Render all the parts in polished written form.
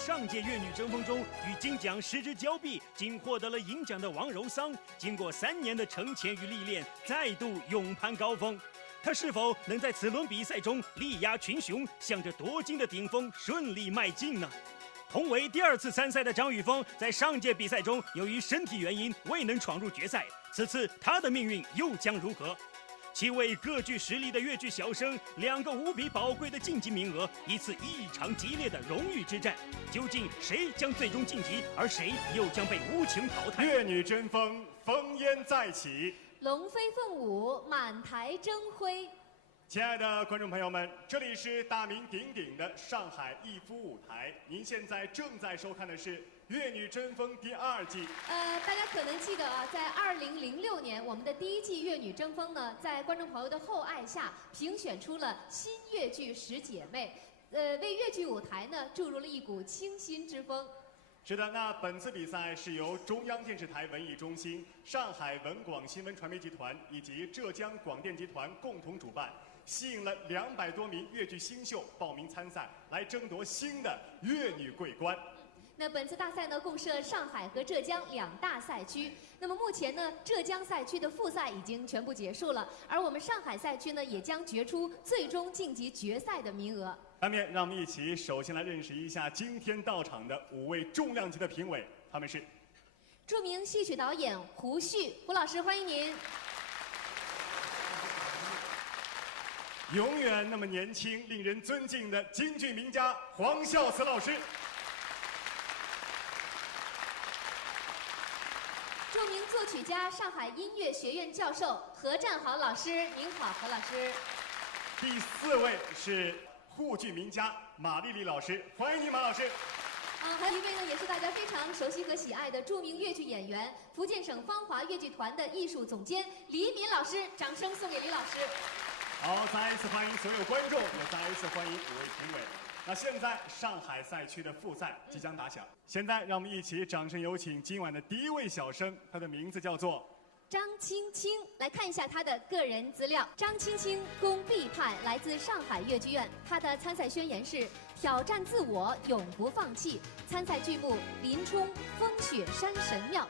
上届粤女争锋中与金奖失之交臂，仅获得了银奖的王柔桑，经过3年的沉潜与历练，再度勇攀高峰。她是否能在此轮比赛中力压群雄，向着夺金的顶峰顺利迈进呢？同为第2次参赛的张雨峰，在上届比赛中由于身体原因未能闯入决赛，此次他的命运又将如何？7位各具实力的粤剧小生，2个无比宝贵的晋级名额，一次异常激烈的荣誉之战，究竟谁将最终晋级，而谁又将被无情淘汰？粤女争锋，烽烟再起，龙飞凤舞，满台争辉。亲爱的观众朋友们，这里是大名鼎鼎的上海逸夫舞台，您现在正在收看的是《粤女争锋》第2季。大家可能记得啊，在2006年，我们的第1季《粤女争锋》呢，在观众朋友的厚爱下，评选出了新粤剧10姐妹，为粤剧舞台呢注入了一股清新之风。是的，那本次比赛是由中央电视台文艺中心、上海文广新闻传媒集团以及浙江广电集团共同主办，吸引了200多名粤剧新秀报名参赛，来争夺新的粤女桂冠。那本次大赛呢，共设上海和浙江2大赛区。那么目前呢，浙江赛区的复赛已经全部结束了，而我们上海赛区呢，也将决出最终晋级决赛的名额。下面让我们一起首先来认识一下今天到场的5位重量级的评委，他们是著名戏曲导演胡旭，胡老师，欢迎您。永远那么年轻、令人尊敬的京剧名家黄孝慈老师。著名作曲家、上海音乐学院教授何占豪老师，您好，何老师。第4位是沪剧名家马丽丽老师，欢迎你，马老师。还有一位呢，也是大家非常熟悉和喜爱的著名粤剧演员，福建省芳华粤剧团的艺术总监黎敏老师，掌声送给黎老师。好，再一次欢迎所有观众，也再一次欢迎5位评委。那现在上海赛区的复赛即将打响，现在让我们一起掌声有请今晚的第1位小生，他的名字叫做张青青。来看一下她的个人资料。张青青，宫毕派，来自上海粤剧院。她的参赛宣言是挑战自我，永不放弃。参赛剧目林冲、风雪山神庙。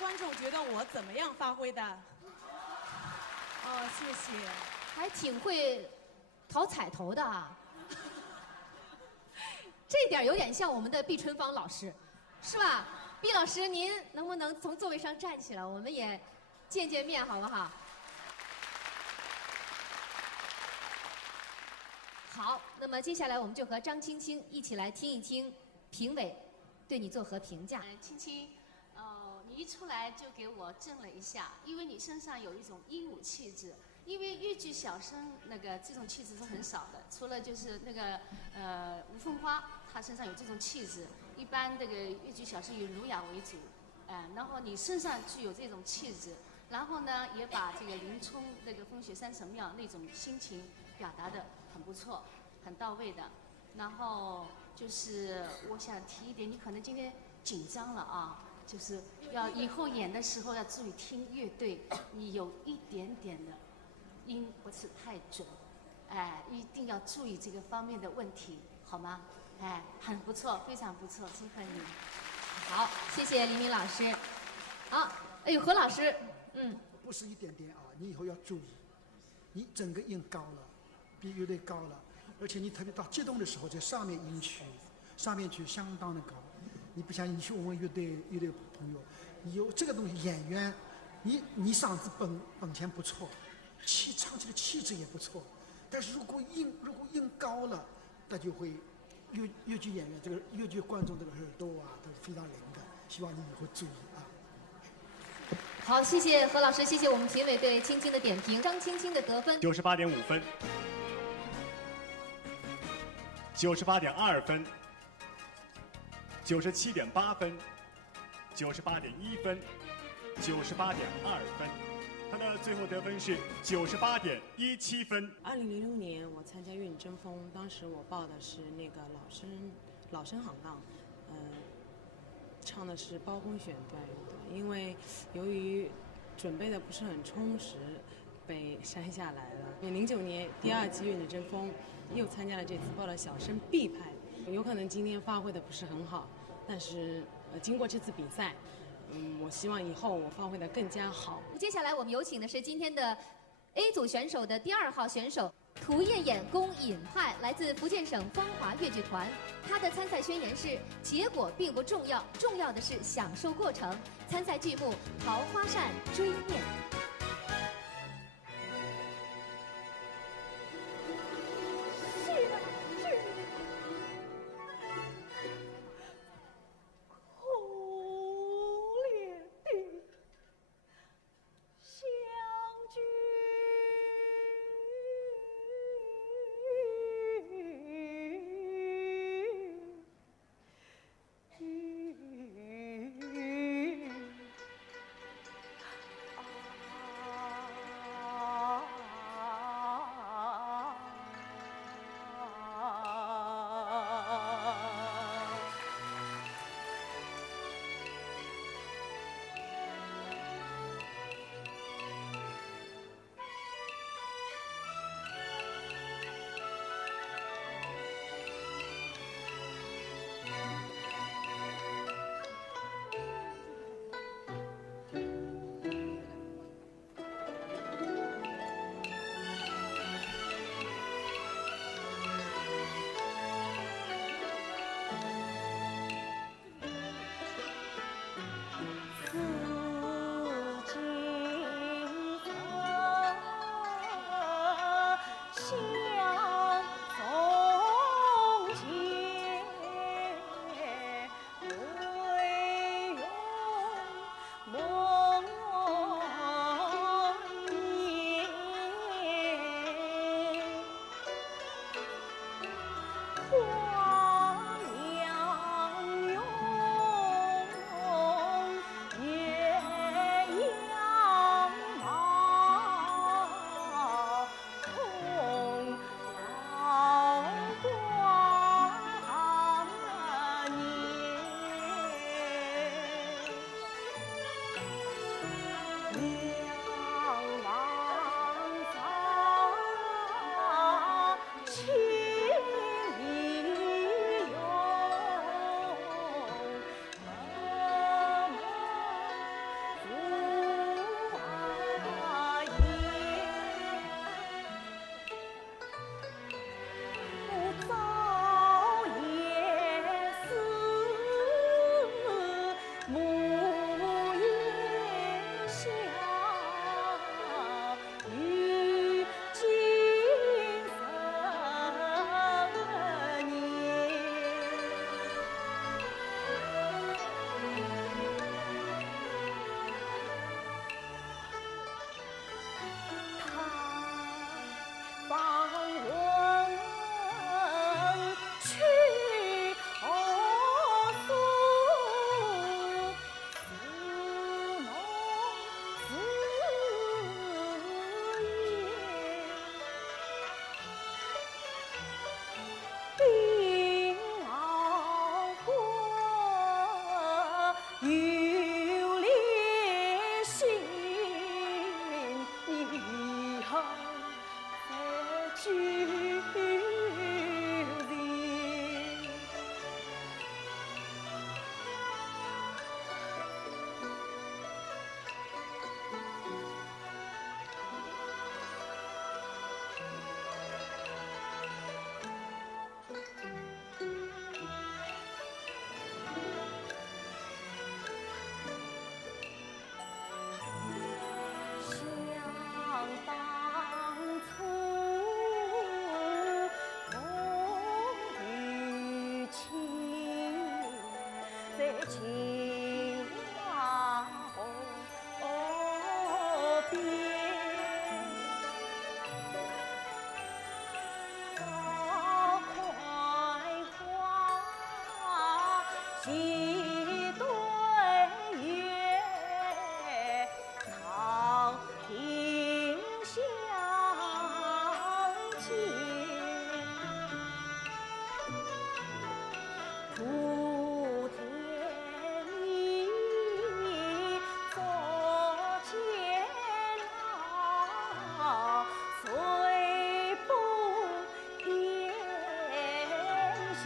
观众觉得我怎么样发挥的？哦，谢谢。还挺会讨彩头的啊。这点有点像我们的毕春芳老师，是吧？毕老师，您能不能从座位上站起来，我们也见见面，好不好？好，那么接下来我们就和张青青一起来听一听评委对你作何评价。青青，你一出来就给我震了一下，因为你身上有一种鹦鹉气质。因为粤剧小生这种气质是很少的，除了就是吴凤花，她身上有这种气质。一般这个粤剧小生以儒雅为主，然后你身上具有这种气质，然后呢也把这个林冲风雪山神庙那种心情表达得很不错，很到位的。然后就是我想提一点，你可能今天紧张了啊，就是要以后演的时候要注意听乐队，你有一点点的音不是太准，一定要注意这个方面的问题，好吗？很不错，非常不错，祝贺你。好，谢谢黎明老师。好，哎呦，何老师，不是一点点啊，你以后要注意，你整个音高了，比乐队高了，而且你特别到激动的时候，在上面音区，上面去相当的高。你不像你去问问乐队朋友，你有这个东西，演员，你嗓子本钱不错，唱起来气质也不错，但是如果音高了，那就会越剧演员这个越剧观众这个耳朵啊都是非常灵的，希望你以后注意啊。好，谢谢何老师，谢谢我们评委对青青的点评。张青青的得分98.5分，98.2分，97.8分，98.1分，98.2分。他的最后得分是98.17分。2006年我参加《粤语争锋》，当时我报的是那个老生行当，唱的是包公选段。因为由于准备的不是很充实，被删下来了。09年第2季《粤语争锋》又参加了这次，报了小生 B 派，有可能今天发挥的不是很好，但是经过这次比赛。我希望以后我发挥得更加好。接下来我们有请的是今天的 A 组选手的第2号选手涂艳艳龚尹派，来自福建省芳华越剧团。他的参赛宣言是：结果并不重要，重要的是享受过程。参赛剧目《桃花扇追念》。喜对月，草亭相见。普天里作监牢，虽不言闲。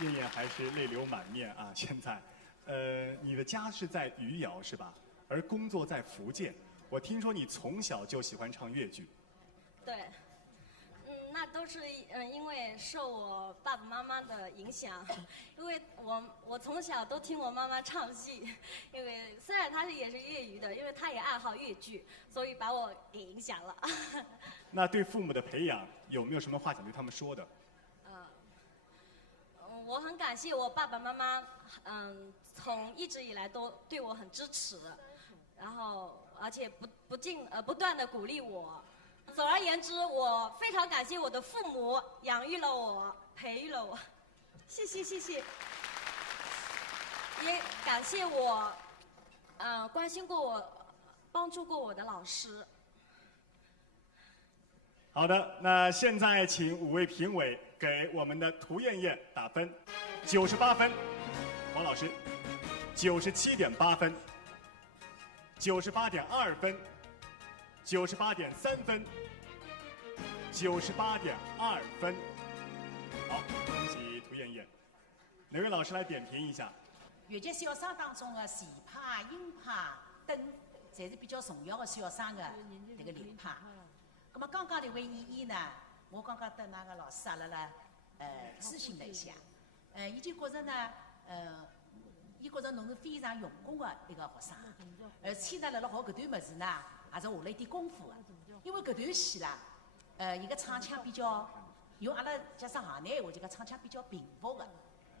燕燕还是泪流满面啊！现在，你的家是在余姚是吧？而工作在福建。我听说你从小就喜欢唱粤剧。对，那都是因为受我爸爸妈妈的影响，因为我从小都听我妈妈唱戏，因为虽然她也是业余的，因为她也爱好粤剧，所以把我给影响了。那对父母的培养有没有什么话想对他们说的？我很感谢我爸爸妈妈，从一直以来都对我很支持，然后而且不断的鼓励我。总而言之，我非常感谢我的父母养育了我，培育了我，谢谢谢谢。也感谢我，关心过我、帮助过我的老师。好的，那现在请5位评委给我们的涂燕燕打分，98分，王老师，97.8分，98.2分，98.3分，98.2分。好，恭喜涂燕燕。哪位老师来点评一下？越剧小生当中的前派、英派等，侪是比较重要的小生的这个流派。那么刚刚这位演员呢，我刚刚跟那个老师阿拉啦，咨询了一下，伊就觉着呢，伊觉着侬是非常用功的一个学生，而且呢，辣辣学搿段物事呢，也是下了一点功夫的。因为搿段戏啦，伊个唱腔比较，用阿拉讲上行内话，就讲唱腔比较平复的，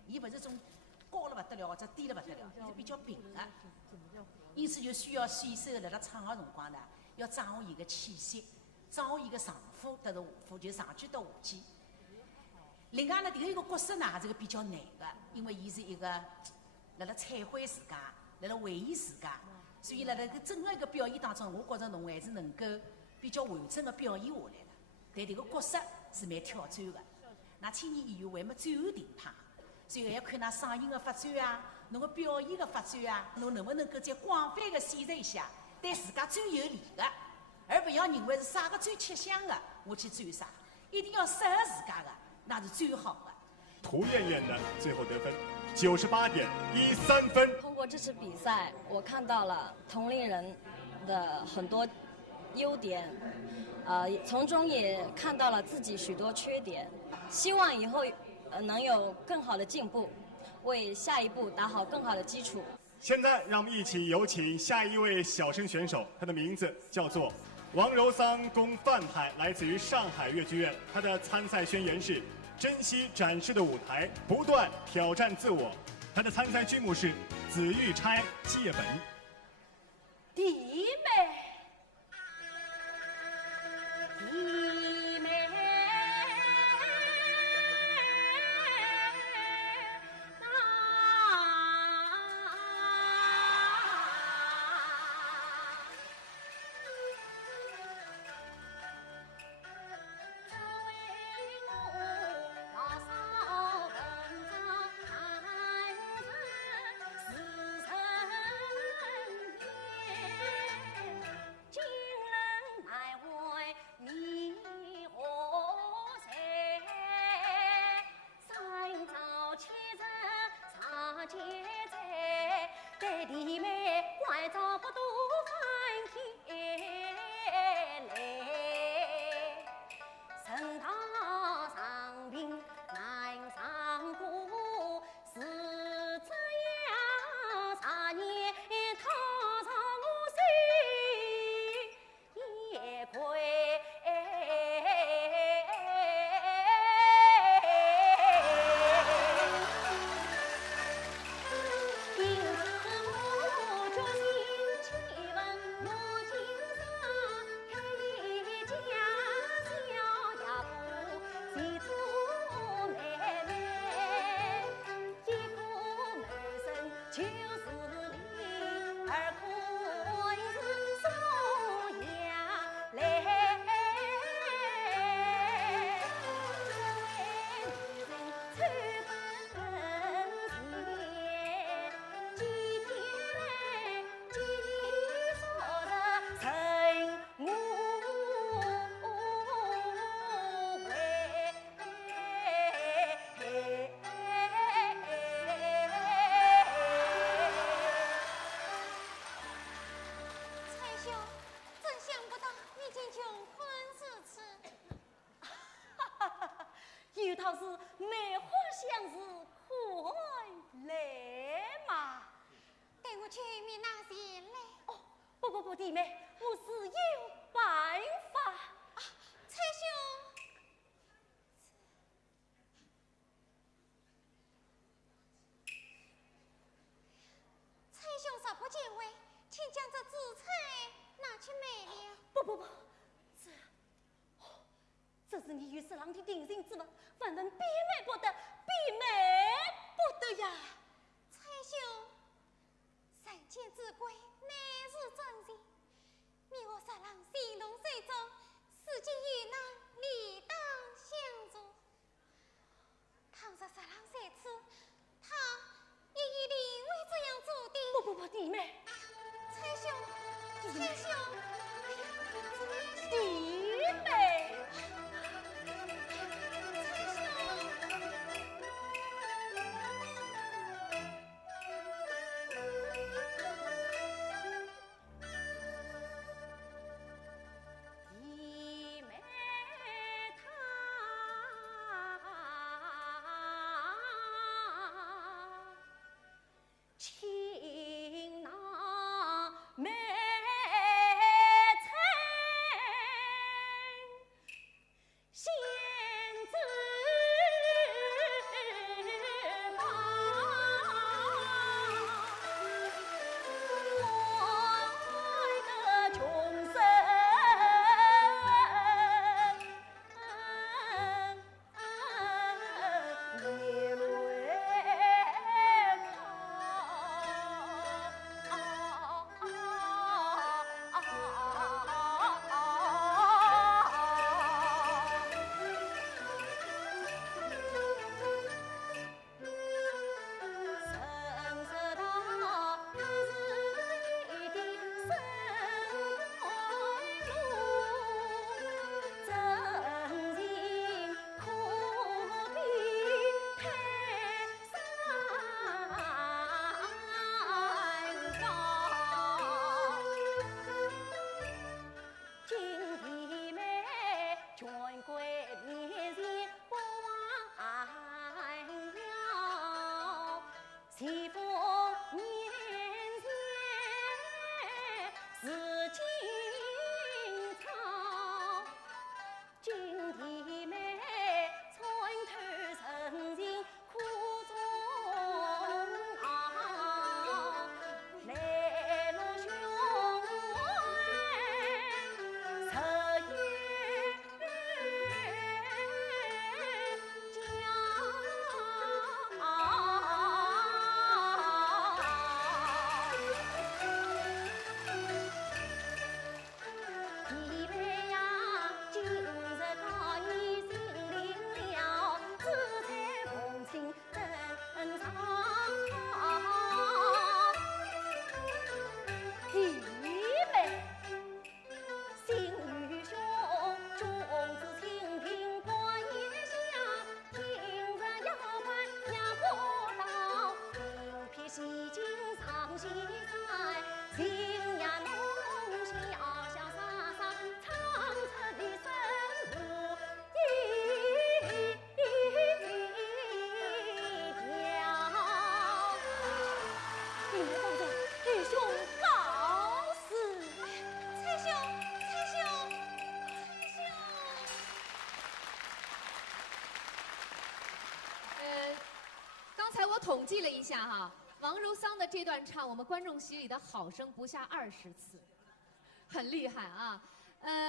伊勿是种高了勿得了或者低了勿得了，伊是比较平的。因此就需要选手辣辣唱的辰光呢，要掌握伊个气息。掌握伊个上呼得是下呼，就上句到下句。另外呢，迭个一个角色呢，也是个比较难的，因为伊是一个辣辣忏悔自家，辣辣回忆自家，所以辣辣搿整个一个表演当中，我觉着侬还是能够比较完整的表现下来了。但迭个角色是蛮挑战的，那青年演员还没最后定派，所以还要看㑚嗓音的发展啊，侬个表演的发展啊，侬能不能够再广泛的选择一下，对自家最有利的。而不要认为是啥个最吃香的，我去转啥，一定要适合自家的，那是最好的。涂燕燕的最后得分98.13分。通过这次比赛，我看到了同龄人的很多优点，从中也看到了自己许多缺点。希望以后能有更好的进步，为下一步打好更好的基础。现在让我们一起有请下一位小生选手，他的名字叫做王柔桑攻范派，来自于上海越剧院。他的参赛宣言是：珍惜展示的舞台，不断挑战自我。他的参赛剧目是《紫玉钗借本》。弟妹，弟妹。梅花相思快来嘛！带我去闽南县来。哦，不，弟妹，我是有办法。蔡兄，蔡兄啥不见位，请将这紫菜拿去卖了。不，这是你与十郎的定情之物，反正闭美不得，闭美不得呀！蔡兄，三见之贵，乃是真情。你我十郎西龙水中，世间遇难，理当相助。倘若十郎在此，他也一定会这样做的。不，弟妹，蔡兄，蔡兄，弟妹。统计了一下哈，王柔桑的这段唱，我们观众席里的好声不下20次，很厉害啊。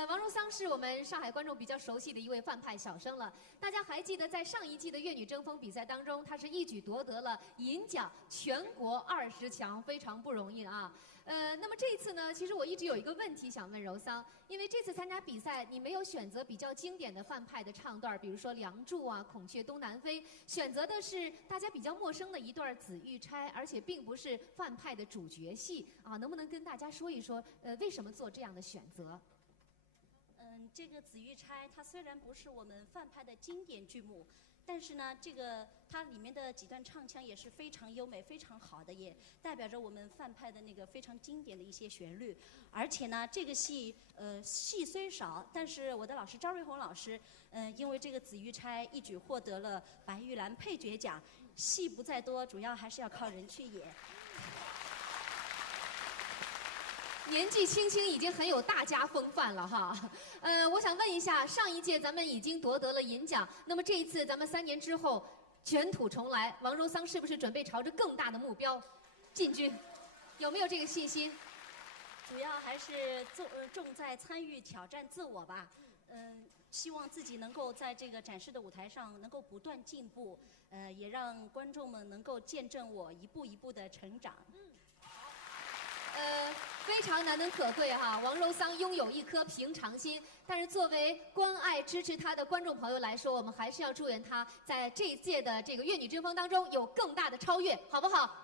王柔桑是我们上海观众比较熟悉的一位范派小生了。大家还记得，在上一季的粤女争锋比赛当中，她是一举夺得了银奖全国20强，非常不容易啊。那么这一次呢，其实我一直有一个问题想问柔桑，因为这次参加比赛，你没有选择比较经典的范派的唱段，比如说《梁祝》啊、《孔雀东南飞》，选择的是大家比较陌生的一段《紫玉钗》，而且并不是范派的主角戏啊。能不能跟大家说一说，为什么做这样的选择？这个《紫玉钗》它虽然不是我们范派的经典剧目，但是呢，这个它里面的几段唱腔也是非常优美、非常好的，也代表着我们范派的那个非常经典的一些旋律。而且呢，这个戏戏虽少，但是我的老师张瑞红老师，因为这个《紫玉钗》一举获得了白玉兰配角奖，戏不在多，主要还是要靠人去演。年纪轻轻已经很有大家风范了哈。我想问一下，上一届咱们已经夺得了银奖，那么这一次咱们3年之后卷土重来，王柔桑是不是准备朝着更大的目标进军？有没有这个信心？主要还是重在参与挑战自我吧。希望自己能够在这个展示的舞台上能够不断进步，也让观众们能够见证我一步一步的成长。非常难能可贵哈，王柔桑拥有一颗平常心，但是作为关爱支持她的观众朋友来说，我们还是要祝愿她在这一届的这个粤女争锋当中有更大的超越，好不好？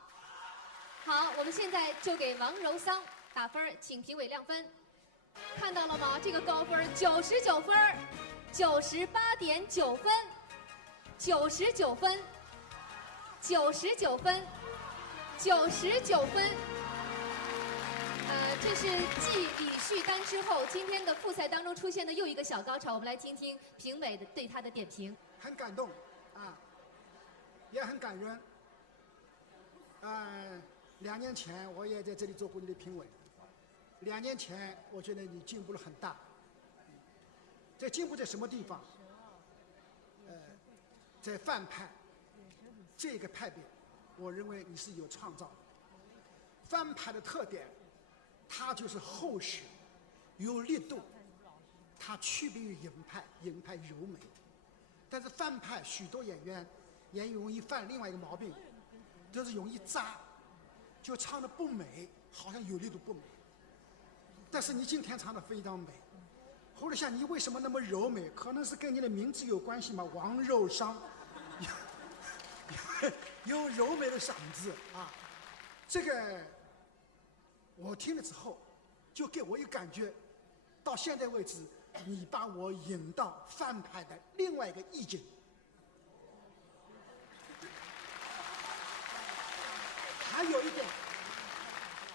好，我们现在就给王柔桑打分，请评委亮分。看到了吗？这个高分99分，98.9分，99分，99分，99分。这是继李旭丹之后，今天的复赛当中出现的又一个小高潮。我们来听听评委的对他的点评。很感动，也很感人。2年前我也在这里做过你的评委。2年前我觉得你进步了很大。这进步在什么地方？在范派这个派别，我认为你是有创造的。范派的特点，它就是厚实，有力度，它区别于营派，营派柔美。但是范派许多演员容易犯另外一个毛病，就是容易扎，就唱的不美，好像有力度不美。但是你今天唱的非常美。后来想你为什么那么柔美？可能是跟你的名字有关系嘛，王柔桑，有柔美的嗓子啊。这个我听了之后，就给我一个感觉，到现在为止，你把我引到范派的另外一个意境。还有一点，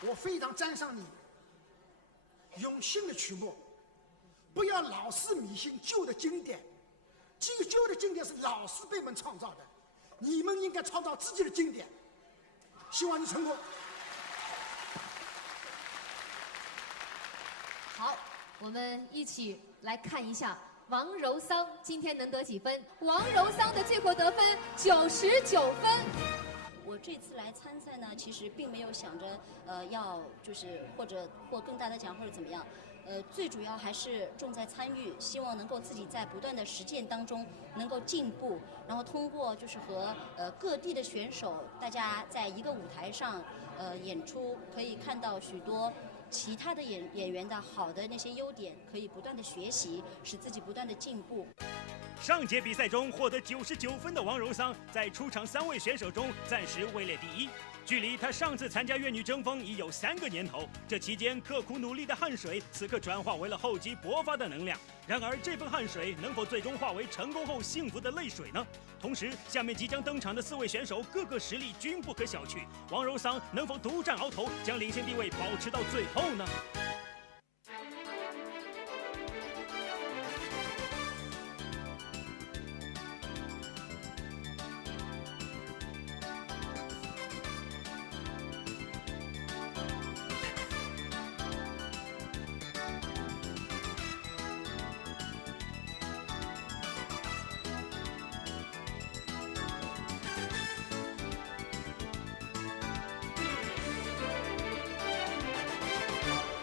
我非常赞赏你用新的曲目，不要老是迷信旧的经典。旧的经典是老师辈们创造的，你们应该创造自己的经典。希望你成功。好，我们一起来看一下王柔桑今天能得几分。王柔桑的最后得分99分。我这次来参赛呢，其实并没有想着要就是或者获更大的奖或者怎么样，最主要还是重在参与，希望能够自己在不断的实践当中能够进步，然后通过就是和各地的选手大家在一个舞台上演出，可以看到许多其他的演员的好的那些优点，可以不断的学习，使自己不断的进步。上届比赛中获得99分的王柔桑，在出场3位选手中暂时位列第1。距离她上次参加粤女争锋已有3个年头，这期间刻苦努力的汗水，此刻转化为了厚积薄发的能量。然而，这份汗水能否最终化为成功后幸福的泪水呢？同时，下面即将登场的4位选手，个个实力均不可小觑。王柔桑能否独占鳌头，将领先地位保持到最后呢？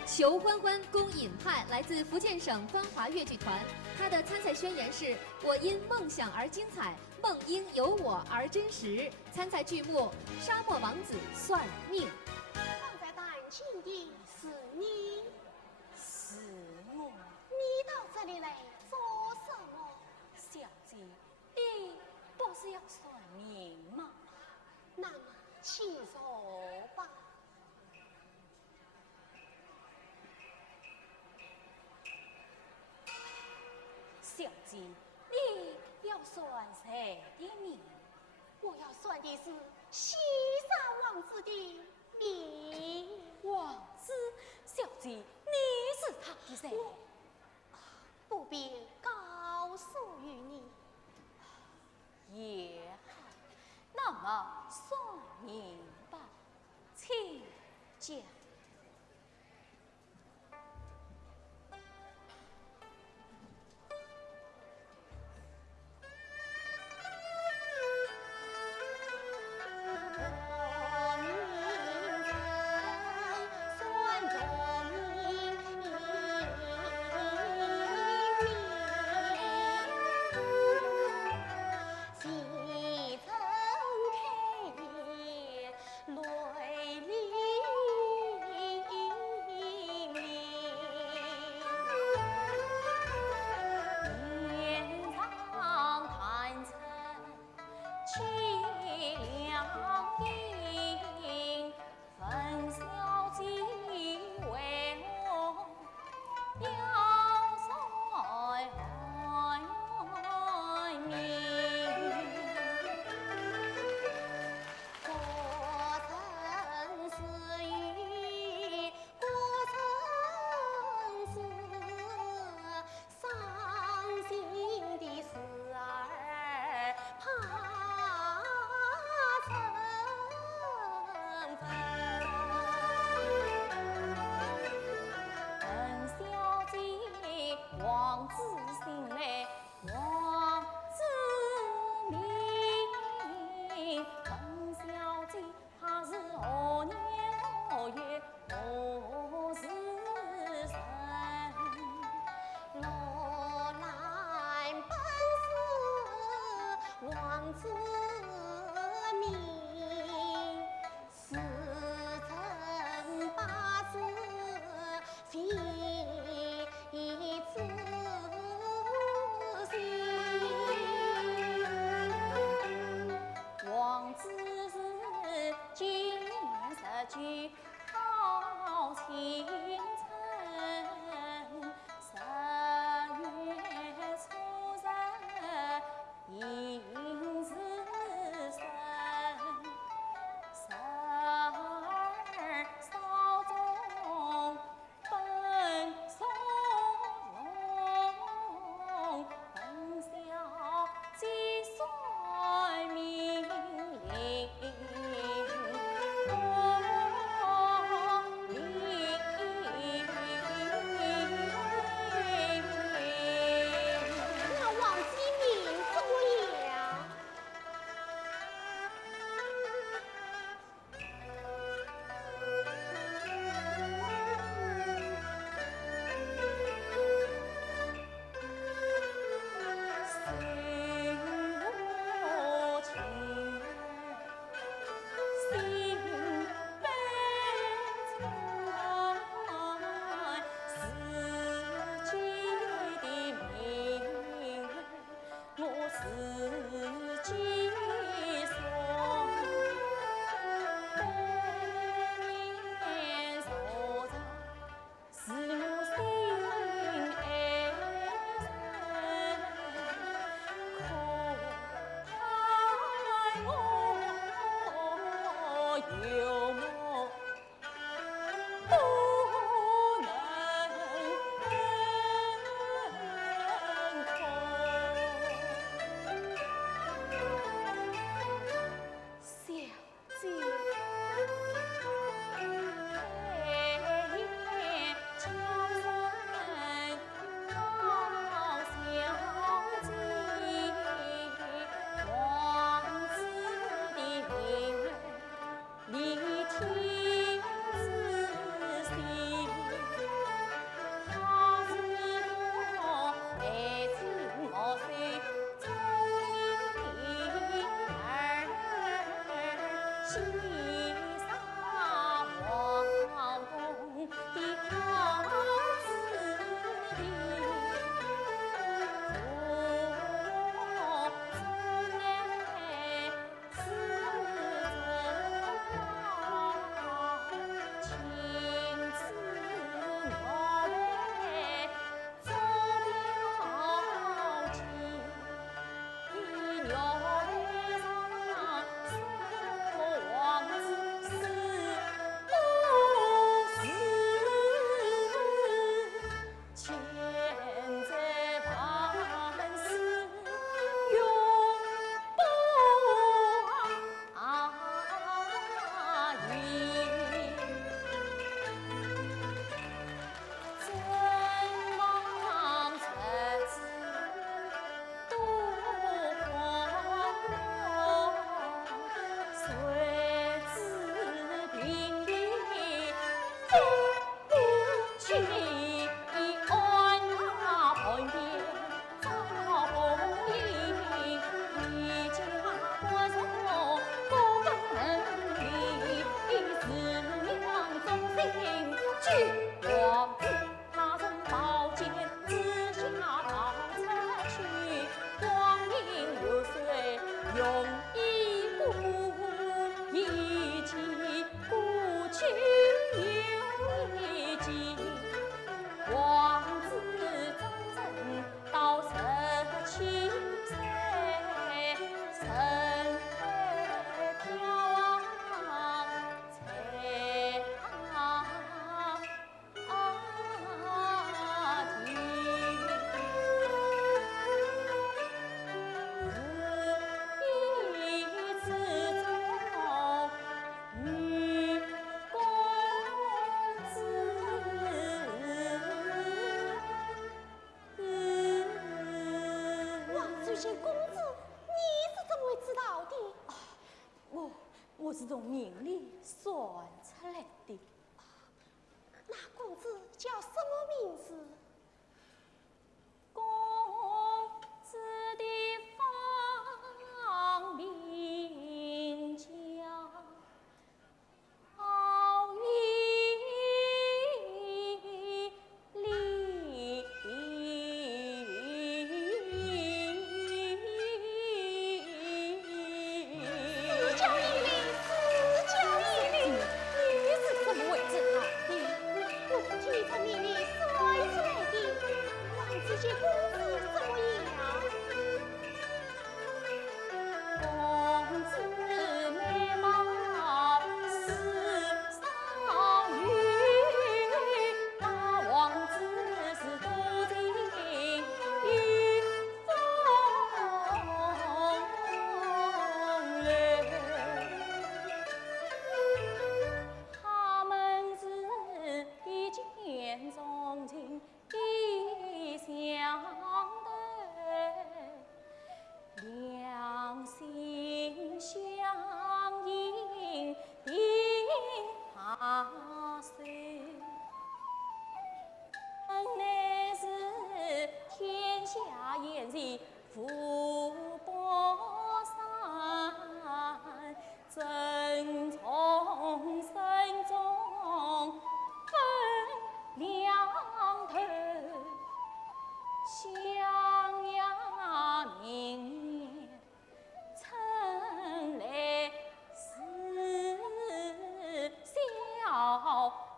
裘欢欢，宫尹派，来自福建省芳华越剧团。他的参赛宣言是：我因梦想而精彩，梦因有我而真实。参赛剧目：沙漠王子算命。放在担心的是你，是我。你到这里来做什么？小姐，你不是要算命吗？那么请说吧。小姐，你要要算谁的命？我要算的是西沙王子的命。王子，小姐，你是他的谁？不必告诉于你。也好，那么算明白，请讲。我是从名里算出来的。那公子叫什么名字？公子的芳名叫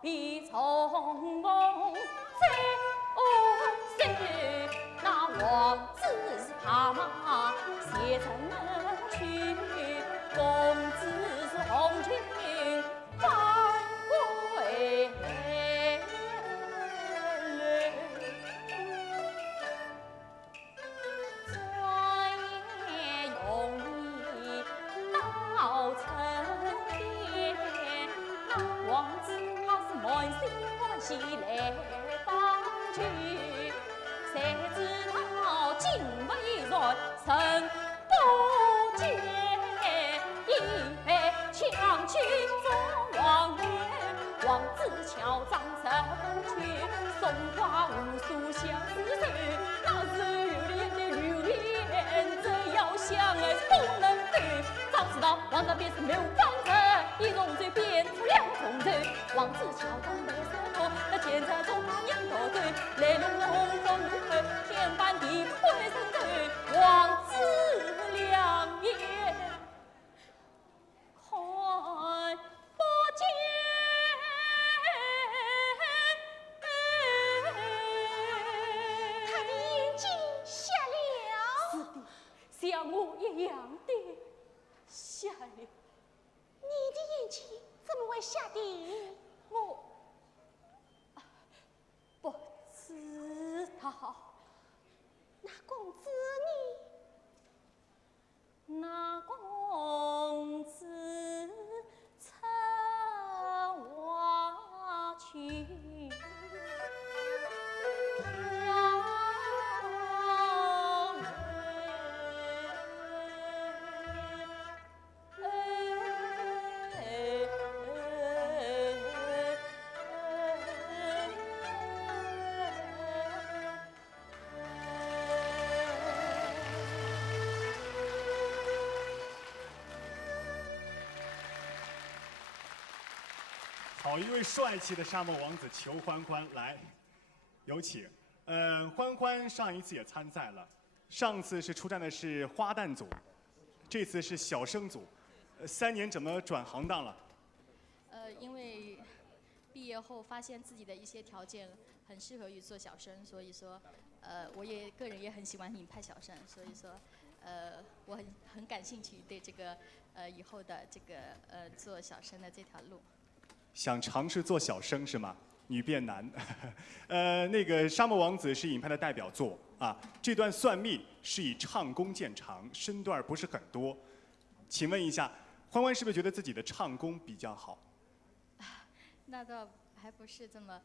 必从风再走，那王子是怕马携城去，公子是红裙翻归来。转眼容易到成天，那王子满心欢喜来访去，谁知道竟未然神不见，一被抢去做王爷，王子乔装身去，送花无数相思水，那是有脸的榴莲，这要想不能对，早知道王家便是没有方子，一容罪变出两重罪，王子乔装的时候，那见着中央多对，雷龙龙凤如何，天翻地覆生对，王子两眼看不见。他的眼睛瞎了。是的，像我一样的瞎了。你的眼睛怎么会瞎的？我不知道。那公子你？那公子乘我去。好一位帅气的沙漠王子裘欢欢，来，有请。欢欢上一次也参赛了，上次是出战的是花旦组，这次是小生组。3年怎么转行当了？因为毕业后发现自己的一些条件很适合于做小生，所以说，我个人也很喜欢影派小生，所以说，我很感兴趣对这个以后的这个做小生的这条路。想尝试做小生是吗？女变男。那个《沙漠王子》是影派的代表作啊。这段算命是以唱功见长，身段不是很多。请问一下，欢欢是不是觉得自己的唱功比较好？那倒还不是这么，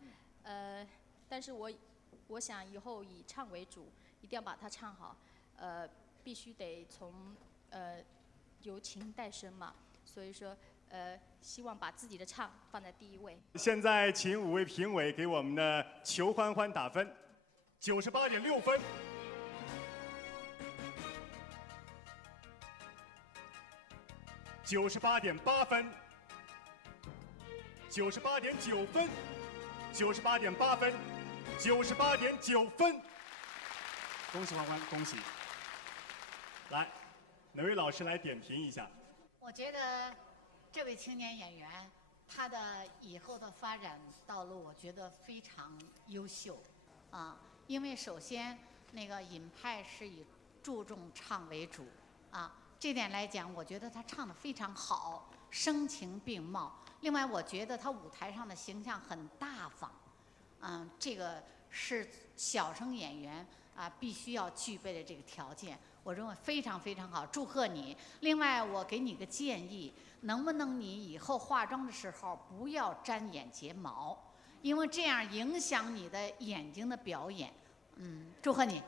但是我想以后以唱为主，一定要把它唱好，必须得从由情带声嘛。所以说，希望把自己的唱放在第一位。现在请5位评委给我们的裘欢欢打分，98.6分。98.8分，98.9分，98.8分，98.9分。恭喜欢欢，恭喜！来，哪位老师来点评一下？我觉得这位青年演员，他的以后的发展道路，我觉得非常优秀，啊，因为首先那个尹派是以注重唱为主，啊。这点来讲，我觉得他唱得非常好，声情并茂。另外，我觉得他舞台上的形象很大方，这个是小生演员啊必须要具备的这个条件。我认为非常非常好，祝贺你。另外，我给你个建议，能不能你以后化妆的时候不要粘眼睫毛，因为这样影响你的眼睛的表演。祝贺你。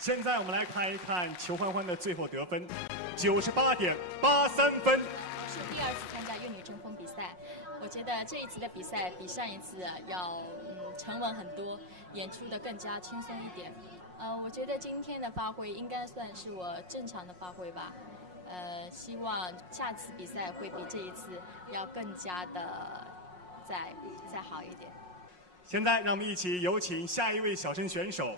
现在我们来看一看裘欢欢的最后得分，98.83分。是第2次参加粤女争锋比赛，我觉得这一次的比赛比上一次要沉稳很多，演出的更加轻松一点。我觉得今天的发挥应该算是我正常的发挥吧。希望下次比赛会比这一次要更加的再好一点。现在让我们一起有请下一位小生选手。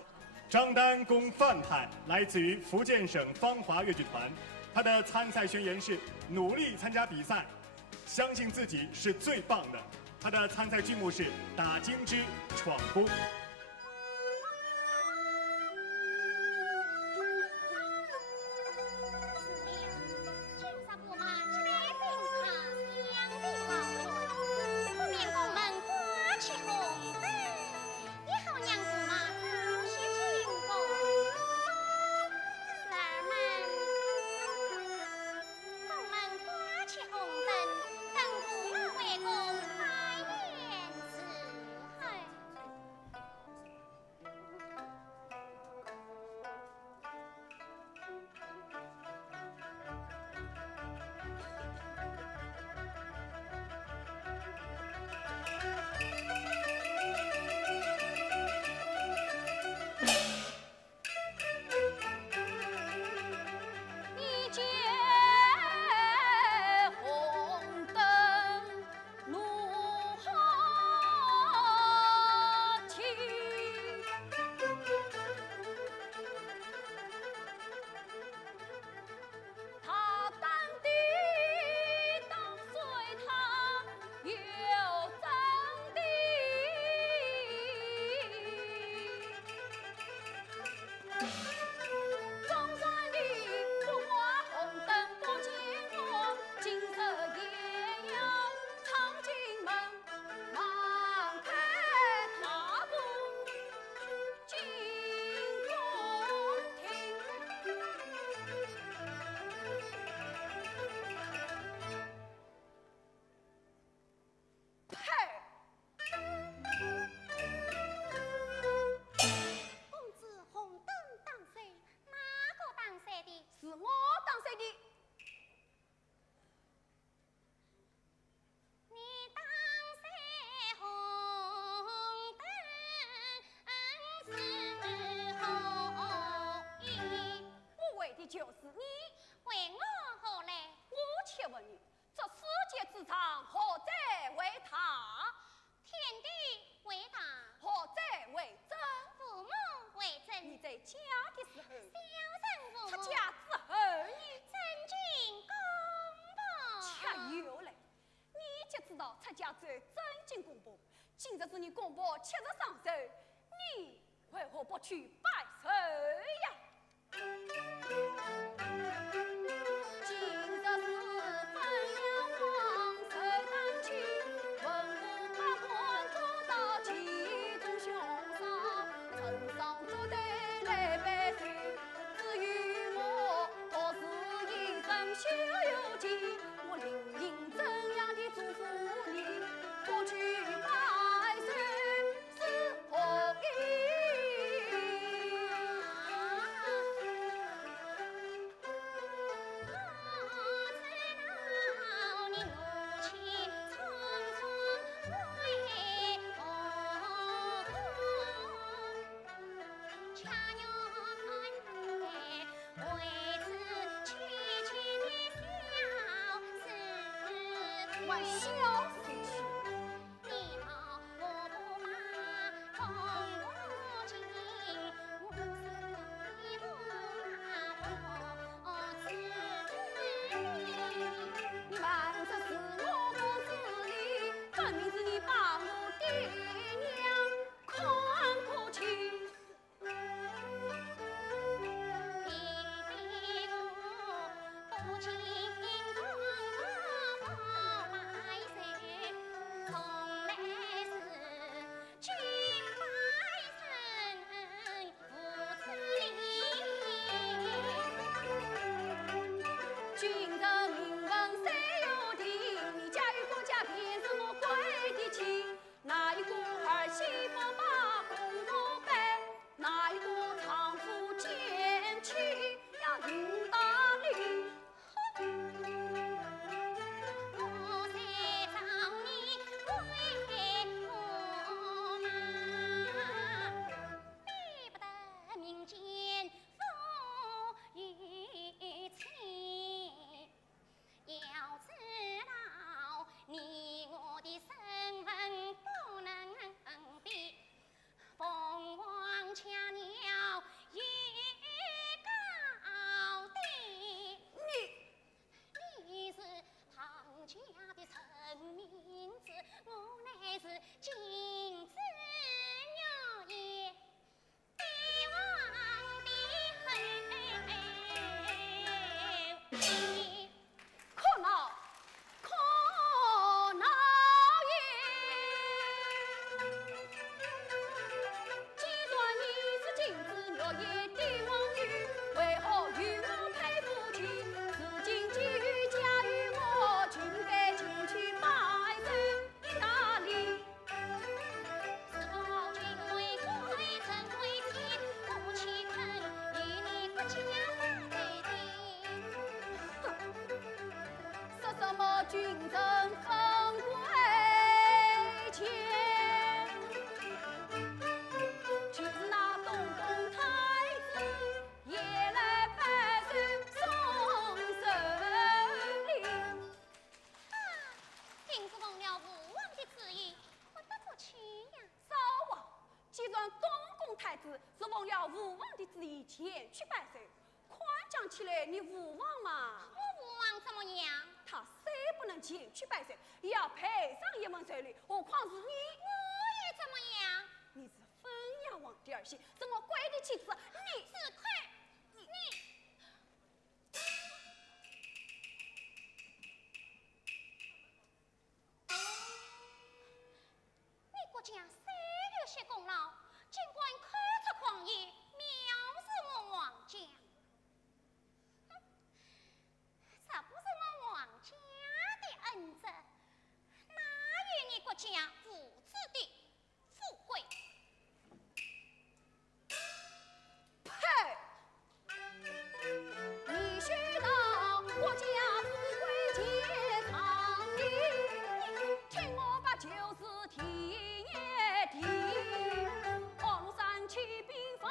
张丹公范盼来自于福建省芳华越剧团，他的参赛宣言是努力参加比赛，相信自己是最棒的。他的参赛剧目是打金枝闯宫。就是你，为我何来？我且问你，这世界之长，何者为他？天地为大，何者为真？父母为真。你在家的时候，小人父母；出家之后，你真经公婆。恰有嘞，你就知道出家之后真经公婆。今日是你公婆70上寿，你为何不去拜寿呀？今日是分了王寿当起，文武百官都到其中凶杀，城上走对来拜寿，至于我，我是一人逍遥记，我灵应怎样的祝福你，不去拜寿是何意？君赠封贵钱，就是那东宫太子也来拜寿送寿礼。竟是奉了父王的旨意，我得不去呀。少王，既然东宫太子是奉了父王的旨意前去拜寿，夸奖起来你父王嘛？我父王怎么样？他虽不能前去拜寿，也要赔上一门寿礼，何况是你？我也怎么样？你是封牙王的儿媳，是我贵的妻子，你是亏你。你国家虽有些功劳，尽管口出狂言，藐视我王家。这不是我王家的恩泽，哪有你国家无耻的富贵？呸！你须道国家富贵皆藏的，听我把就是提也提，黄山起兵法。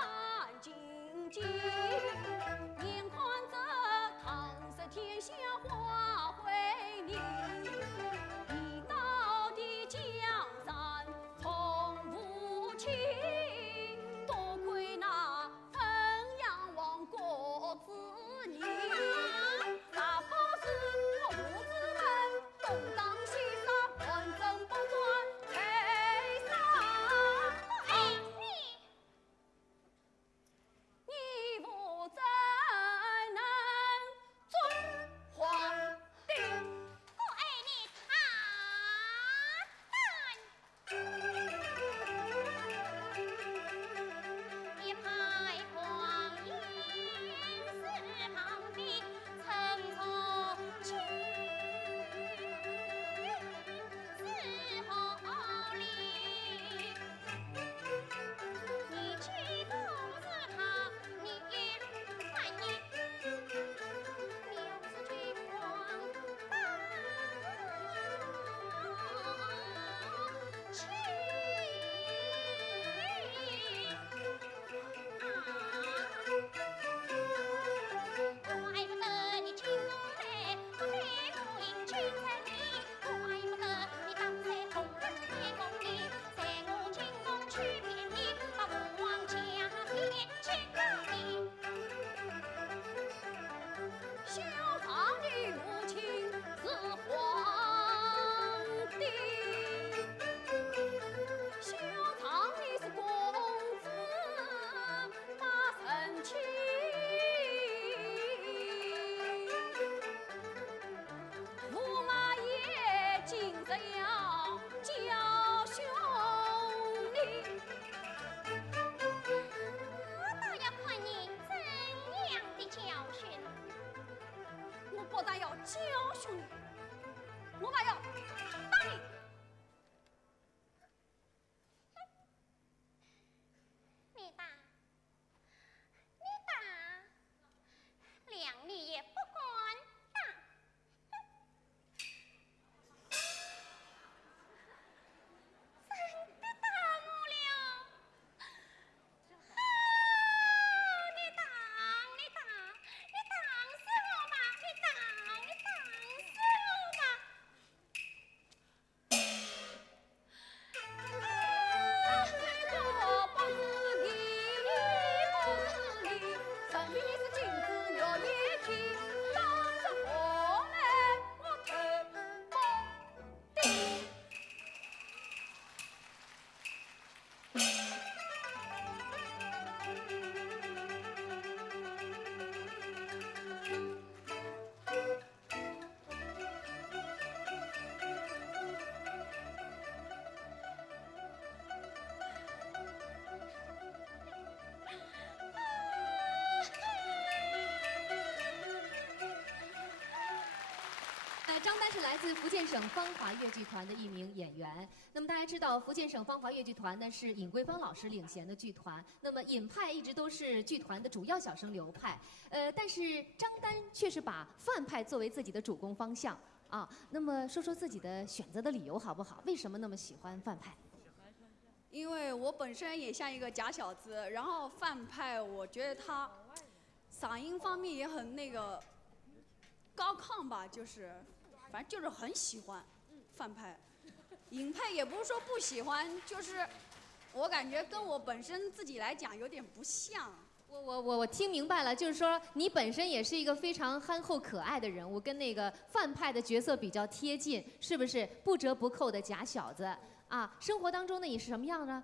我嘛要打你。你打，你打，两你也不管打。真的打我了！啊！你打，你打，你打死我吧！你打，你打死我吧！我不是你，你不是你，身边是镜子鸟也去，当着我来我头不低。张丹是来自福建省芳华越剧团的一名演员。那么大家知道，福建省芳华越剧团呢是尹桂芳老师领衔的剧团。那么尹派一直都是剧团的主要小生流派，但是张丹却是把范派作为自己的主攻方向啊。那么说说自己的选择的理由好不好？为什么那么喜欢范派？因为我本身也像一个假小子，然后范派我觉得他嗓音方面也很那个高亢吧，就是反正就是很喜欢范派。尹派也不是说不喜欢，就是我感觉跟我本身自己来讲有点不像。我听明白了，就是说你本身也是一个非常憨厚可爱的人物，跟那个范派的角色比较贴近，是不是？不折不扣的假小子啊！生活当中呢，你是什么样呢？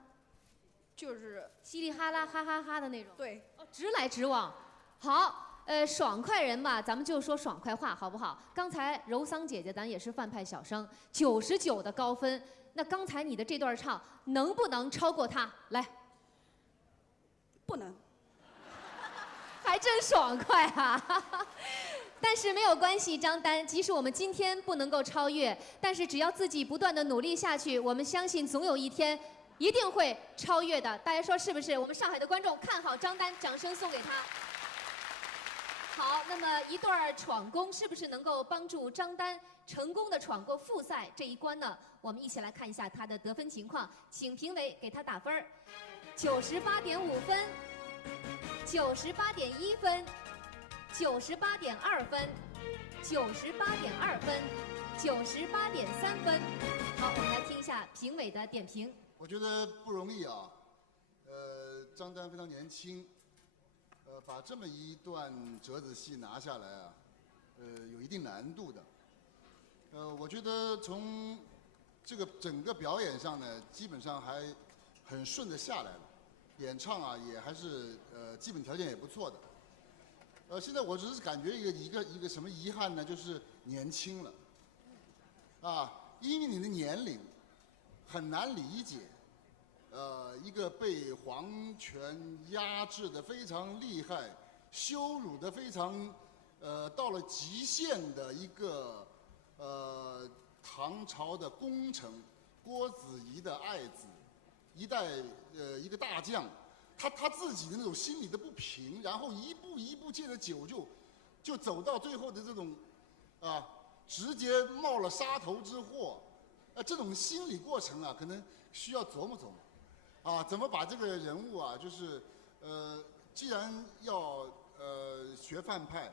就是稀里哈啦、哈哈哈的那种。对，直来直往。好，爽快人吧，咱们就说爽快话，好不好？刚才柔桑姐姐咱也是范派小生，99的高分。那刚才你的这段唱能不能超过她？来，不能。还真爽快啊！但是没有关系，张丹，即使我们今天不能够超越，但是只要自己不断的努力下去，我们相信总有一天一定会超越的。大家说是不是？我们上海的观众看好张丹，掌声送给他。好，那么一段闯功是不是能够帮助张丹成功的闯过复赛这一关呢？我们一起来看一下他的得分情况，请评委给他打分：98.5分。98.1分，98.2分，98.2分，98.3分。好，我们来听一下评委的点评。我觉得不容易啊，张丹非常年轻，把这么一段折子戏拿下来啊，有一定难度的。我觉得从这个整个表演上呢，基本上还很顺的下来了。演唱啊，也还是基本条件也不错的。现在我只是感觉一个什么遗憾呢？就是年轻了，啊，因为你的年龄很难理解，一个被皇权压制的非常厉害、羞辱的非常到了极限的一个唐朝的功臣郭子仪的爱子。一个大将，他自己的那种心理的不平，然后一步一步借着酒就走到最后的这种，直接冒了杀头之祸，这种心理过程啊，可能需要琢磨琢磨，怎么把这个人物啊，就是既然要学范派，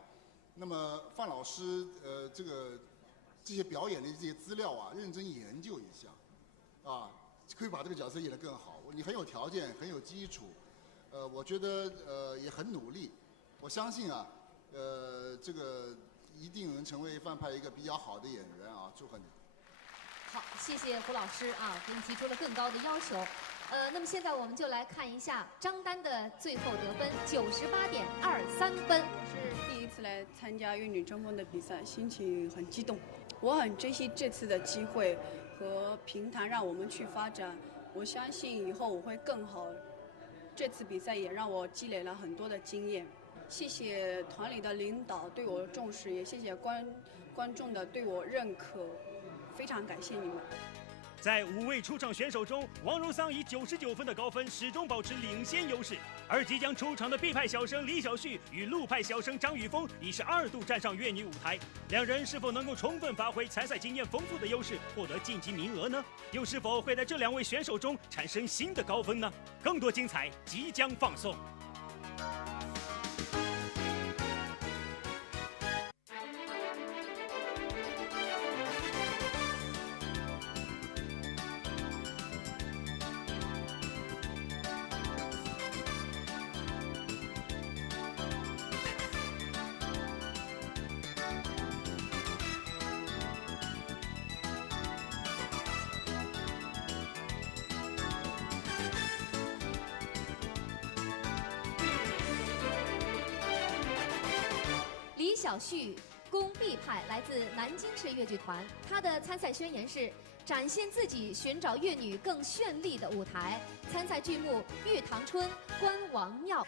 那么范老师这些表演的这些资料啊，认真研究一下，可以把这个角色演得更好。你很有条件，很有基础，我觉得也很努力。我相信啊，这个一定能成为范派一个比较好的演员啊！祝贺你。好，谢谢胡老师啊，给你提出了更高的要求。那么现在我们就来看一下张丹的最后得分98.23分。我是第一次来参加《粤女争锋》的比赛，心情很激动。我很珍惜这次的机会和平台，让我们去发展。我相信以后我会更好。这次比赛也让我积累了很多的经验。谢谢团里的领导对我的重视，也谢谢观众的对我认可。非常感谢你们。在5位出场选手中，王柔桑以99分的高分始终保持领先优势，而即将出场的 B 派小生李晓旭与陆派小生张雨峰已是2度站上粤女舞台，两人是否能够充分发挥参赛经验丰富的优势，获得晋级名额呢？又是否会在这2位选手中产生新的高分呢？更多精彩即将放送。李晓旭，宫碧派，来自南京市越剧团。他的参赛宣言是：展现自己，寻找粤女更绚丽的舞台。参赛剧目《玉堂春》《关王庙》。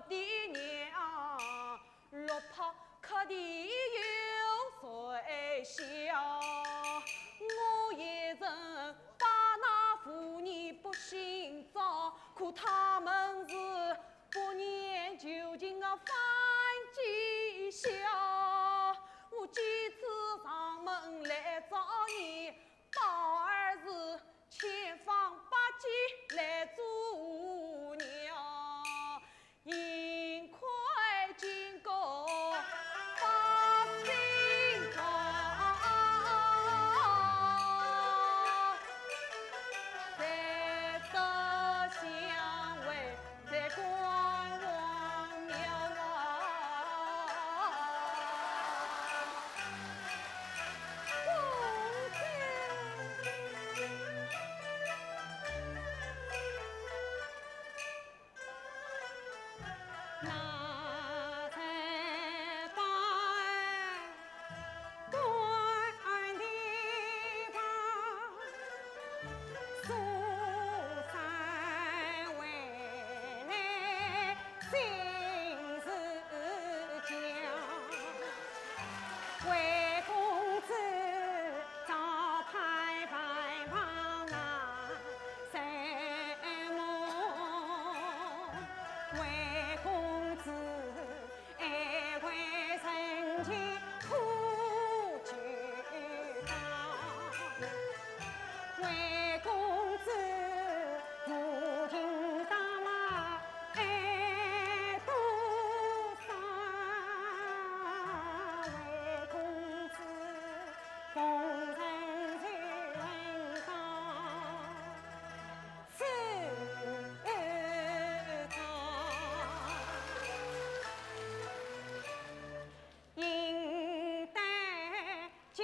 的娘，落魄可的有谁笑？我也曾把那妇女不寻找，可他们是不念旧情的反讥笑。我几次上门来找你，宝儿是千方百计来阻挠，幸亏经过百姓中，才得相会，才光王庙那才把端的旁，苏三回来心事讲，魏公子早派拜访那三梦，魏公子爱会曾经苦酒当，魏公子如今大马爱多伤，魏公子风尘去人方，此应待经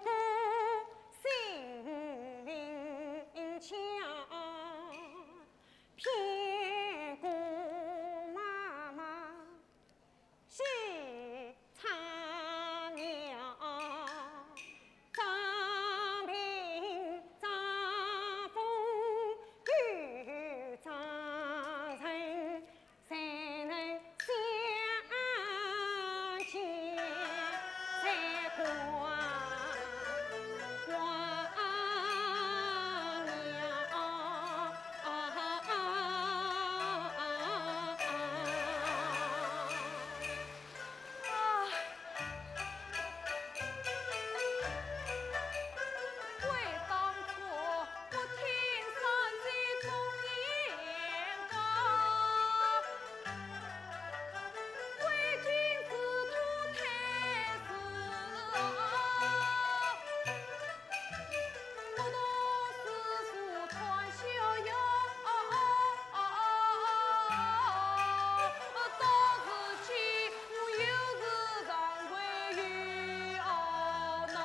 过心灵强，偏顾妈妈喜苍娘，张平张风与张人，才能相见，才光为当初不听上级忠言讲，为君子图太子，不懂世俗传逍遥，到自己我又是常规与懊恼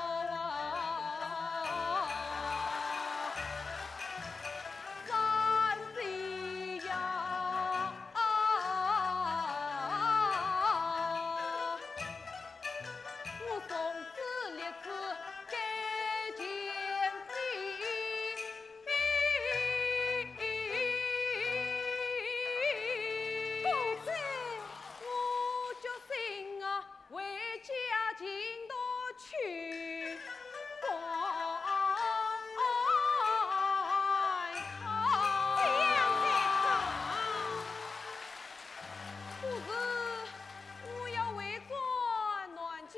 三岁呀，我从此立志改前非。公子，我决心为家尽多去观可是我要为转暖气，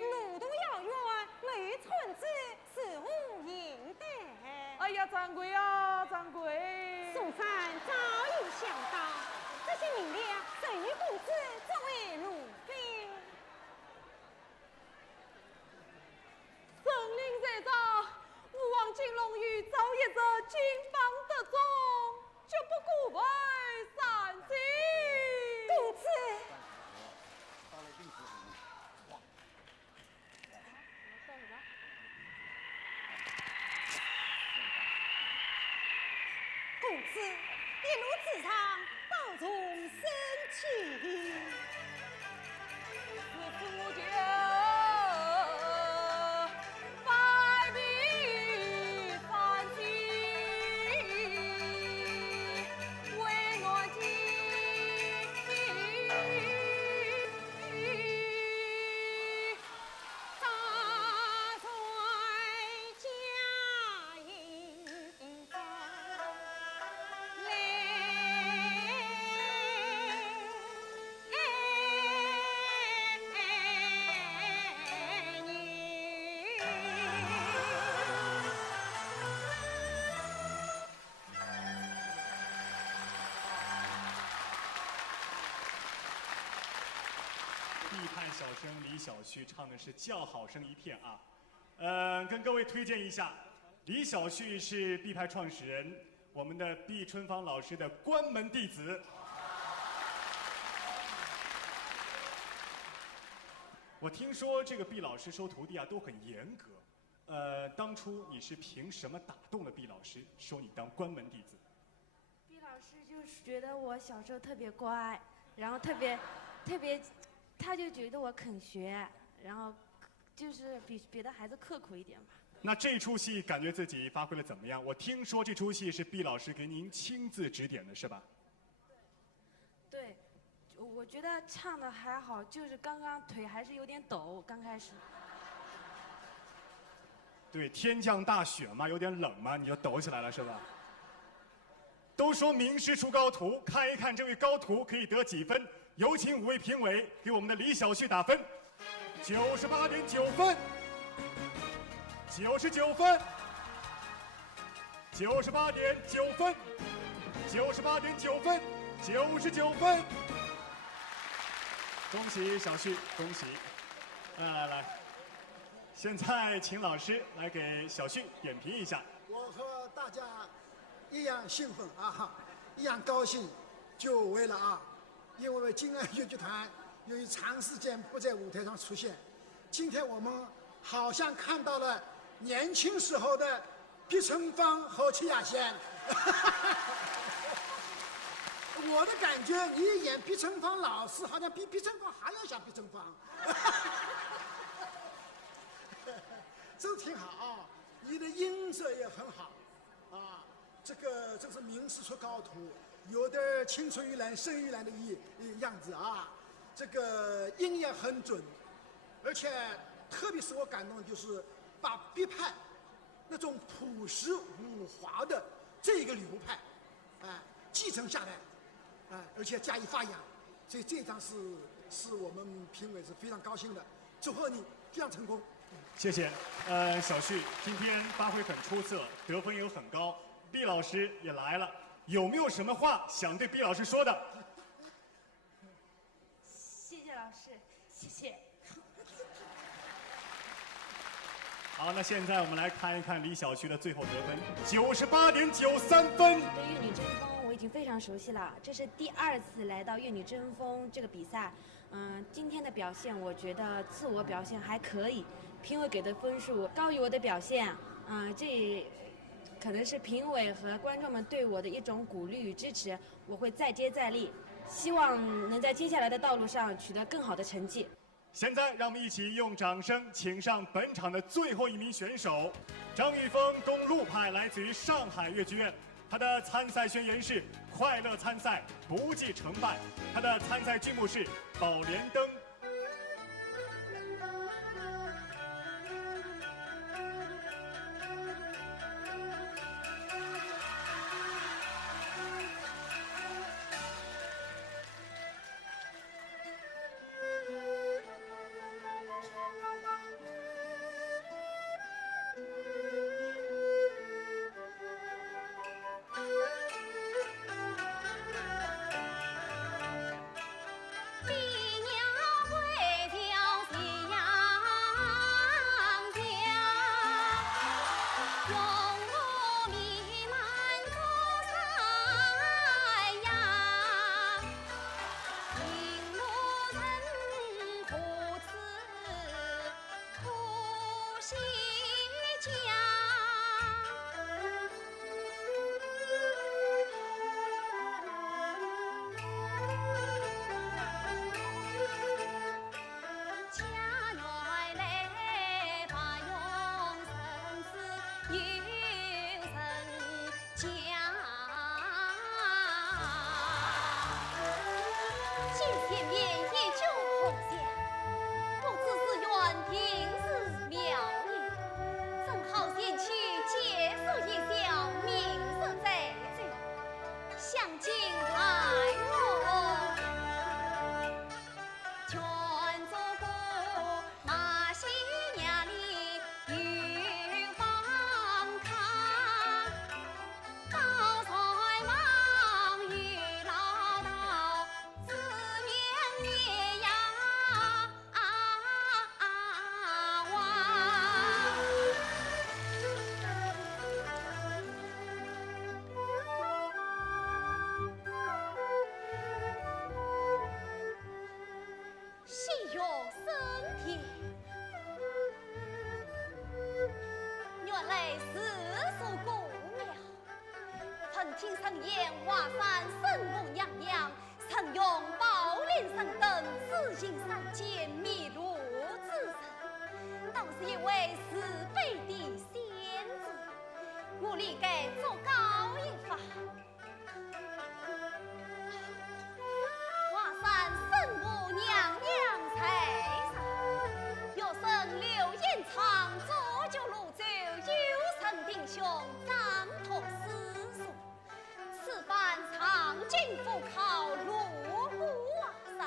路途遥远，没寸子是无应得。哎呀，掌柜啊，掌柜！宋三早已想到，这些银两赠与公子作为路费。神灵在上，吾王金龙玉早已着金榜得中，绝不顾为三金。公子，公子一路之上保重身体。夫家百病三金，为我今小生李小旭唱的是叫好声一片啊。跟各位推荐一下，李小旭是毕派创始人，我们的毕春芳老师的关门弟子。我听说这个毕老师收徒弟啊都很严格，当初你是凭什么打动了毕老师，收你当关门弟子？毕老师就是觉得我小时候特别乖，然后特别，他就觉得我肯学，然后就是比别的孩子刻苦一点吧。那这出戏感觉自己发挥的怎么样？我听说这出戏是毕老师给您亲自指点的，是吧？对。我觉得唱的还好，就是刚刚腿还是有点抖，刚开始。对，天降大雪嘛，有点冷嘛，你就抖起来了是吧？都说名师出高徒，看一看这位高徒可以得几分？有请5位评委给我们的李小旭打分，98.9分，99分，98.9分，98.9分，99分。恭喜小旭，恭喜！来，现在请老师来给小旭点评一下。我和大家一样兴奋啊，一样高兴，久违了啊！因为金安越剧团由于长时间不在舞台上出现，今天我们好像看到了年轻时候的毕春芳和戚雅仙。我的感觉，你演毕春芳老师，好像比毕春芳还要像毕春芳，这挺好啊。你的音色也很好，啊，这是名师出高徒，有点青出于蓝胜于蓝的样子啊。这个音也很准，而且特别使我感动的就是把毕派那种朴实无华的这个流派，继承下来。而且加以发扬，所以这张是我们评委是非常高兴的，祝贺你非常成功。谢谢。小旭今天发挥很出色，得分又很高，毕老师也来了，有没有什么话想对毕老师说的？谢谢老师，谢谢。好，那现在我们来看一看李小旭的最后得分，98.93分。对粤女争锋我已经非常熟悉了，这是第2次来到粤女争锋这个比赛。今天的表现我觉得自我表现还可以，评委给的分数高于我的表现。这可能是评委和观众们对我的一种鼓励与支持，我会再接再厉，希望能在接下来的道路上取得更好的成绩。现在让我们一起用掌声请上本场的最后一名选手，张玉峰，东路派，来自于上海越剧院。他的参赛宣言是快乐参赛，不计成败。他的参赛剧目是《宝莲灯》。听盛言，华山圣母娘娘曾用宝莲神灯指引山间迷路之人，倒是一位慈悲的仙子，我理该做高一法。华山圣母娘娘在上，有生刘延昌左九泸州，有生弟兄张托师叔，此番长进赴考路过华山，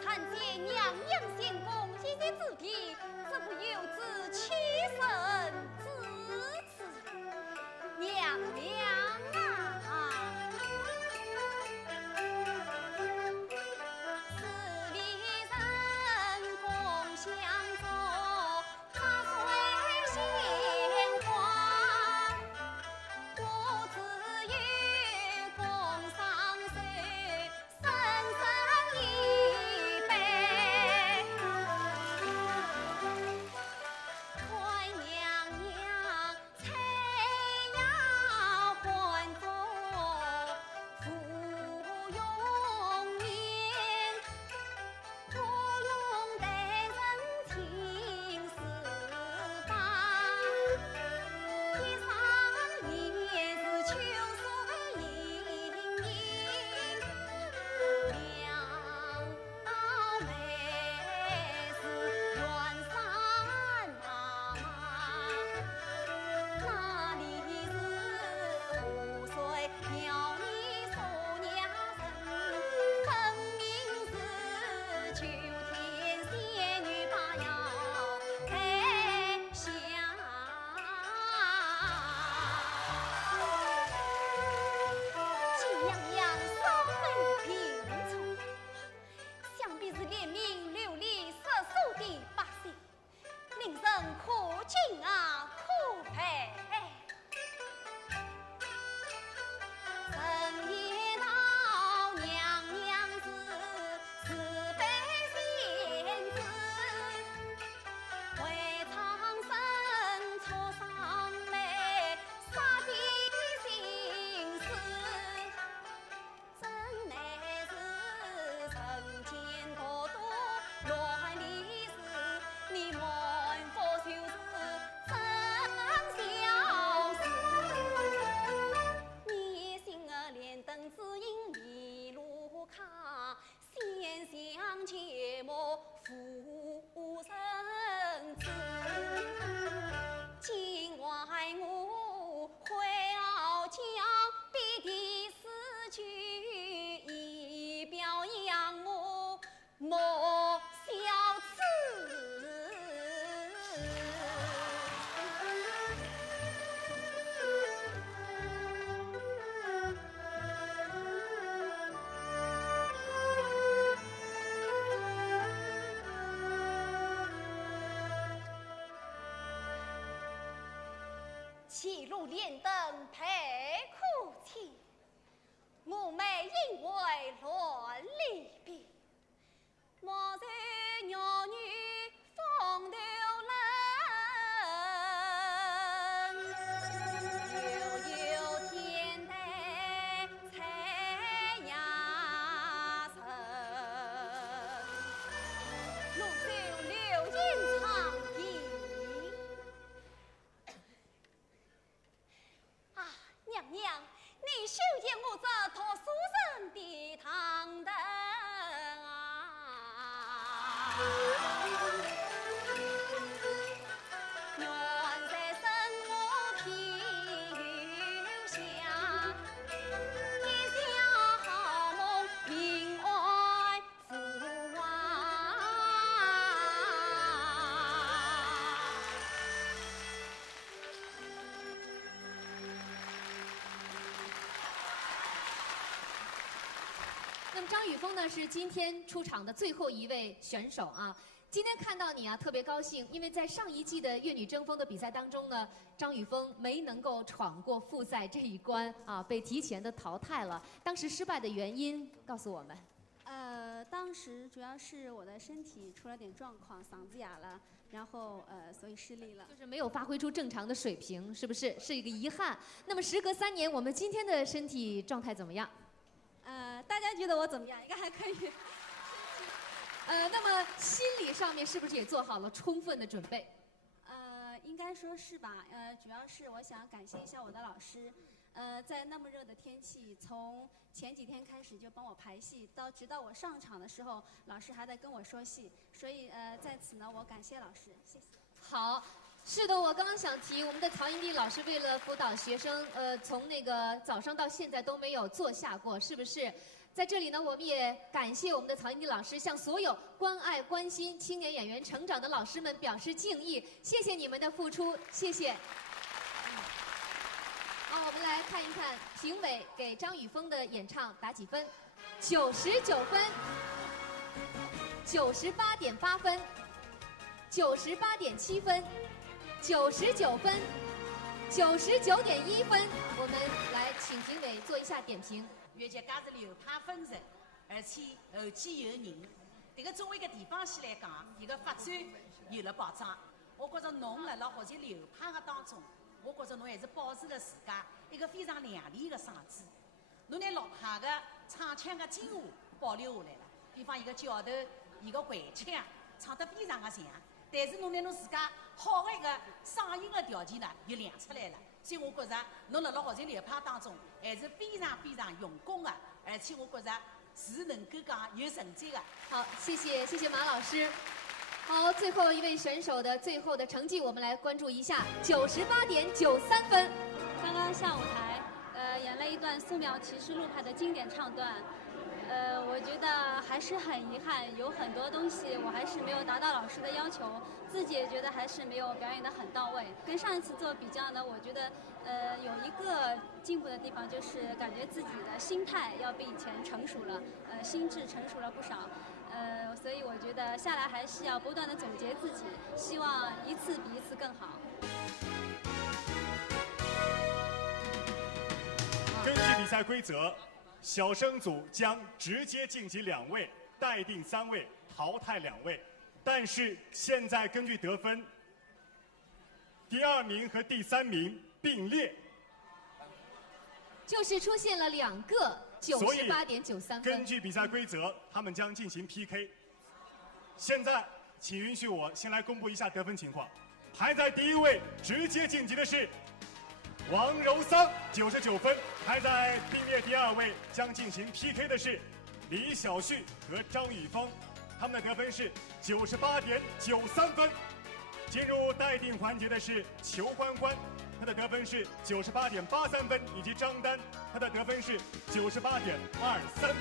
参见娘娘仙公一些子弟，这不由自起身支持娘娘啊！十里人共相助，他虽鲜花，我只与共上水，深深一杯。快娘娘，采呀还中，芙蓉面，不用待人情丝发。天上也是秋水盈盈，两道眉是远山啊，那里是湖水飘你说娘声，分明是秋天仙女把药开下。秦娘娘双眉平蹙，想必是怜悯流离失所的百姓，令人可敬啊，可佩。人言道娘娘是慈悲仙子，会长生错上眉，杀敌心思，真乃是成天多多乱离事，你满腹就是真相思。你心儿连灯只因迷路卡，先想切莫负生子。今晚我回傲江，必定死去，以表扬我莫小此。齐路连灯陪哭泣，我妹因为乱离别，莫说鸟女风流人，悠悠天台采呀神，龙舟流烟长笛。啊，娘娘，你修建我这托书生的堂灯啊！愿在生我平下，一宵好梦平安福啊！那么张雨峰呢是今天出场的最后一位选手啊。今天看到你啊，特别高兴，因为在上一季的《粤女争锋》的比赛当中呢，张雨峰没能够闯过复赛这一关啊，被提前的淘汰了。当时失败的原因告诉我们。当时主要是我的身体出了点状况，嗓子哑了，然后所以失利了。就是没有发挥出正常的水平，是不是？是一个遗憾。那么时隔3年，我们今天的身体状态怎么样？大家觉得我怎么样？应该还可以。那么心理上面是不是也做好了充分的准备？应该说是吧。主要是我想感谢一下我的老师。在那么热的天气，从前几天开始就帮我排戏，直到我上场的时候，老师还在跟我说戏，所以在此呢，我感谢老师，谢谢。好，是的，我刚刚想提，我们的曹英娣老师为了辅导学生，从那个早上到现在都没有坐下过，是不是？在这里呢，我们也感谢我们的曹英娣老师，向所有关爱关心青年演员成长的老师们表示敬意，谢谢你们的付出，谢谢。好，我们来看一看评委给张雨枫的演唱打几分？99分，98.8分，98.7分，99分，99.1分。我们来请评委做一下点评。越剧家是流派纷呈，而且后继有人。这个作为一个地方戏来讲，伊个发展有了保障。我觉着侬辣学习流派的当中。我觉着侬还是保持了自家一个非常亮丽的嗓子，侬拿老派的唱腔的精华保留下来了。比方一个桥头，一个回腔，唱得非常的像，但是侬拿侬自家好的一个嗓音的条件呢，又亮出来了。所以我觉着侬辣学习流派当中还是非常非常用功的，而且我觉着是能够讲有成绩的。好，谢谢马老师。好，最后一位选手的最后的成绩，我们来关注一下，98.93分。刚刚下舞台，演了一段素描骑士路派的经典唱段。我觉得还是很遗憾，有很多东西我还是没有达到老师的要求，自己也觉得还是没有表演得很到位。跟上一次做比较呢，我觉得有一个进步的地方，就是感觉自己的心态要比以前成熟了，心智成熟了不少。所以我觉得下来还是要不断的总结自己，希望一次比一次更好。根据比赛规则，小生组将直接晋级2位，待定3位，淘汰2位。但是现在根据得分，第2名和第3名并列，就是出现了2个98.93分。根据比赛规则，他们将进行 PK。现在，请允许我先来公布一下得分情况。排在第1位直接晋级的是王柔桑，99分；排在并列第2位将进行 PK 的是李晓旭和张雨枫，他们的得分是98.93分。进入待定环节的是裘欢欢，他的得分是98.83分，以及张丹，他的得分是98.23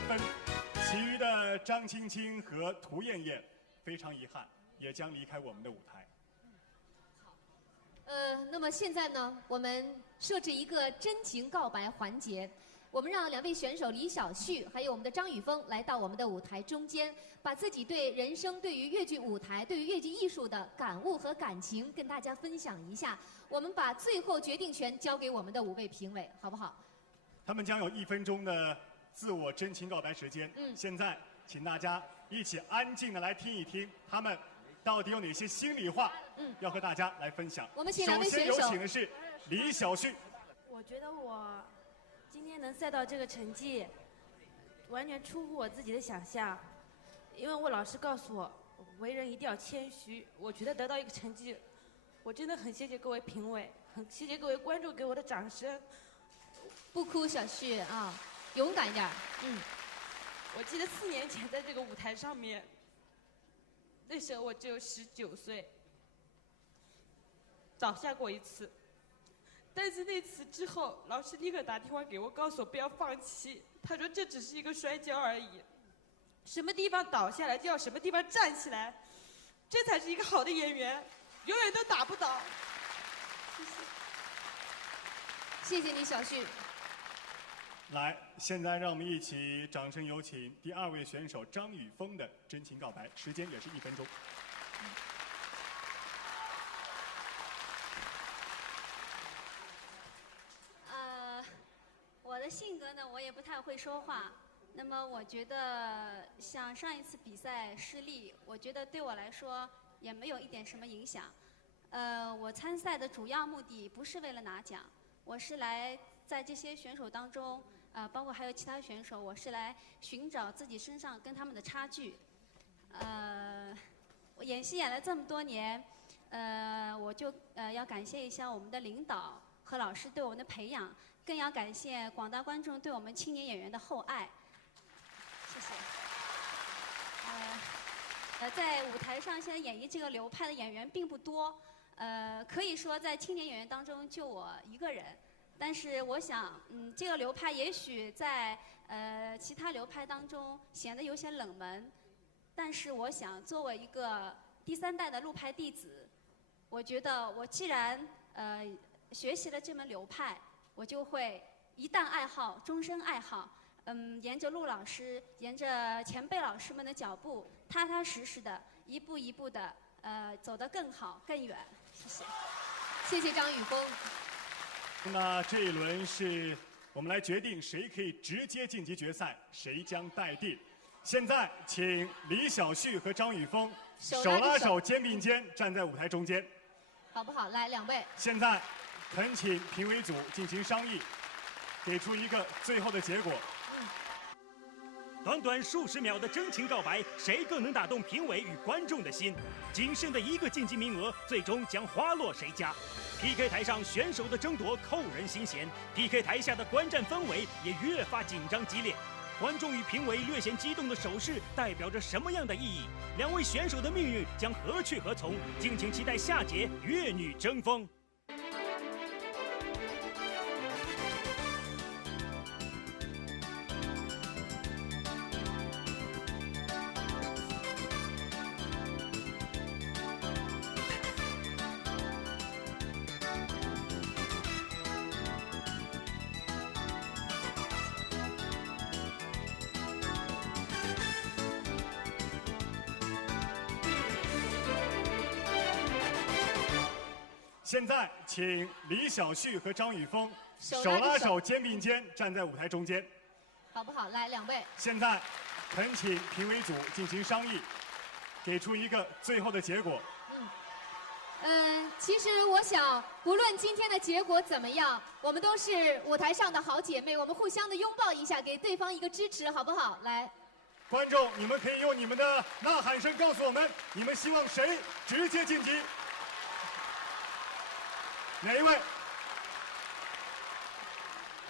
分。其余的张青青和涂艳艳非常遗憾，也将离开我们的舞台。那么现在呢，我们设置一个真情告白环节，我们让2位选手李晓旭还有我们的张雨枫来到我们的舞台中间，把自己对人生、对于越剧舞台、对于越剧艺术的感悟和感情跟大家分享一下。我们把最后决定权交给我们的5位评委，好不好？他们将有1分钟的自我真情告白时间。现在请大家一起安静的来听一听他们到底有哪些心里话，要和大家来分享。我们请2位选手。首先有请的是李晓旭。我觉得我今天能赛到这个成绩，完全出乎我自己的想象。因为我老师告诉我，为人一定要谦虚。我觉得得到一个成绩，我真的很谢谢各位评委，很谢谢各位观众给我的掌声。不哭，小旭啊，勇敢一点。我记得4年前在这个舞台上面，那时候我只有19岁，倒下过一次。但是那次之后，老师立刻打电话给我，告诉我不要放弃。他说这只是一个摔跤而已，什么地方倒下来就要什么地方站起来，这才是一个好的演员，永远都打不倒。谢谢你，小旭。来，现在让我们一起掌声有请第2位选手张雨枫的真情告白，时间也是1分钟。我的性格呢，我也不太会说话，那么我觉得像上一次比赛失利，我觉得对我来说也没有一点什么影响。我参赛的主要目的不是为了拿奖，我是来在这些选手当中，包括还有其他选手，我是来寻找自己身上跟他们的差距。我演戏演了这么多年，我就要感谢一下我们的领导和老师对我们的培养，更要感谢广大观众对我们青年演员的厚爱。谢谢。在舞台上现在演绎这个流派的演员并不多，可以说在青年演员当中就我一个人。但是我想，这个流派也许在其他流派当中显得有些冷门，但是我想作为一个第3代的陆派弟子，我觉得我既然学习了这门流派，我就会一旦爱好，终身爱好。沿着陆老师，沿着前辈老师们的脚步，踏踏实实的，一步一步的，走得更好更远。谢谢。谢谢张雨峰。那这一轮是我们来决定谁可以直接晋级决赛，谁将待定。现在请李晓旭和张雨峰手拉手、肩并肩站在舞台中间，好不好？来，2位。现在恳请评委组进行商议，给出一个最后的结果。短短数十秒的真情告白，谁更能打动评委与观众的心？仅剩的1个晋级名额，最终将花落谁家？PK 台上选手的争夺扣人心弦 ，PK 台下的观战氛围也越发紧张激烈。观众与评委略显激动的手势代表着什么样的意义？2位选手的命运将何去何从？敬请期待下节《粤女争锋》。现在，请李晓旭和张雨峰手拉手、肩并肩站在舞台中间，好不好？来，2位。现在，恳请评委组进行商议，给出一个最后的结果。其实我想，不论今天的结果怎么样，我们都是舞台上的好姐妹，我们互相的拥抱一下，给对方一个支持，好不好？来，观众，你们可以用你们的呐喊声告诉我们，你们希望谁直接晋级？哪一位？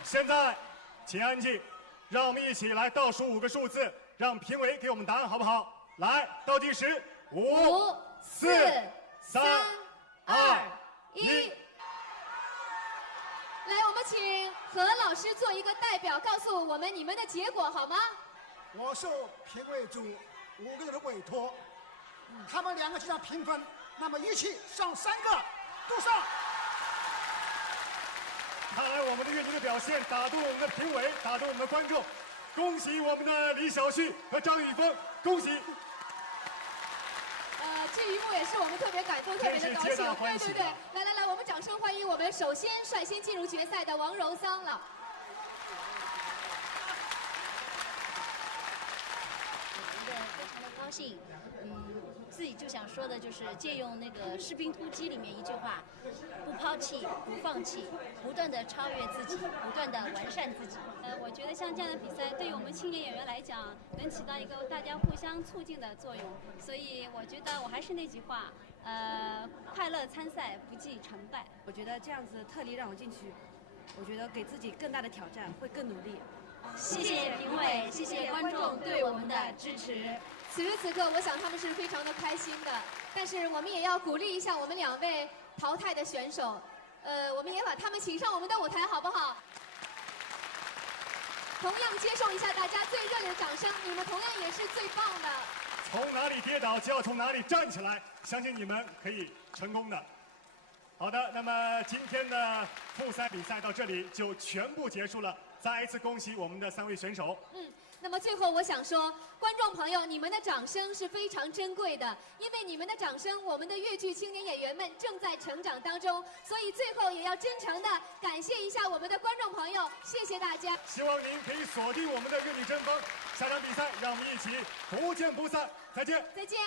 现在，请安静，让我们一起来倒数5个数字，让评委给我们答案，好不好？来，倒计时，5、4、3、2、1。来，我们请何老师做一个代表，告诉我们你们的结果，好吗？我受评委组5个人的委托，他们2个经常评分，那么一起上3个，都上。看来我们的乐队的表现打动我们的评委，打动我们的观众，恭喜我们的李晓旭和张雨峰，恭喜！这一幕也是我们特别感动、特别的高兴。对对对，来，我们掌声欢迎我们首先率先进入决赛的王柔桑了。非常的高兴，自己就想说的就是借用那个《士兵突击》里面一句话：不抛弃，不放弃，不断的超越自己，不断的完善自己。我觉得像这样的比赛，对于我们青年演员来讲，能起到一个大家互相促进的作用。所以我觉得我还是那句话，快乐参赛，不计成败。我觉得这样子特例让我进去，我觉得给自己更大的挑战，会更努力。谢谢评委，谢谢观众对我们的支持。此时此刻，我想他们是非常的开心的，但是我们也要鼓励一下我们2位淘汰的选手，我们也把他们请上我们的舞台，好不好？同样接受一下大家最热烈的掌声，你们同样也是最棒的。从哪里跌倒就要从哪里站起来，相信你们可以成功的。好的，那么今天的复赛比赛到这里就全部结束了。再一次恭喜我们的3位选手。那么最后我想说，观众朋友，你们的掌声是非常珍贵的，因为你们的掌声，我们的粤剧青年演员们正在成长当中，所以最后也要真诚的感谢一下我们的观众朋友，谢谢大家。希望您可以锁定我们的粤女争锋，下场比赛让我们一起不见不散，再见。再见。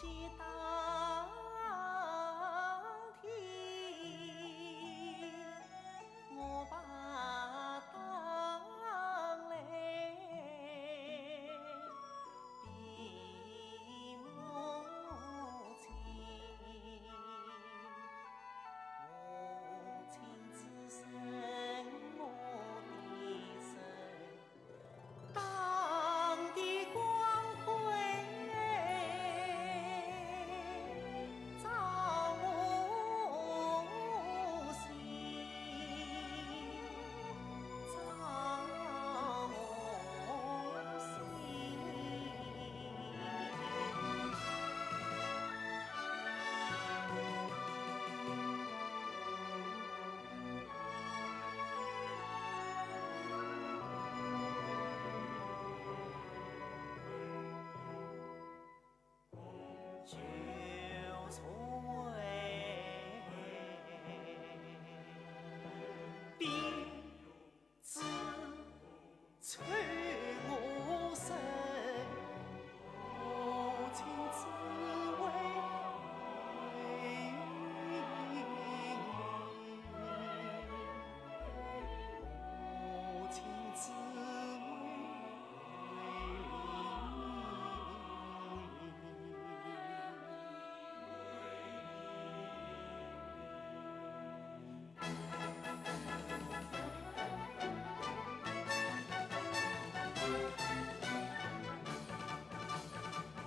去当天，我把当来比母亲，母亲之生我的生，当的光辉。就从为鞭子催我生，母亲只为母亲只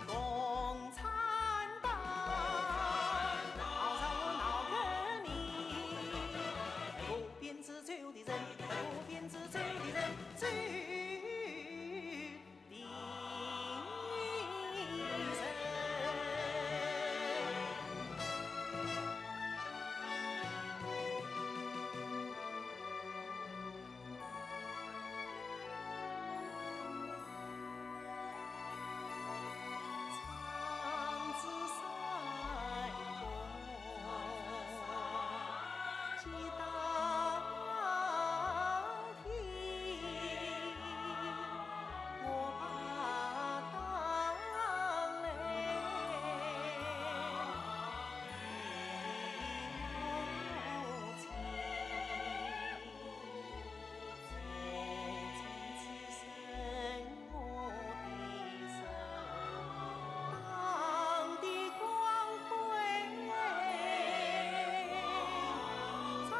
共产党闹上我脑壳里，我鞭子抽的人，我鞭子抽的人，抽的人。长子三公，去当天，我把当来比母亲，母亲此生我的生。当的光辉，长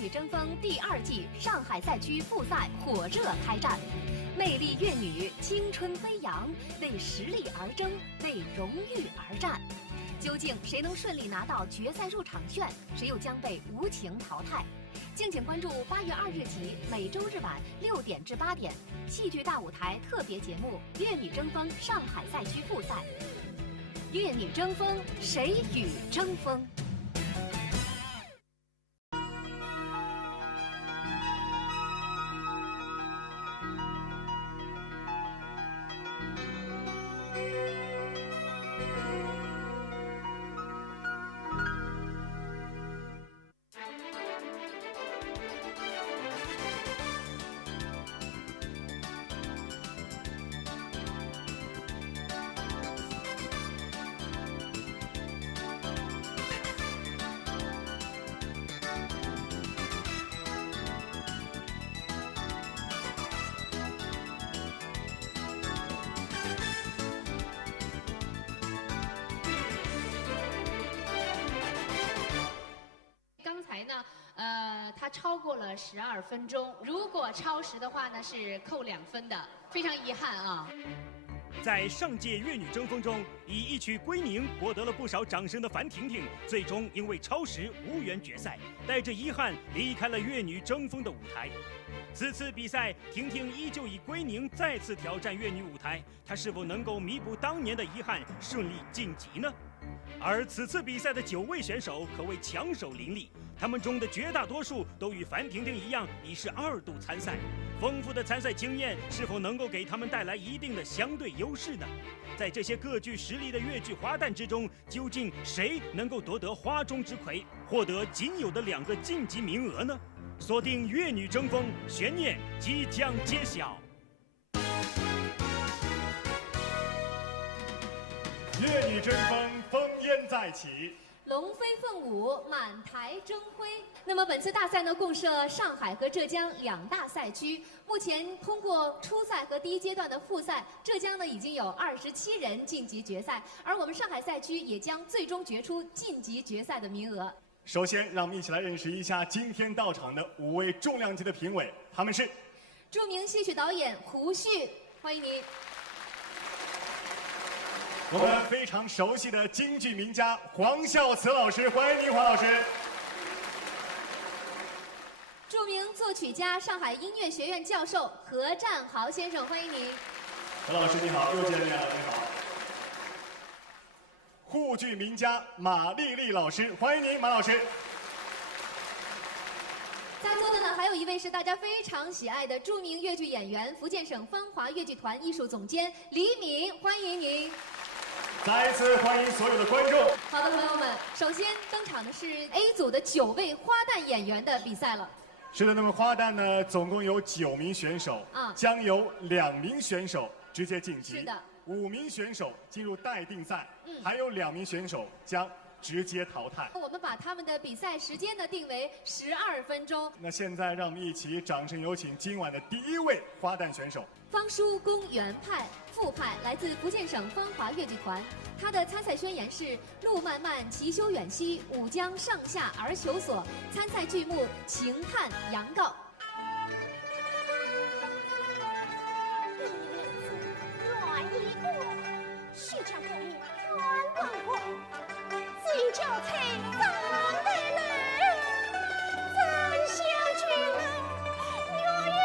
女争锋第2季上海赛区复赛火热开战，魅力粤女青春飞扬，为实力而争，为荣誉而战。究竟谁能顺利拿到决赛入场券，谁又将被无情淘汰？敬请关注8月2日起每周日晚6点至8点，戏剧大舞台特别节目《粤女争锋上海赛区复赛》。粤女争锋，谁与争锋？他超过了12分钟，如果超时的话呢，是扣2分的，非常遗憾啊。在上届粤女争锋中，以一曲《归宁》获得了不少掌声的樊婷婷，最终因为超时无缘决赛，带着遗憾离开了粤女争锋的舞台。此次比赛，婷婷依旧以《归宁》再次挑战粤女舞台，她是否能够弥补当年的遗憾，顺利晋级呢？而此次比赛的9位选手可谓强手林立，他们中的绝大多数都与樊婷婷一样，已是2度参赛。丰富的参赛经验是否能够给他们带来一定的相对优势呢？在这些各具实力的粤剧花旦之中，究竟谁能够夺得花中之魁，获得仅有的2个晋级名额呢？锁定粤女争锋，悬念即将揭晓。粤女争锋，烽烟再起。龙飞凤舞，满台争辉。那么本次大赛呢，共设上海和浙江2大赛区。目前通过初赛和第1阶段的复赛，浙江呢已经有27人晋级决赛，而我们上海赛区也将最终决出晋级决赛的名额。首先，让我们一起来认识一下今天到场的5位重量级的评委，他们是著名戏曲导演胡旭，欢迎您。我们非常熟悉的京剧名家黄孝慈老师，欢迎您，黄老师。著名作曲家、上海音乐学院教授何占豪先生，欢迎您。何老师你好，又见面了，你好。沪剧名家马丽丽老师，欢迎您，马老师。在座的呢，还有一位是大家非常喜爱的著名粤剧演员、福建省芳华粤剧团艺术总监李敏，欢迎您。再次欢迎所有的观众。好的，朋友们，首先登场的是 A 组的9位花旦演员的比赛了。是的，那么花旦呢，总共有9名选手，将有2名选手直接晋级，是的，5名选手进入待定赛，还有2名选手将直接淘汰。我们把他们的比赛时间呢定为12分钟。那现在让我们一起掌声有请今晚的第1位花旦选手。方叔公原派副派来自福建省芳华粤剧团，他的参赛宣言是“路漫漫其修远兮，吾将上下而求索”。参赛剧目《情探杨告》。乱一过，须将故意乱乱过，最叫才长得来，怎想去了若有。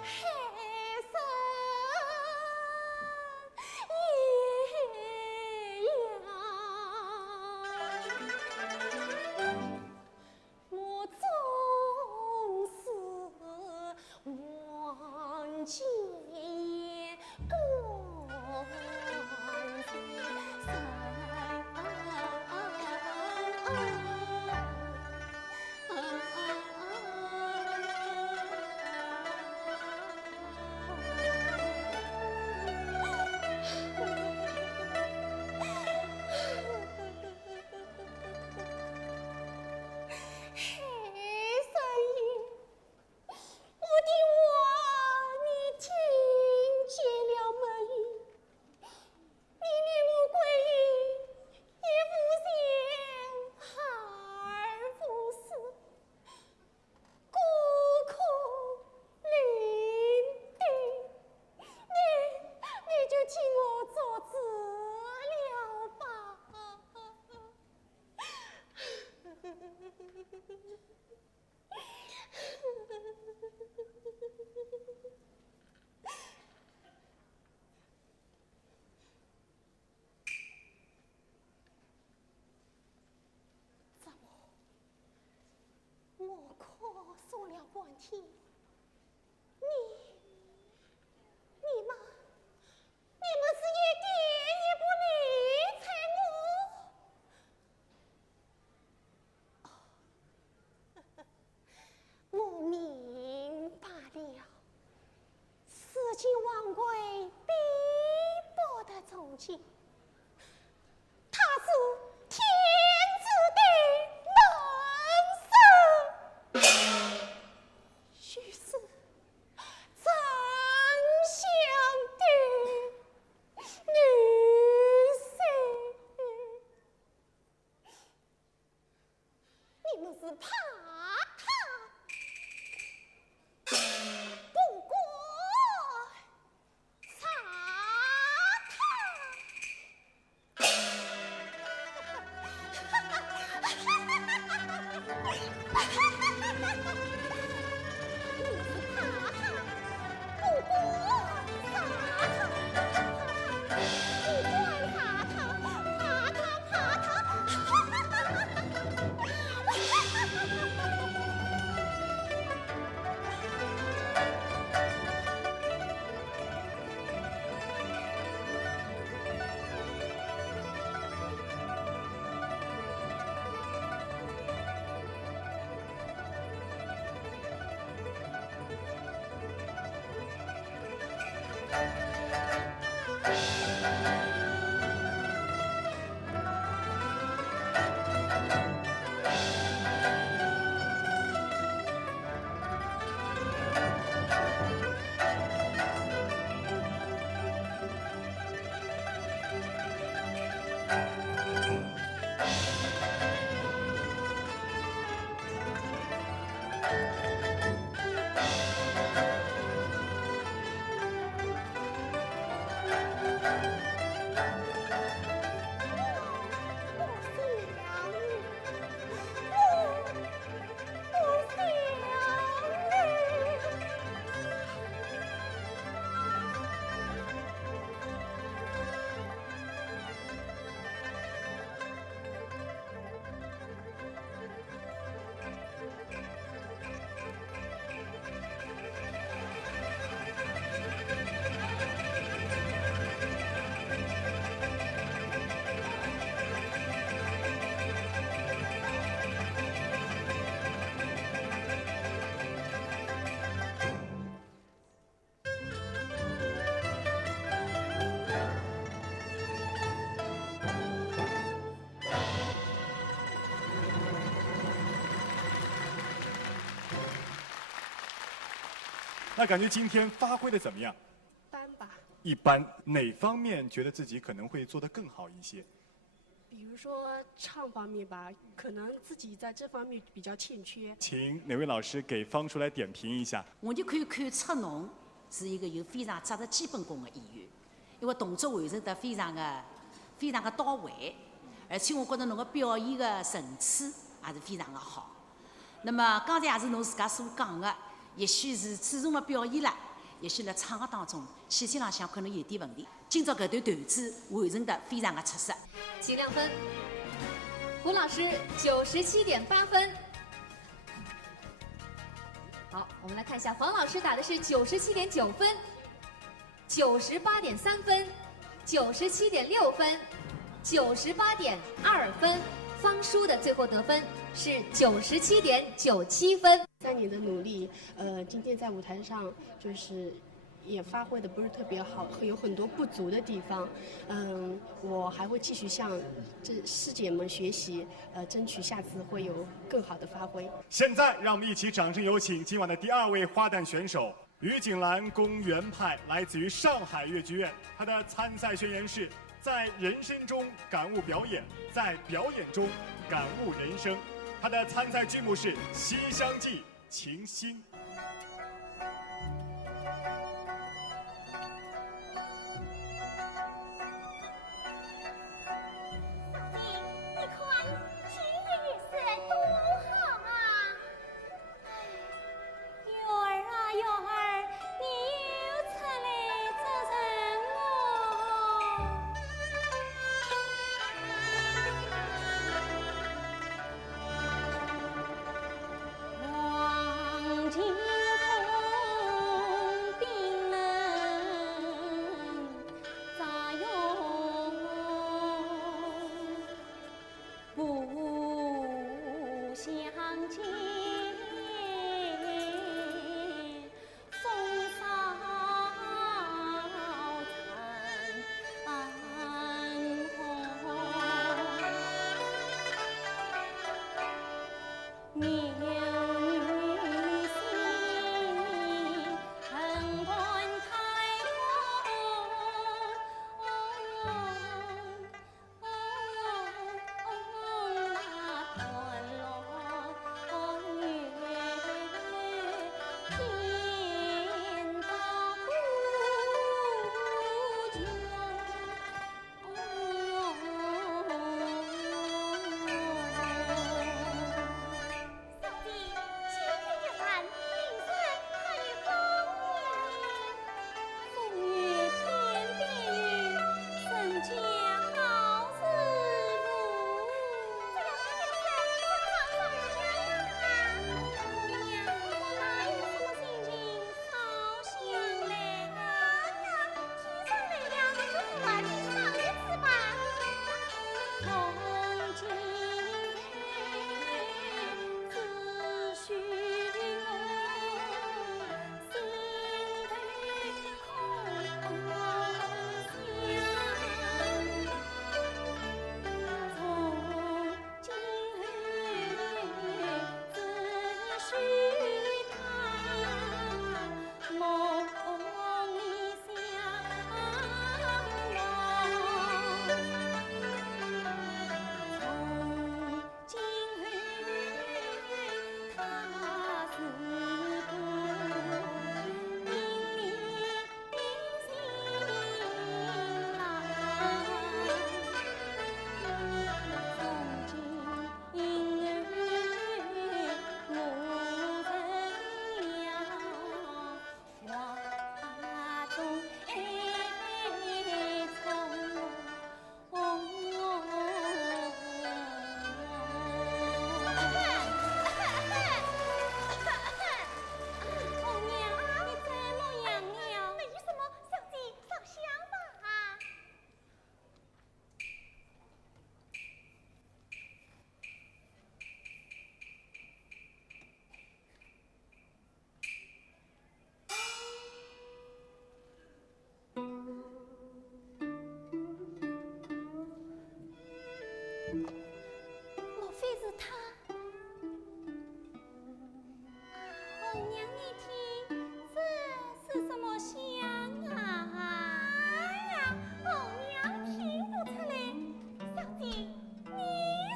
黑色弃。他是天子的人生，须是真相的女婿。你们是怕他，不过杀他。那感觉今天发挥的怎么样？般吧。一般。哪方面觉得自己可能会做得更好一些？比如说唱方面吧，可能自己在这方面比较欠缺。请哪位老师给方叔来点评一下？我就可以看出侬是一个有非常扎实基本功的演员，因为动作完成得非常的到位，而且我觉得侬的表演的层次也是非常的好。那么刚才也是侬自家所讲的。也许是注重了表演了，也许辣唱个当中，气息浪向可能有点问题。今朝搿段段子完成得非常的出色。请亮分，胡老师97.8分。好，我们来看一下，黄老师打的是97.9分，98.3分，97.6分，98.2分。方叔的最后得分是97.97分。3年的努力，今天在舞台上就是也发挥的不是特别好，有很多不足的地方。我还会继续向这师姐们学习，争取下次会有更好的发挥。现在让我们一起掌声有请今晚的第2位花旦选手于景兰，公园派，来自于上海越剧院。她的参赛宣言是：在人生中感悟表演，在表演中感悟人生。他的参赛剧目是《西厢记·情心》。你看，今日月色多好啊！月儿啊月儿，你又出来做什么？望京。娘你听，这是什么香啊？哎呀，红娘听不出来，小姐你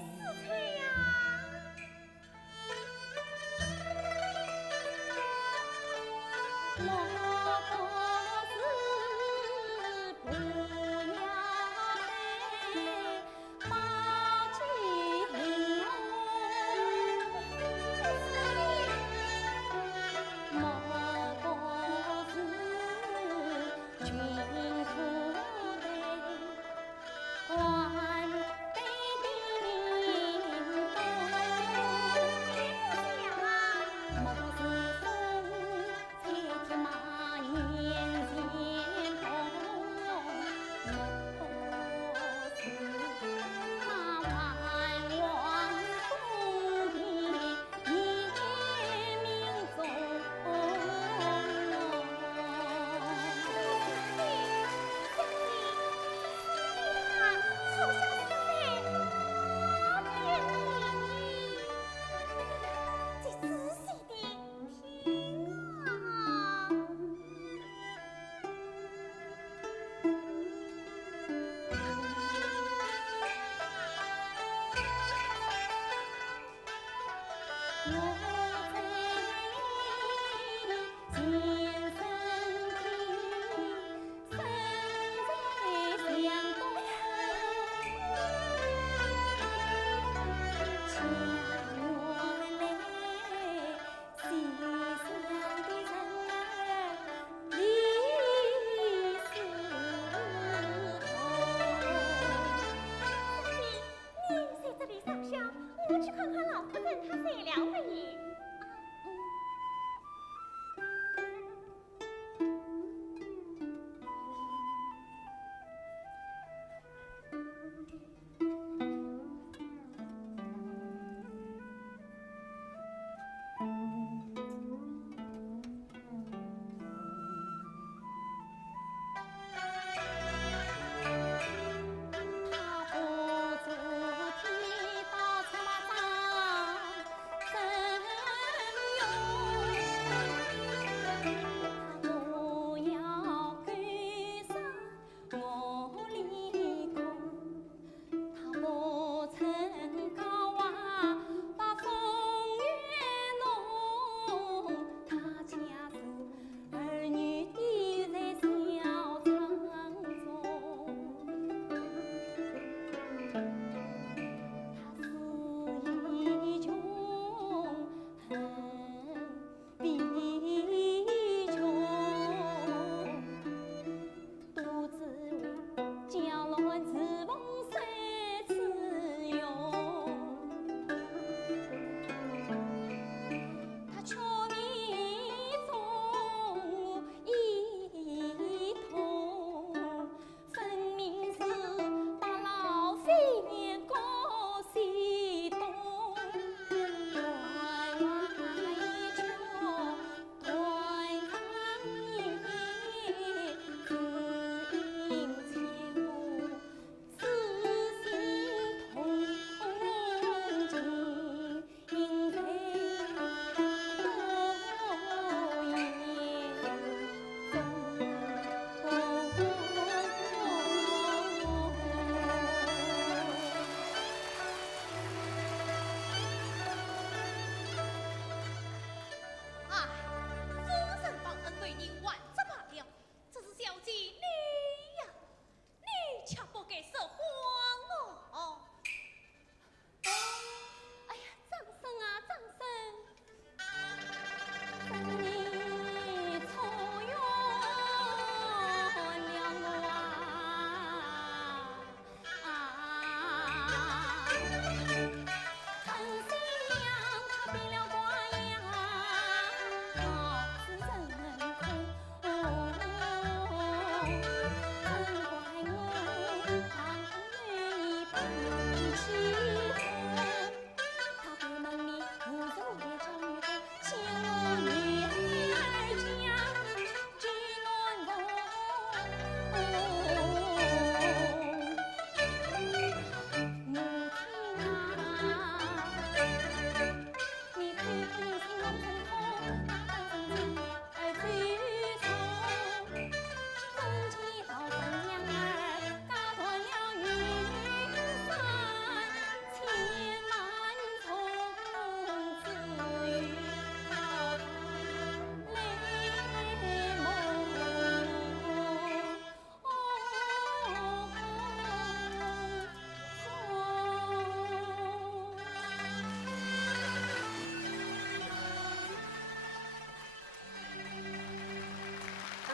是谁呀？我不是不要得八斤零哦，莫不是君可得官得定多，莫不是风才天马。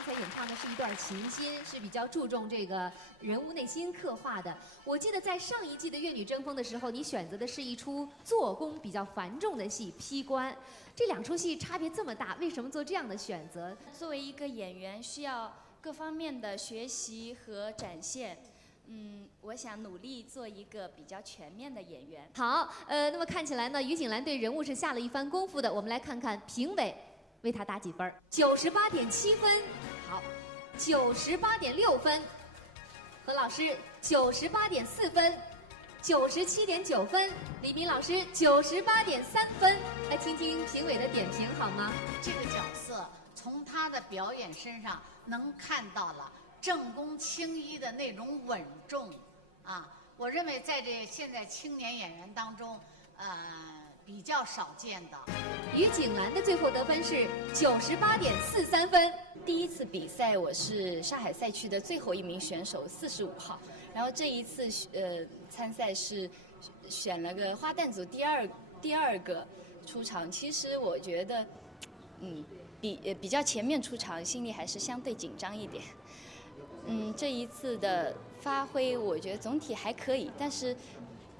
才演唱的是一段情心，是比较注重这个人物内心刻画的。我记得在上一季的《粤女争锋》的时候，你选择的是一出做工比较繁重的戏《批官》，这两出戏差别这么大，为什么做这样的选择？作为一个演员，需要各方面的学习和展现。我想努力做一个比较全面的演员。好，那么看起来呢，于景兰对人物是下了一番功夫的。我们来看看评委为他打几分？98.7分。好，98.6分。何老师98.4分，97.9分。李敏老师98.3分。来听听评委的点评好吗？这个角色从他的表演身上能看到了正宫青衣的那种稳重，啊，我认为在这现在青年演员当中，比较少见的。于景兰的最后得分是98.43分。第一次比赛我是上海赛区的最后一名选手，45号。然后这一次参赛是选了个花旦组第二个出场。其实我觉得，比较前面出场，心里还是相对紧张一点。这一次的发挥，我觉得总体还可以，但是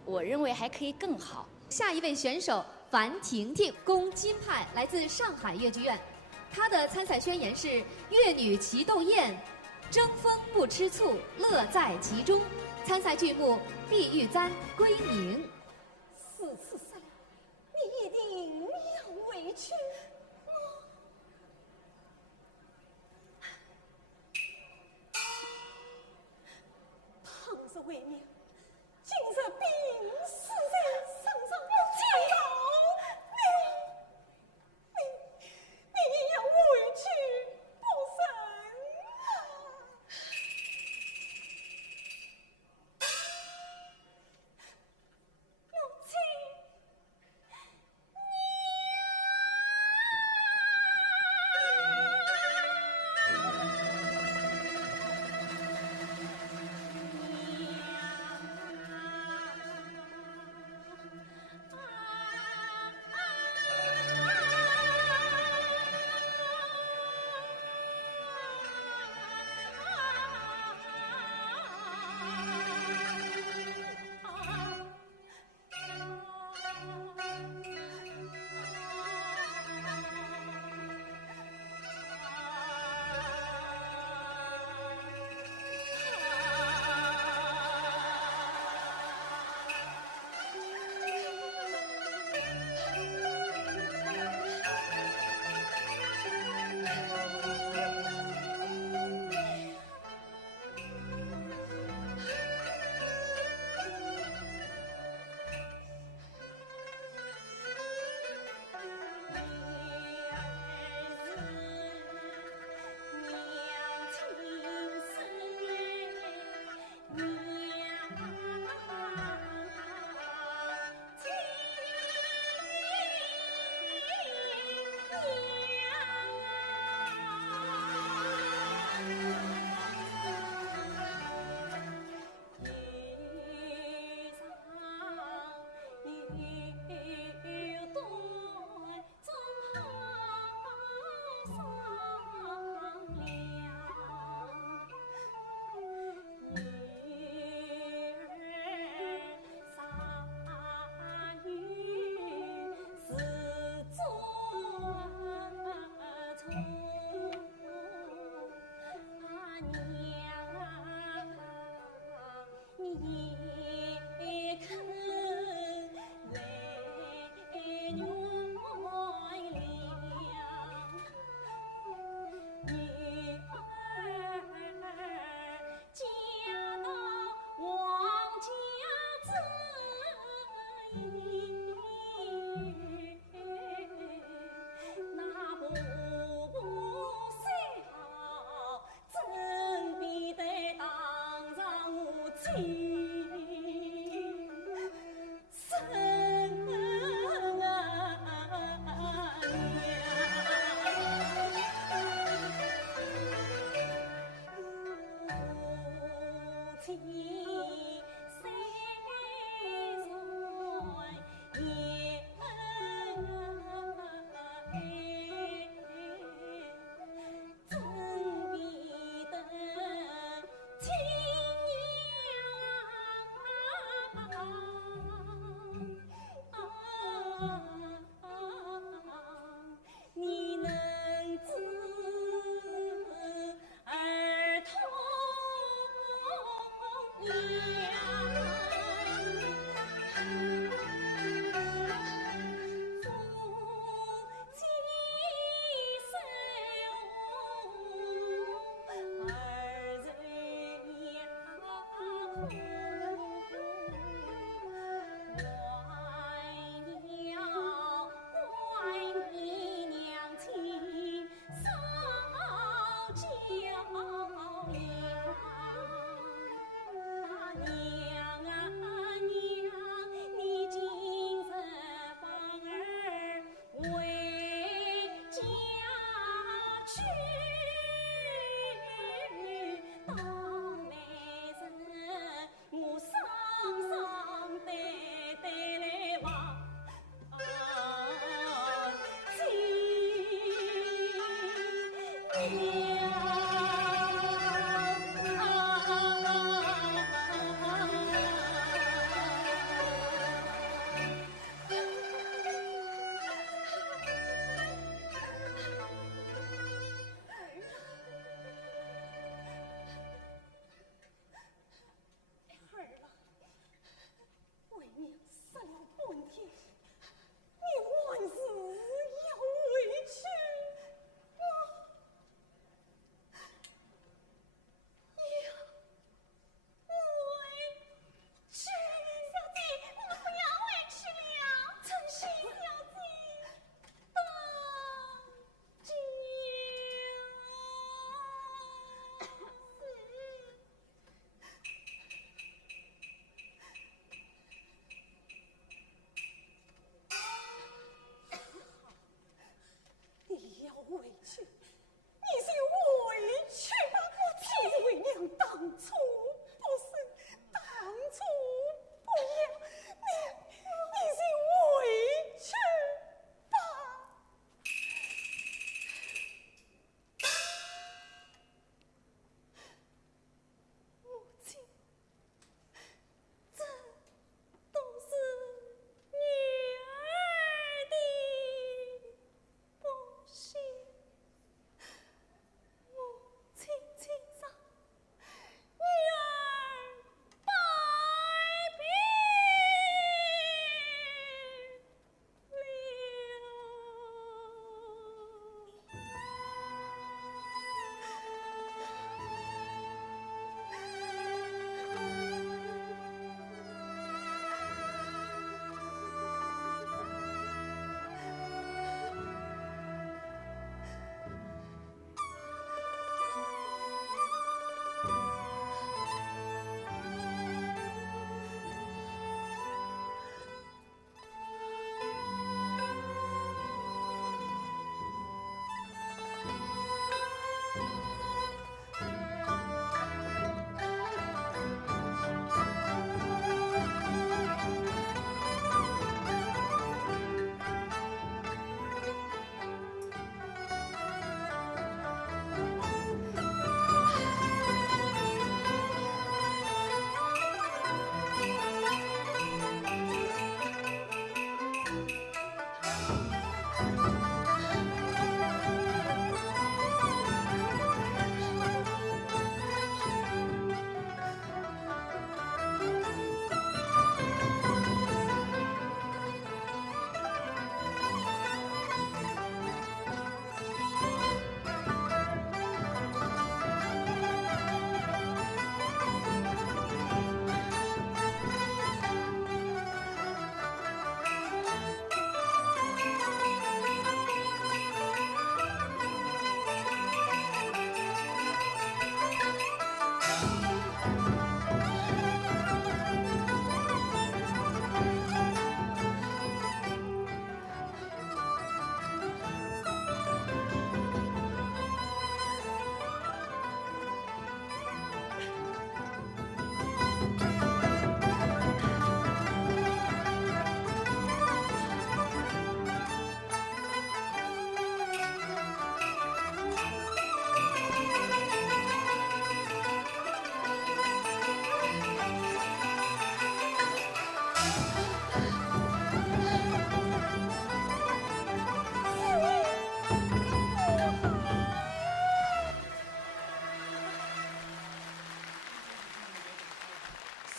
我认为还可以更好。下一位选手樊婷婷，宫金派，来自上海越剧院。她的参赛宣言是：粤女齐斗艳，争风不吃醋，乐在其中。参赛剧目《碧玉簪》《归宁》。4次失了，你一定要委屈我。倘若为娘，今日病死在上上要见到你也要委屈不胜母亲。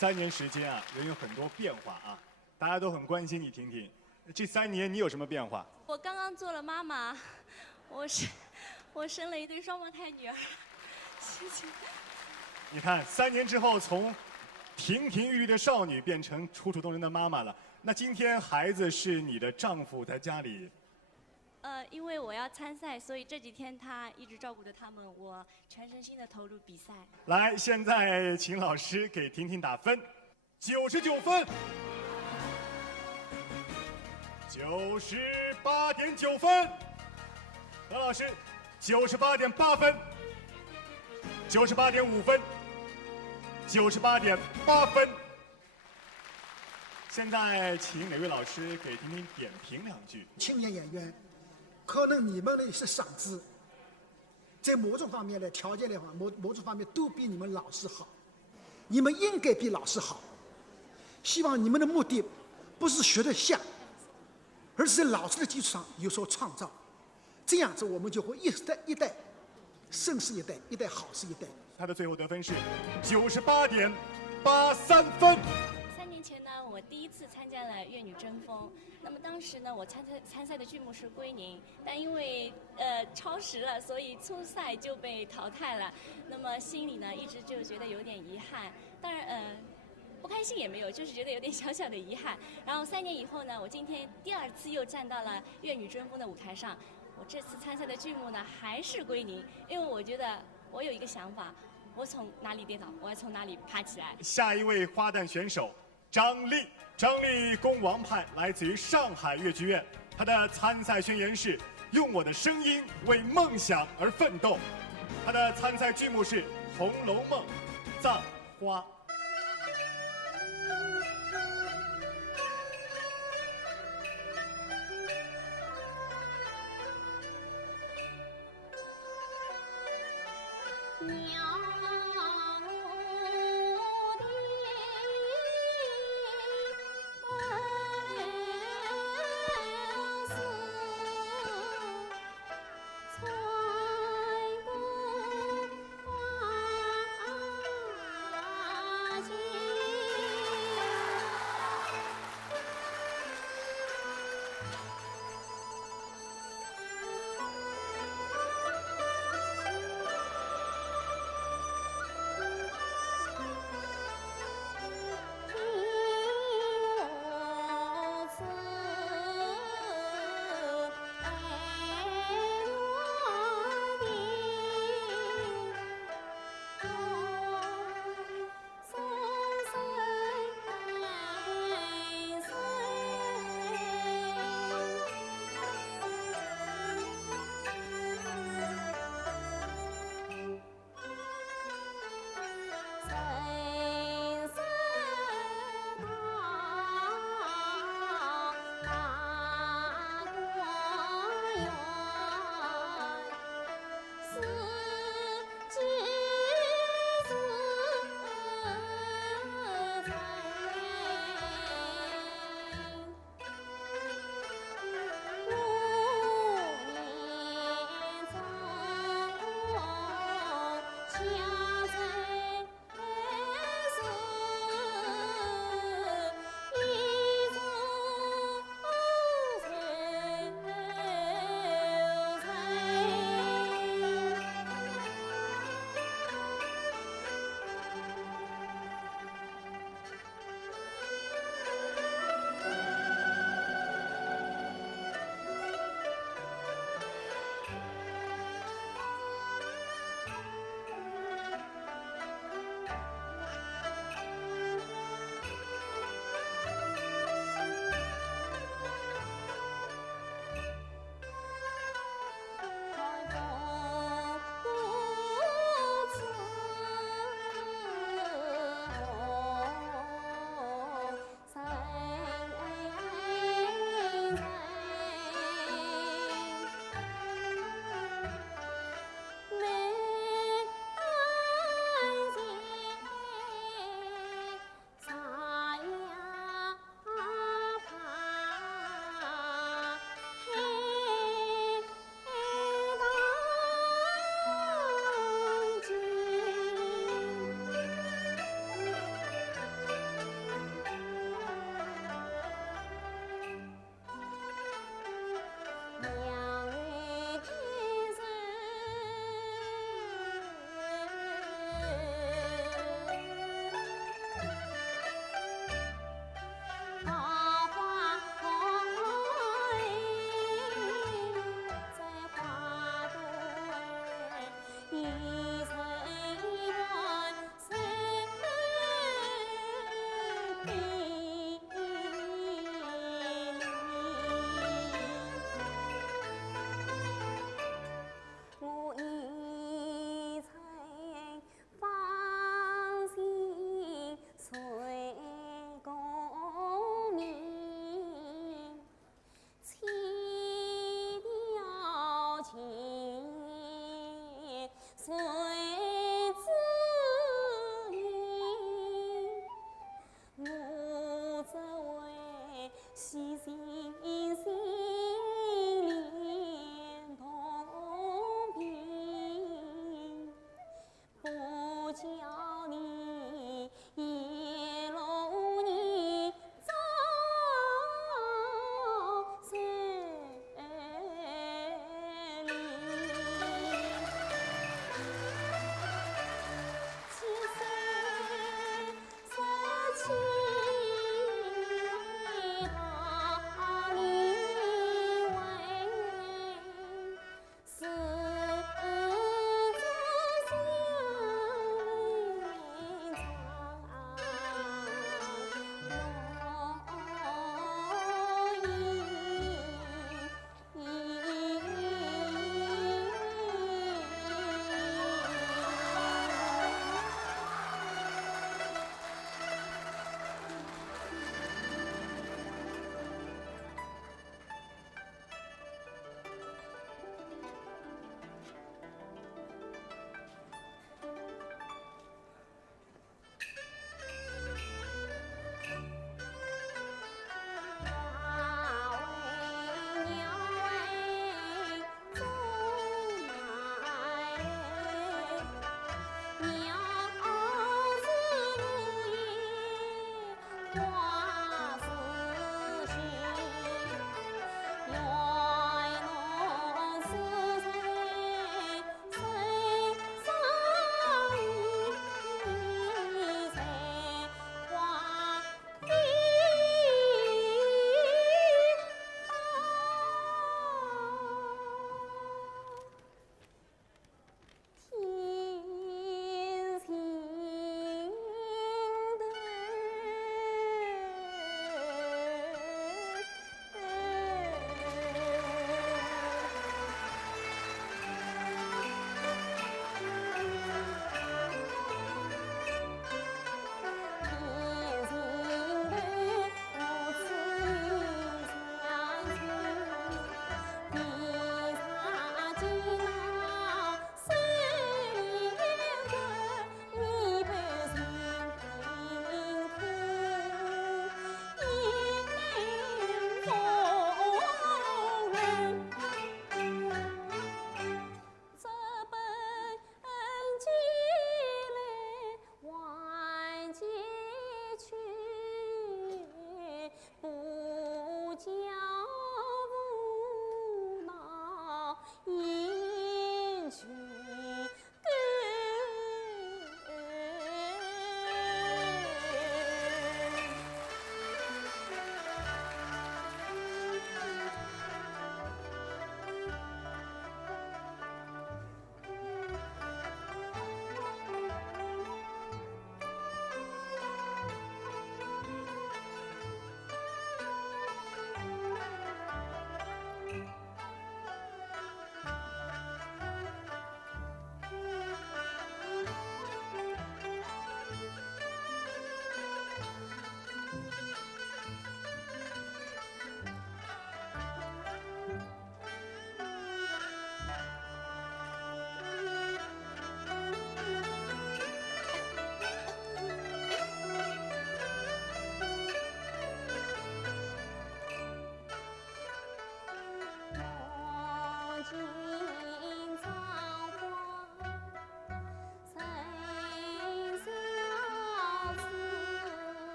3年时间啊，人有很多变化啊，大家都很关心你。婷婷，这3年你有什么变化？我刚刚做了妈妈，我生了一对双胞胎女儿，谢谢。你看，3年之后，从亭亭玉立的少女变成楚楚动人的妈妈了。那今天孩子是你的丈夫在家里？因为我要参赛，所以这几天他一直照顾着他们，我全身心的投入比赛。来，现在请老师给婷婷打分，99分，98.9分。何老师，98.8分。98.5分，98.8分。现在请哪位老师给丁丁点评2句？青年演员，可能你们的一些嗓子，在某种方面的条件的话，某种方面都比你们老师好，你们应该比老师好。希望你们的目的不是学得像，而是在老师的基础上有所创造，这样子我们就会一代盛世一代，一代好事一代。他的最后得分是98.83分。3年前呢，我第一次参加了《粤女争锋》，那么当时呢，我参赛的剧目是《归宁》，但因为超时了，所以初赛就被淘汰了。那么心里呢，一直就觉得有点遗憾。当然，不开心也没有，就是觉得有点小小的遗憾。然后3年以后呢，我今天第2次又站到了《粤女争锋》的舞台上。我这次参赛的剧目呢，还是《归宁》，因为我觉得我有一个想法，我从哪里跌倒，我要从哪里爬起来。下一位花旦选手张丽，张丽攻王派，来自于上海粤剧院。她的参赛宣言是“用我的声音为梦想而奋斗”。她的参赛剧目是《红楼梦》《葬花》。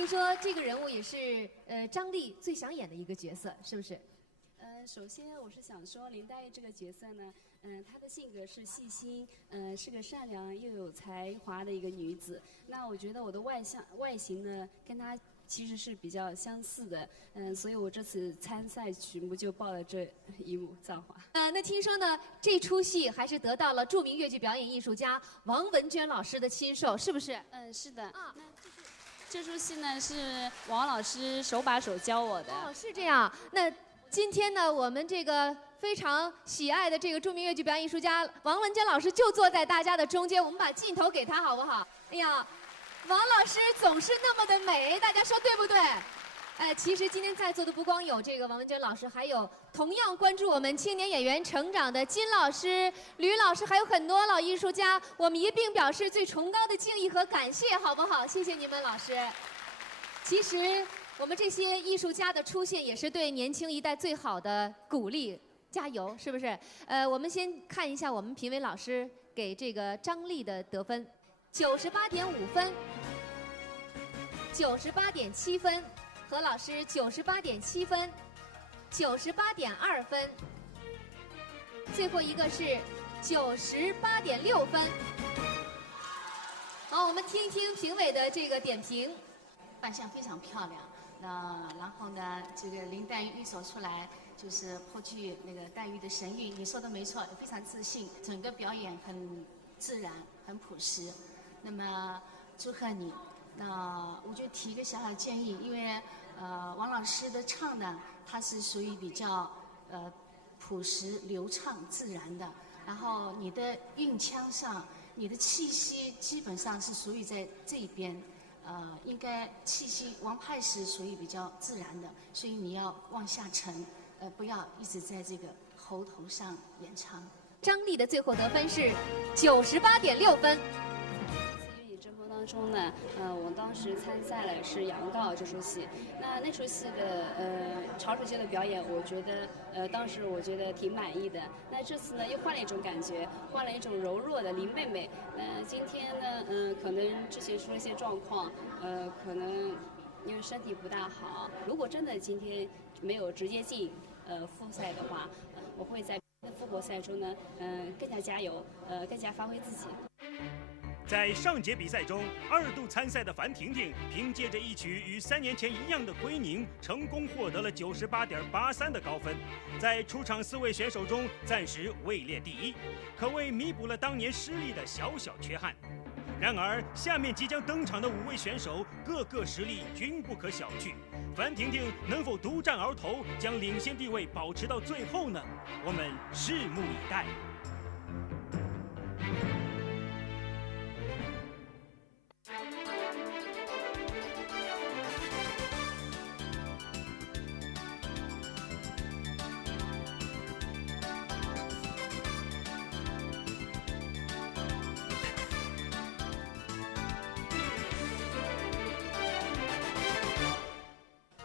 听说这个人物也是张丽最想演的一个角色，是不是？首先我是想说林黛玉这个角色呢，她的性格是细心，是个善良又有才华的一个女子。那我觉得我的外形呢，跟她其实是比较相似的，所以我这次参赛曲目就报了这一幕《葬花》。那听说呢，这出戏还是得到了著名越剧表演艺术家王文娟老师的亲授，是不是？是的。这出戏呢是王老师手把手教我的。哦，是这样。那今天呢，我们这个非常喜爱的这个著名越剧表演艺术家王文娟老师就坐在大家的中间，我们把镜头给他好不好？哎呀，王老师总是那么的美，大家说对不对？其实今天在座的不光有这个王文娟老师，还有同样关注我们青年演员成长的金老师、吕老师，还有很多老艺术家，我们一并表示最崇高的敬意和感谢，好不好？谢谢你们老师。其实我们这些艺术家的出现，也是对年轻一代最好的鼓励，加油，是不是？我们先看一下我们评委老师给这个张丽的得分，98.5分，98.7分。何老师98.7分，98.2分，最后一个是98.6分。好，我们听一听评委的这个点评。扮相非常漂亮，然后呢，这个林黛玉一走出来就是颇具那个黛玉的神韵。你说的没错，非常自信，整个表演很自然，很朴实。那么祝贺你。那我就提一个小小建议，因为王老师的唱呢，它是属于比较朴实、流畅、自然的。然后你的韵腔上，你的气息基本上是属于在这一边，应该气息王派是属于比较自然的，所以你要往下沉，不要一直在这个喉头上演唱。张丽的最后得分是98.6分。当中呢，我当时参赛了是杨告这出戏，那出戏的潮水街的表演，我觉得当时我觉得挺满意的。那这次呢又换了一种感觉，换了一种柔弱的林妹妹。今天呢，可能之前出了一些状况，可能因为身体不大好。如果真的今天没有直接进复赛的话，我会在复活赛中呢，更加加油，更加发挥自己。在上节比赛中，2度参赛的樊婷婷凭借着一曲与3年前一样的《归宁》，成功获得了98.83的高分，在出场4位选手中暂时位列第1，可谓弥补了当年失利的小小缺憾。然而，下面即将登场的5位选手，个个实力均不可小觑。樊婷婷能否独占鳌头，将领先地位保持到最后呢？我们拭目以待。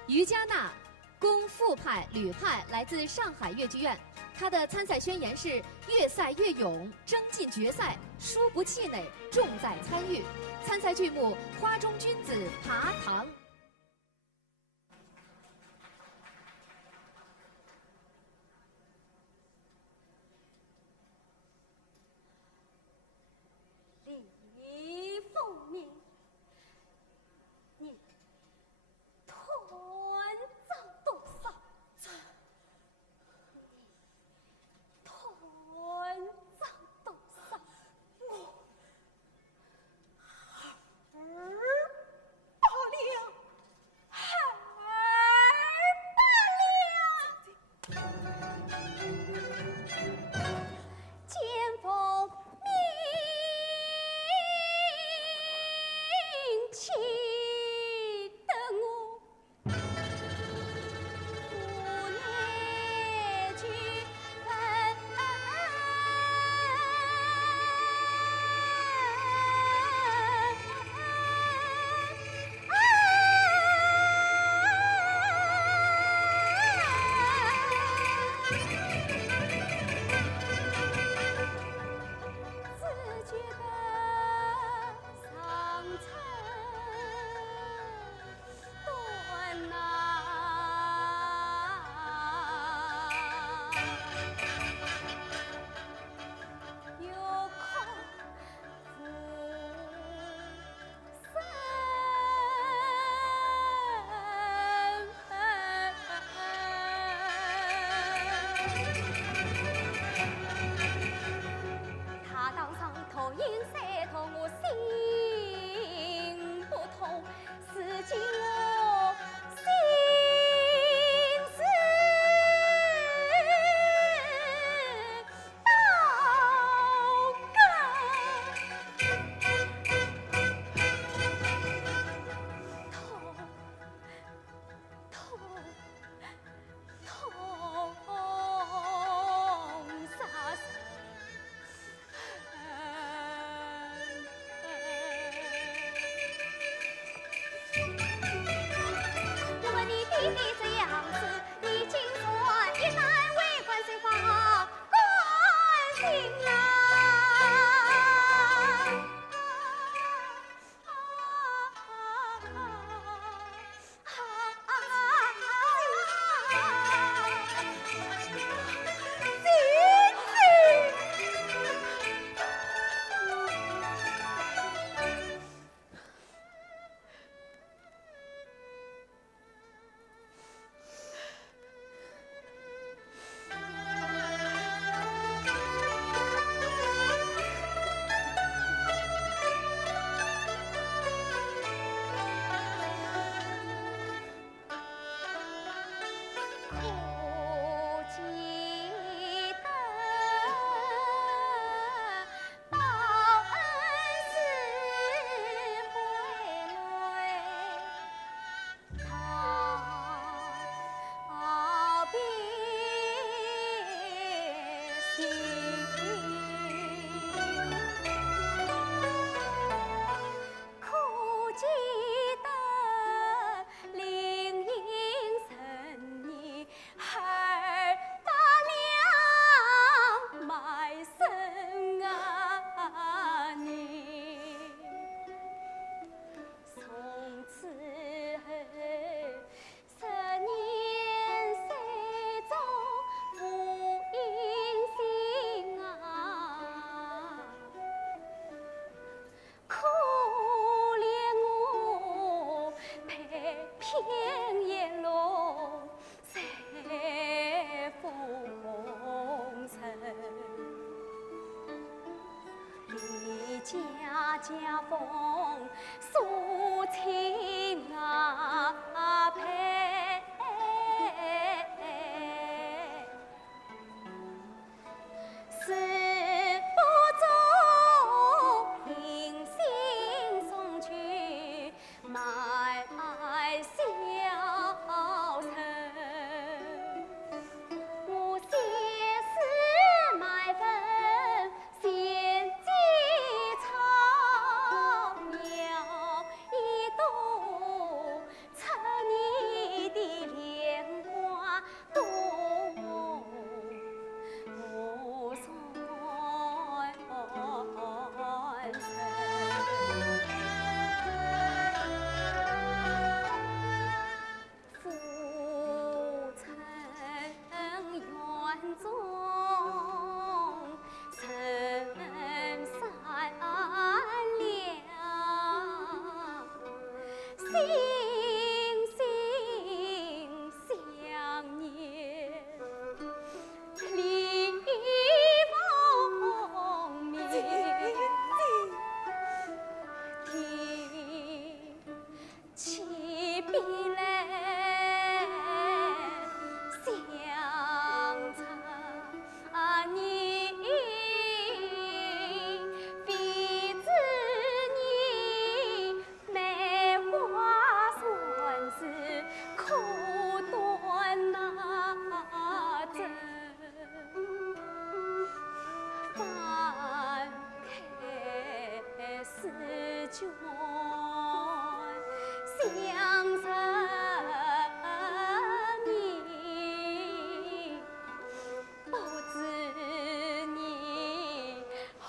于佳娜，功副派、吕派，来自上海越剧院。她的参赛宣言是：越赛越勇，争进决赛，输不气馁，重在参与。参赛剧目《花中君子爬堂》。李凤鸣，你团长多少？团长多少？我200两。家风诉情配，四不中平心送去埋小城，无些事埋分先记草苗一朵，趁你的莲花多相思你，不知你寒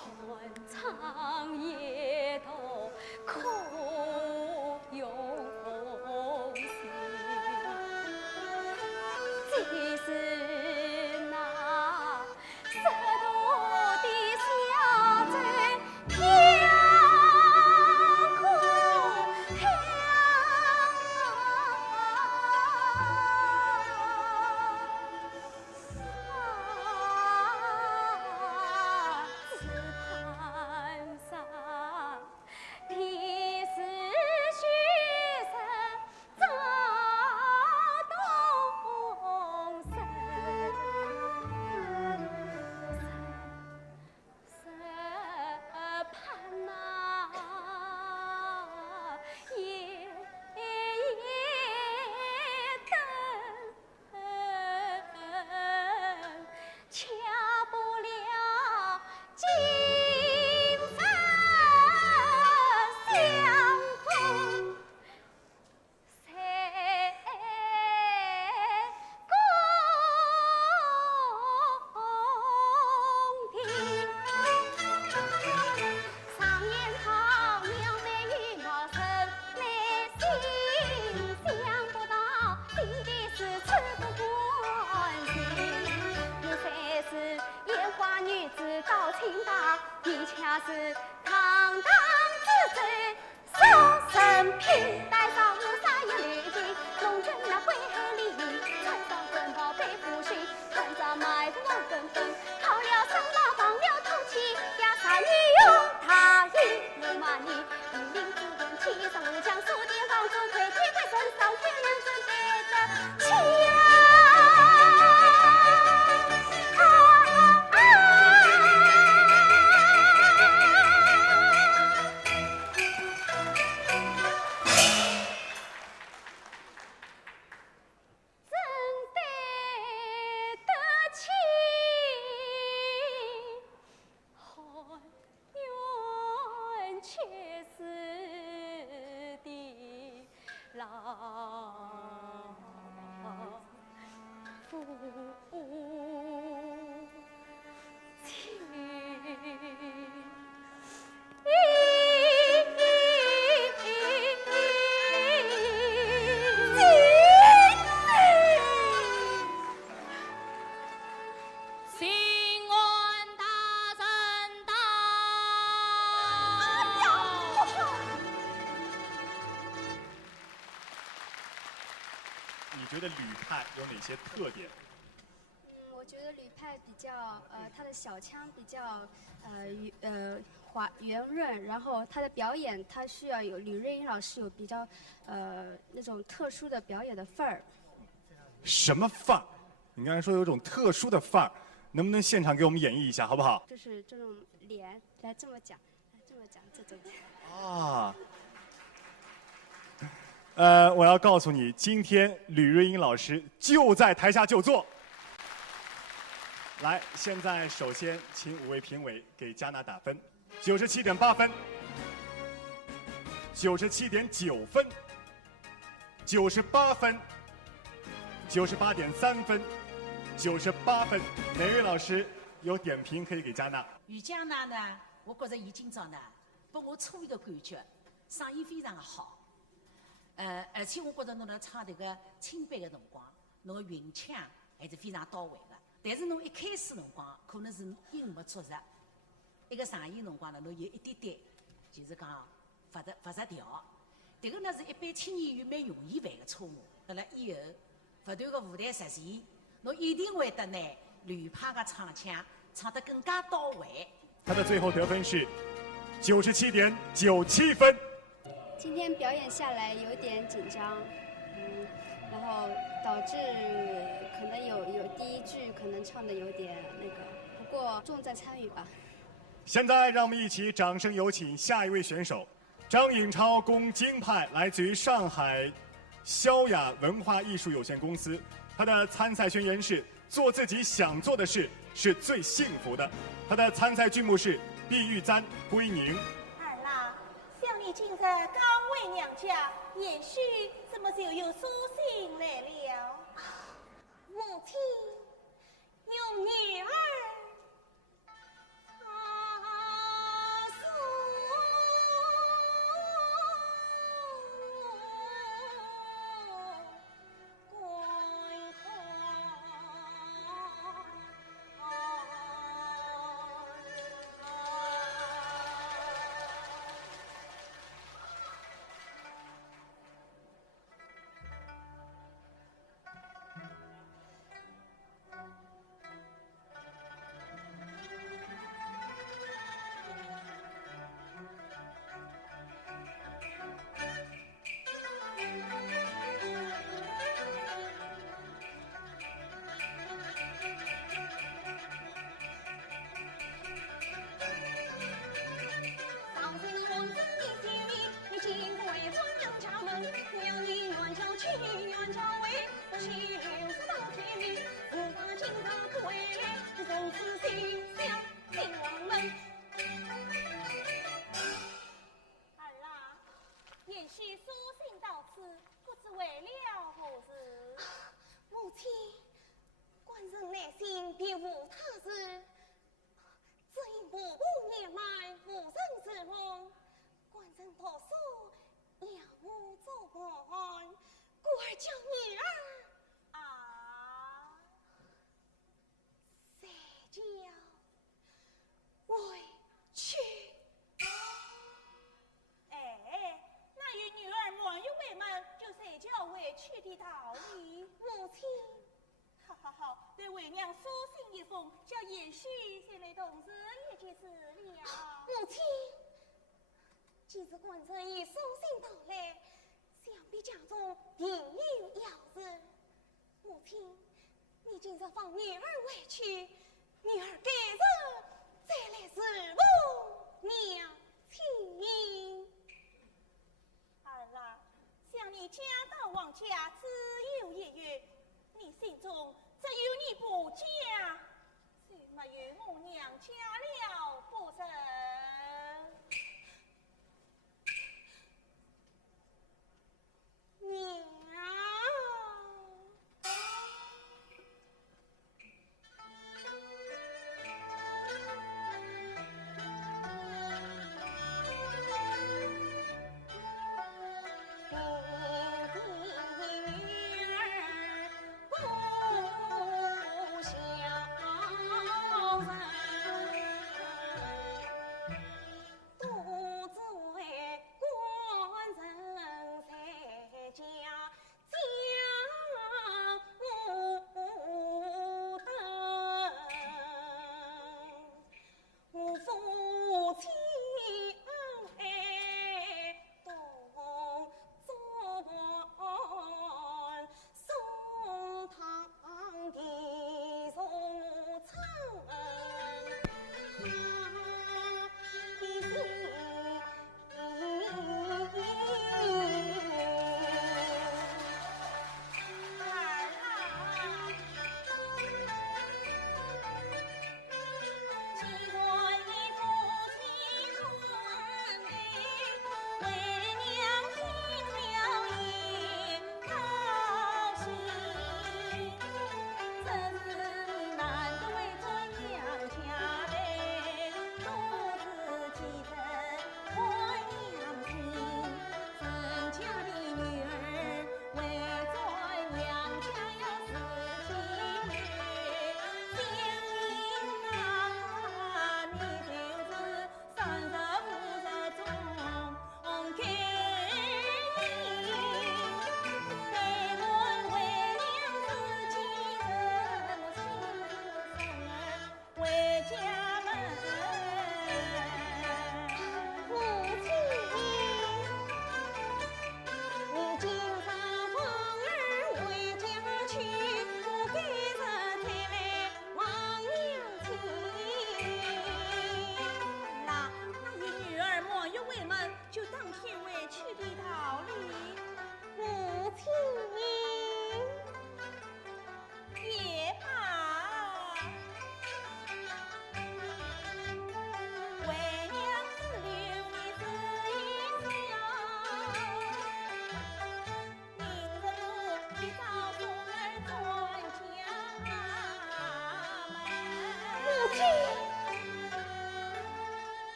窗夜头苦用心，即是那色度的小嘴飘是堂堂之罪，受身平带上无杀有律己，龙人那灰黑里，穿上官袍被腐蚀，看着埋伏望根根，逃了生马放了通气，压杀你用他一怒骂你，一领子文气上将数典放逐，魁体魁身上天人准备的气呀。老父你觉得吕派有哪些特点？我觉得吕派比较他的小腔比较圆润，然后他的表演他需要有吕瑞英老师有比较那种特殊的表演的范儿。什么范儿？你刚才说有种特殊的范儿，能不能现场给我们演绎一下，好不好？就是这种脸，来这么讲，这种。啊。我要告诉你，今天吕瑞英老师就在台下就坐。来，现在首先请5位评委给佳娜打分：97.8分、97.9分、98分、98.3分、98分。哪位老师有点评可以给佳娜？于佳娜呢，我觉着伊今朝呢，拨我初一个感觉，嗓音非常的好。而且我觉着侬辣唱迭个清版的辰光，侬个韵腔还是非常到位的。但是侬一开始辰光可能是音没捉实，一个上音辰光呢，侬有一点点就是讲发着调。迭个呢是一般青年演员蛮容易犯的错误。辣辣以后不断个舞台实践，侬一定会得拿吕派的唱腔唱得更加到位。他的最后得分是97.97分。今天表演下来有点紧张，然后导致可能有第一句可能唱的有点那个，不过重在参与吧。现在让我们一起掌声有请下一位选手，张颖超攻金派，来自于上海萧雅文化艺术有限公司。他的参赛宣言是：做自己想做的事是最幸福的。他的参赛剧目是《碧玉簪》《归宁》。二郎，想你今日刚回娘家，也许怎么就有书信来了？母亲有女儿。既是官城已书信到来，想必家中定有要事。母亲，你今日放女儿回去，女儿改日再来侍奉娘亲。儿啊，想你家道王家只有一月，你心中只有你不嫁，虽没有我娘家了不成？娘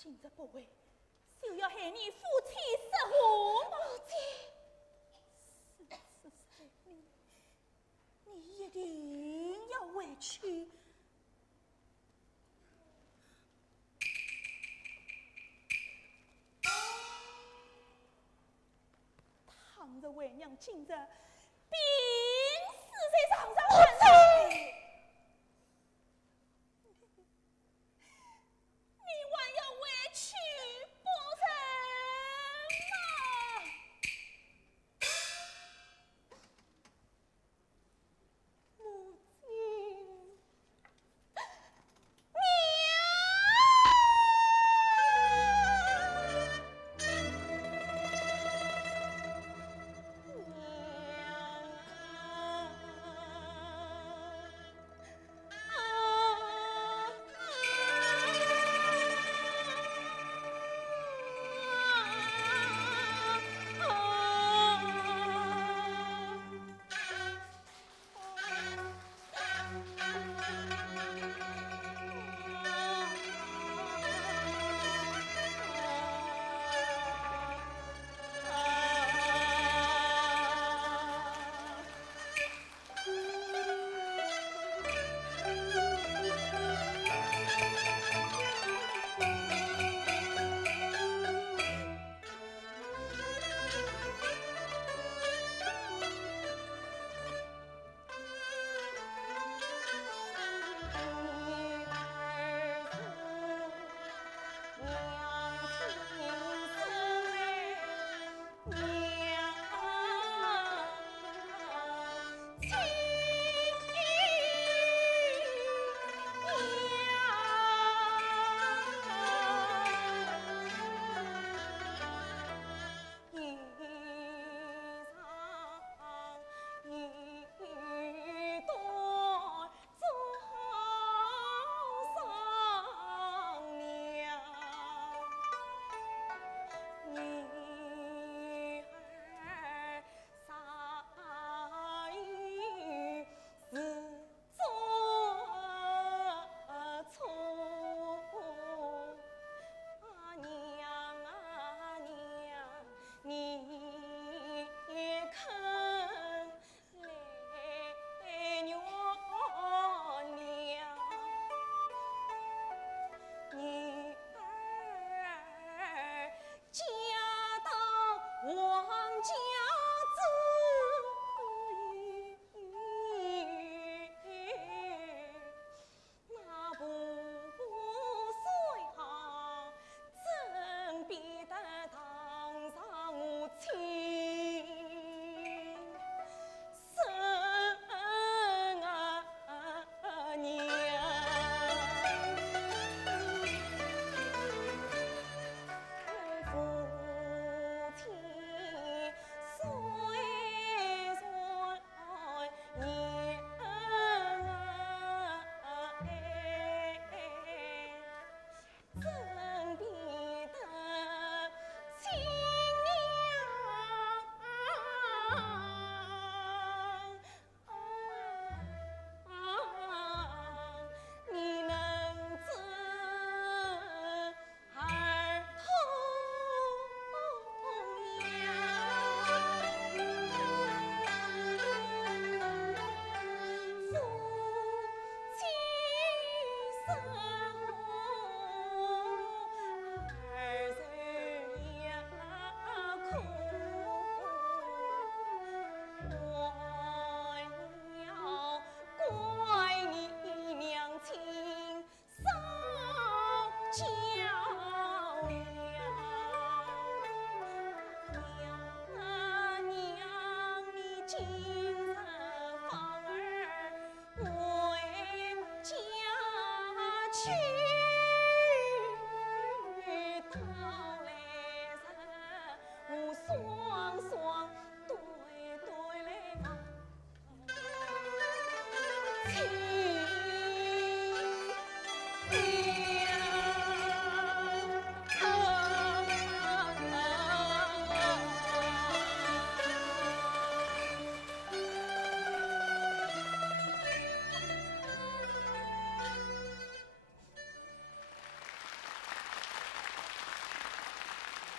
今日不为，就要害你夫妻失和。母亲，是你一定要回去。倘若为娘今日病死在床上患上，你还要回去不成吗？母亲，娘。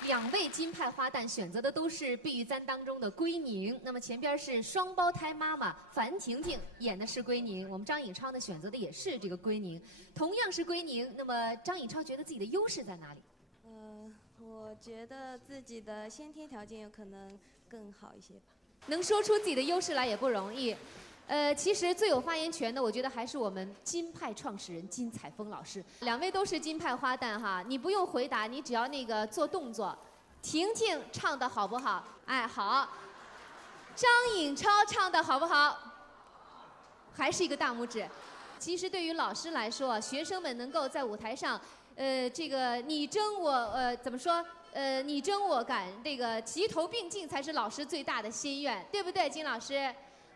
2位金派花旦选择的都是《碧玉簪》当中的归宁，那么前边是双胞胎妈妈樊婷婷演的是归宁，我们张颖超呢选择的也是这个归宁，同样是归宁，那么张颖超觉得自己的优势在哪里？我觉得自己的先天条件有可能更好一些吧。能说出自己的优势来也不容易。其实最有发言权的，我觉得还是我们金派创始人金采风老师。2位都是金派花旦哈，你不用回答，你只要那个做动作。婷婷唱的好不好？哎，好。张颖超唱的好不好？还是一个大拇指。其实对于老师来说，学生们能够在舞台上，这个你争我怎么说？你争我赶，这个齐头并进才是老师最大的心愿，对不对，金老师？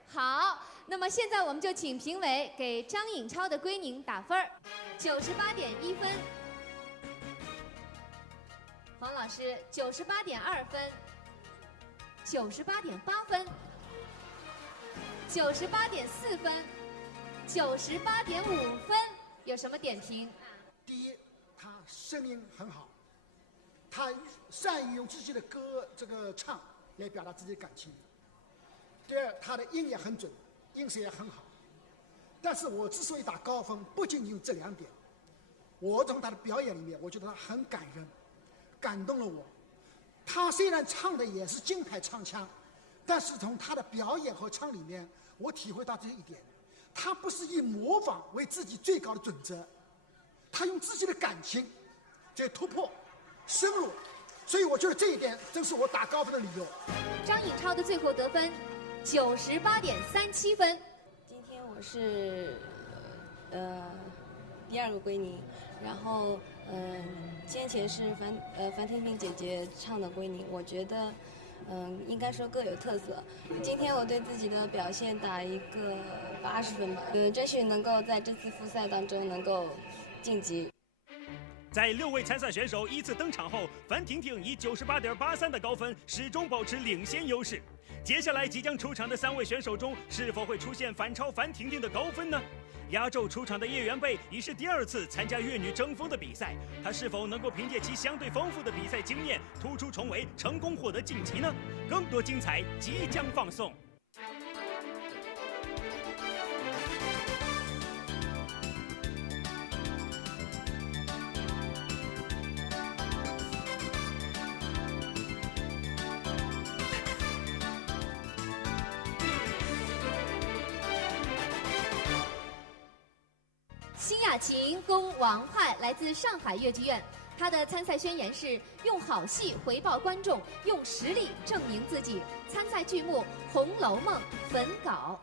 好，那么现在我们就请评委给张颖超的归宁打分，98.1分。黄老师98.2分，98.8分，98.4分，98.5分，有什么点评？第一，他声音很好，他善于用自己的歌这个唱来表达自己的感情。第二，他的音也很准，音色也很好。但是我之所以打高分，不仅仅这2点。我从他的表演里面，我觉得他很感人，感动了我。他虽然唱的也是京派唱腔，但是从他的表演和唱里面，我体会到这一点：他不是以模仿为自己最高的准则，他用自己的感情在突破、深入。所以我觉得这一点正是我打高分的理由。张颖超的最后得分98.37分。今天我是第2个归宁，然后先前是樊婷婷姐姐唱的归宁，我觉得应该说各有特色。今天我对自己的表现打一个80分吧，争取能够在这次复赛当中能够晋级。在6位参赛选手依次登场后，樊婷婷以98.83的高分始终保持领先优势。接下来即将出场的3位选手中，是否会出现反超樊婷婷的高分呢？压轴出场的叶元贝已是第2次参加粤女争锋的比赛，她是否能够凭借其相对丰富的比赛经验突出重围，成功获得晋级呢？更多精彩即将放送。辛雅琴攻王派，来自上海越剧院。她的参赛宣言是：用好戏回报观众，用实力证明自己。参赛剧目《红楼梦》粉稿。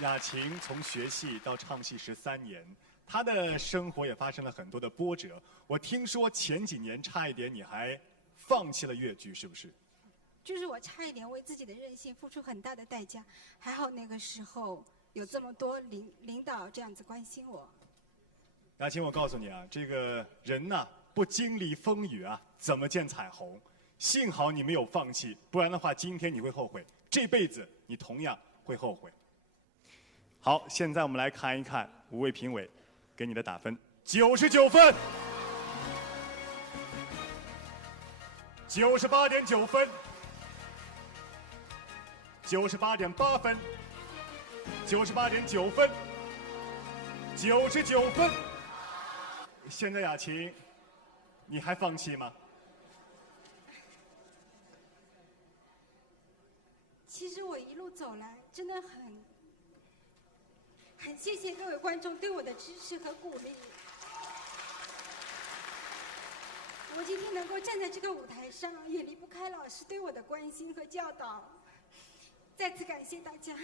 雅琴从学戏到唱戏13年，她的生活也发生了很多的波折。我听说前几年差一点你还放弃了越剧，是不是？就是我差一点为自己的任性付出很大的代价，还好那个时候有这么多领导这样子关心我。雅琴，我告诉你啊，这个人呐，不经历风雨啊，怎么见彩虹？幸好你没有放弃，不然的话，今天你会后悔，这辈子你同样会后悔。好，现在我们来看一看5位评委给你的打分：99分、98.9分、98.8分、98.9分、99分。现在雅琴，你还放弃吗？其实我一路走来，真的很谢谢各位观众对我的支持和鼓励。我今天能够站在这个舞台上，也离不开老师对我的关心和教导。再次感谢大家。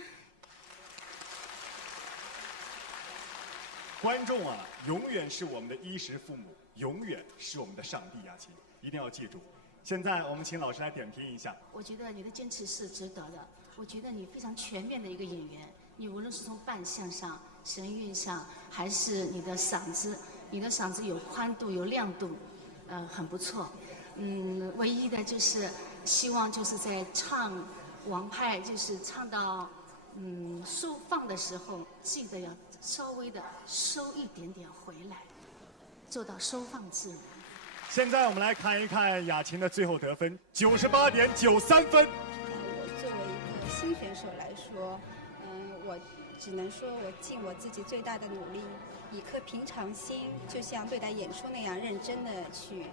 观众啊，永远是我们的衣食父母，永远是我们的上帝。雅琴，一定要记住。现在我们请老师来点评一下。我觉得你的坚持是值得的。我觉得你非常全面的一个演员，你无论是从扮相上、神韵上，还是你的嗓子，你的嗓子有宽度、有亮度，很不错。唯一的就是希望就是在唱《王派》，就是唱到收放的时候，记得要稍微的收一点点回来，做到收放自如。现在我们来看一看雅琴的最后得分，98.93分。我作为一个新选手来说，我只能说我尽我自己最大的努力，以颗平常心，就像对待演出那样认真的去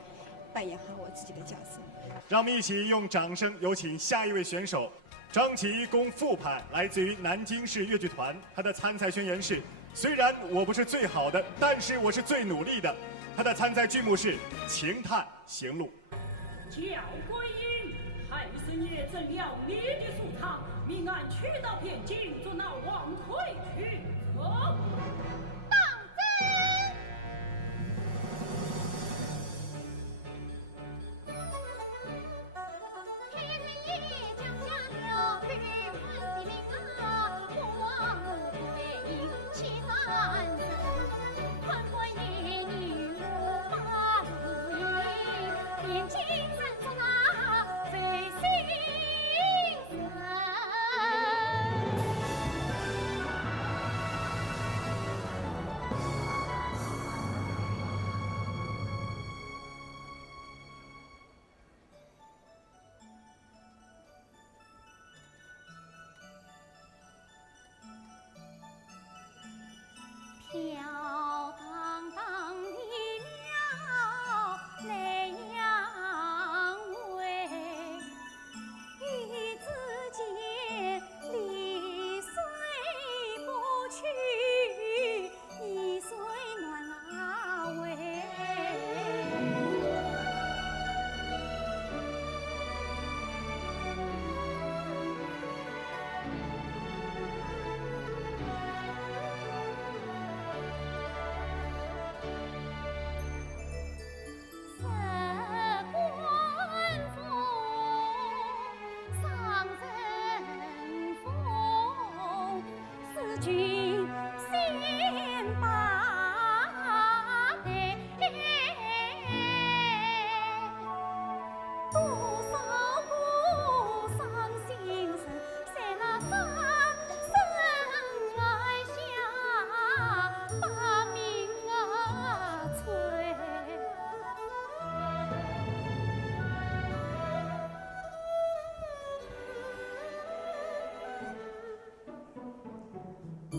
扮演好我自己的角色。让我们一起用掌声有请下一位选手张琪攻副判，来自于南京市越剧团。他的参赛宣言是：虽然我不是最好的，但是我是最努力的。他的参赛剧目是《情探行路》。教归因，海参爷怎料你的素汤，命案取到边境，做那王魁去走。当真。黑人也将下了对万的令啊，我王归因其三生，换过一女如马如云，边境山中啊最心神。飘荡荡的了内阳尾，与子间离虽不去，一岁暖尾。君先把的多少个伤心事，在那深爱下把命催。我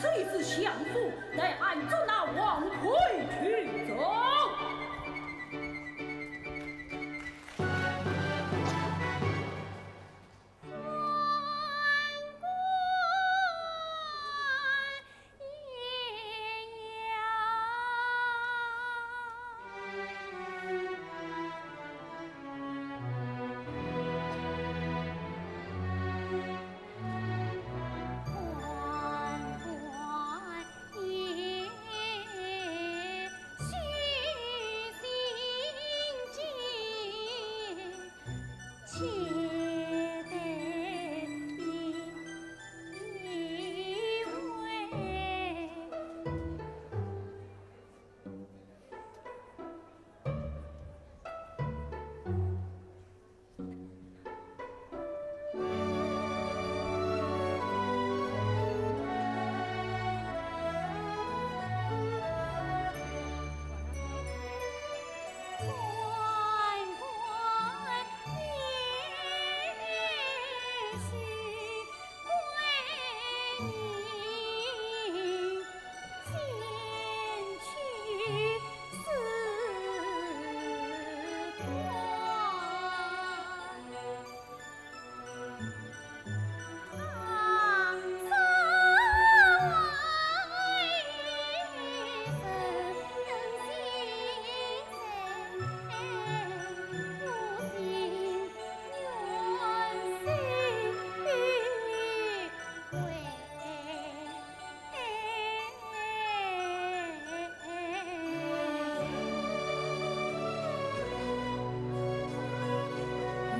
此一次相府，待俺走那王魁去走。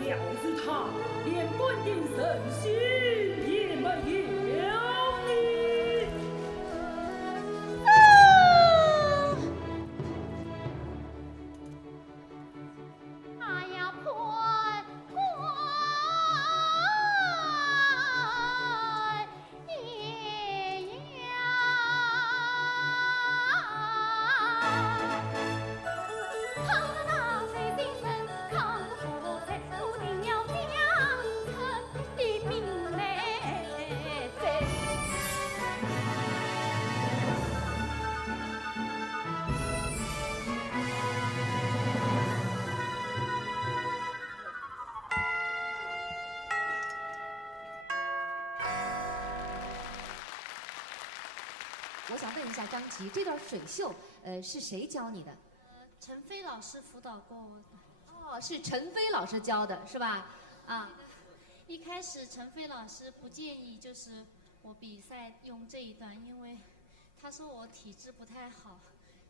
要是他连本定神心也没有你，哎呀，判官爷呀，抗日大水精神，抗日火柴，注定要将臣的命来摘。我想问一下张琪，这段水袖，是谁教你的？陈飞老师辅导过我的。哦，是陈飞老师教的，是吧？啊，一开始陈飞老师不建议就是我比赛用这一段，因为他说我体质不太好，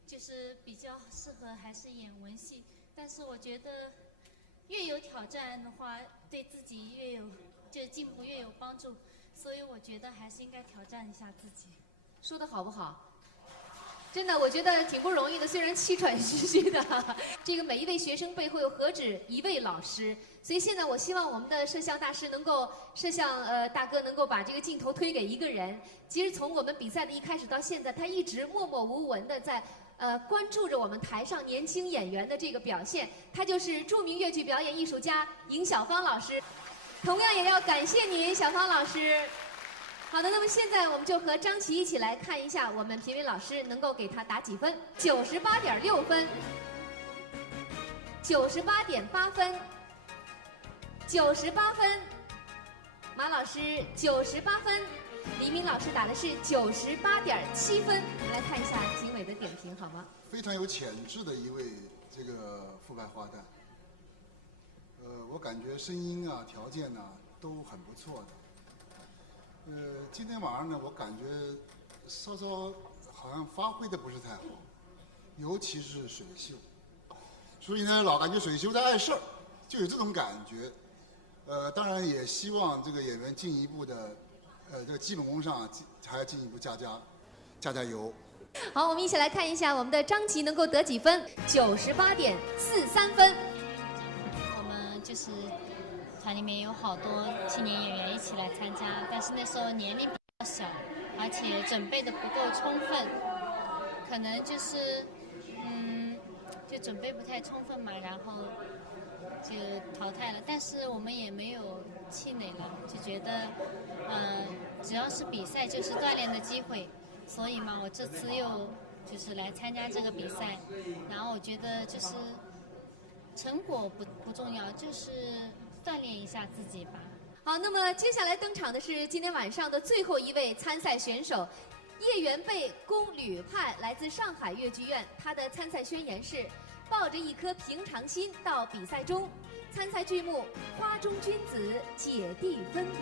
就是比较适合还是演文戏。但是我觉得越有挑战的话，对自己越有就进步越有帮助，所以我觉得还是应该挑战一下自己。说的好不好？真的，我觉得挺不容易的，虽然气喘吁吁的。这个每一位学生背后又何止一位老师，所以现在我希望我们的摄像大师能够，大哥能够把这个镜头推给一个人。其实从我们比赛的一开始到现在，他一直默默无闻的在关注着我们台上年轻演员的这个表现。他就是著名越剧表演艺术家尹小芳老师，同样也要感谢您，小芳老师。好的，那么现在我们就和张琪一起来看一下，我们评委老师能够给他打几分？98.6分，98.8分，98分，马老师98分，黎明老师打的是98.7分。我们来看一下评委的点评，好吗？非常有潜质的一位这个覆盖花旦，我感觉声音啊、条件呢都很不错的。今天晚上呢，我感觉稍稍好像发挥的不是太好，尤其是水袖，所以呢，老感觉水袖在碍事儿，就有这种感觉。当然也希望这个演员进一步的，这个基本功上还要进一步加油。好，我们一起来看一下我们的张琪能够得几分？98.43分。我们就是团里面有好多青年演员一起来参加，但是那时候年龄比较小，而且准备的不够充分，可能就是就准备不太充分嘛，然后就淘汰了。但是我们也没有气馁了，就觉得只要是比赛就是锻炼的机会，所以嘛，我这次又就是来参加这个比赛，然后我觉得就是成果不重要，就是锻炼一下自己吧。好，那么接下来登场的是今天晚上的最后一位参赛选手，叶元贝宫吕盼，来自上海越剧院。他的参赛宣言是：抱着一颗平常心到比赛中。参赛剧目：花中君子，姐弟分别。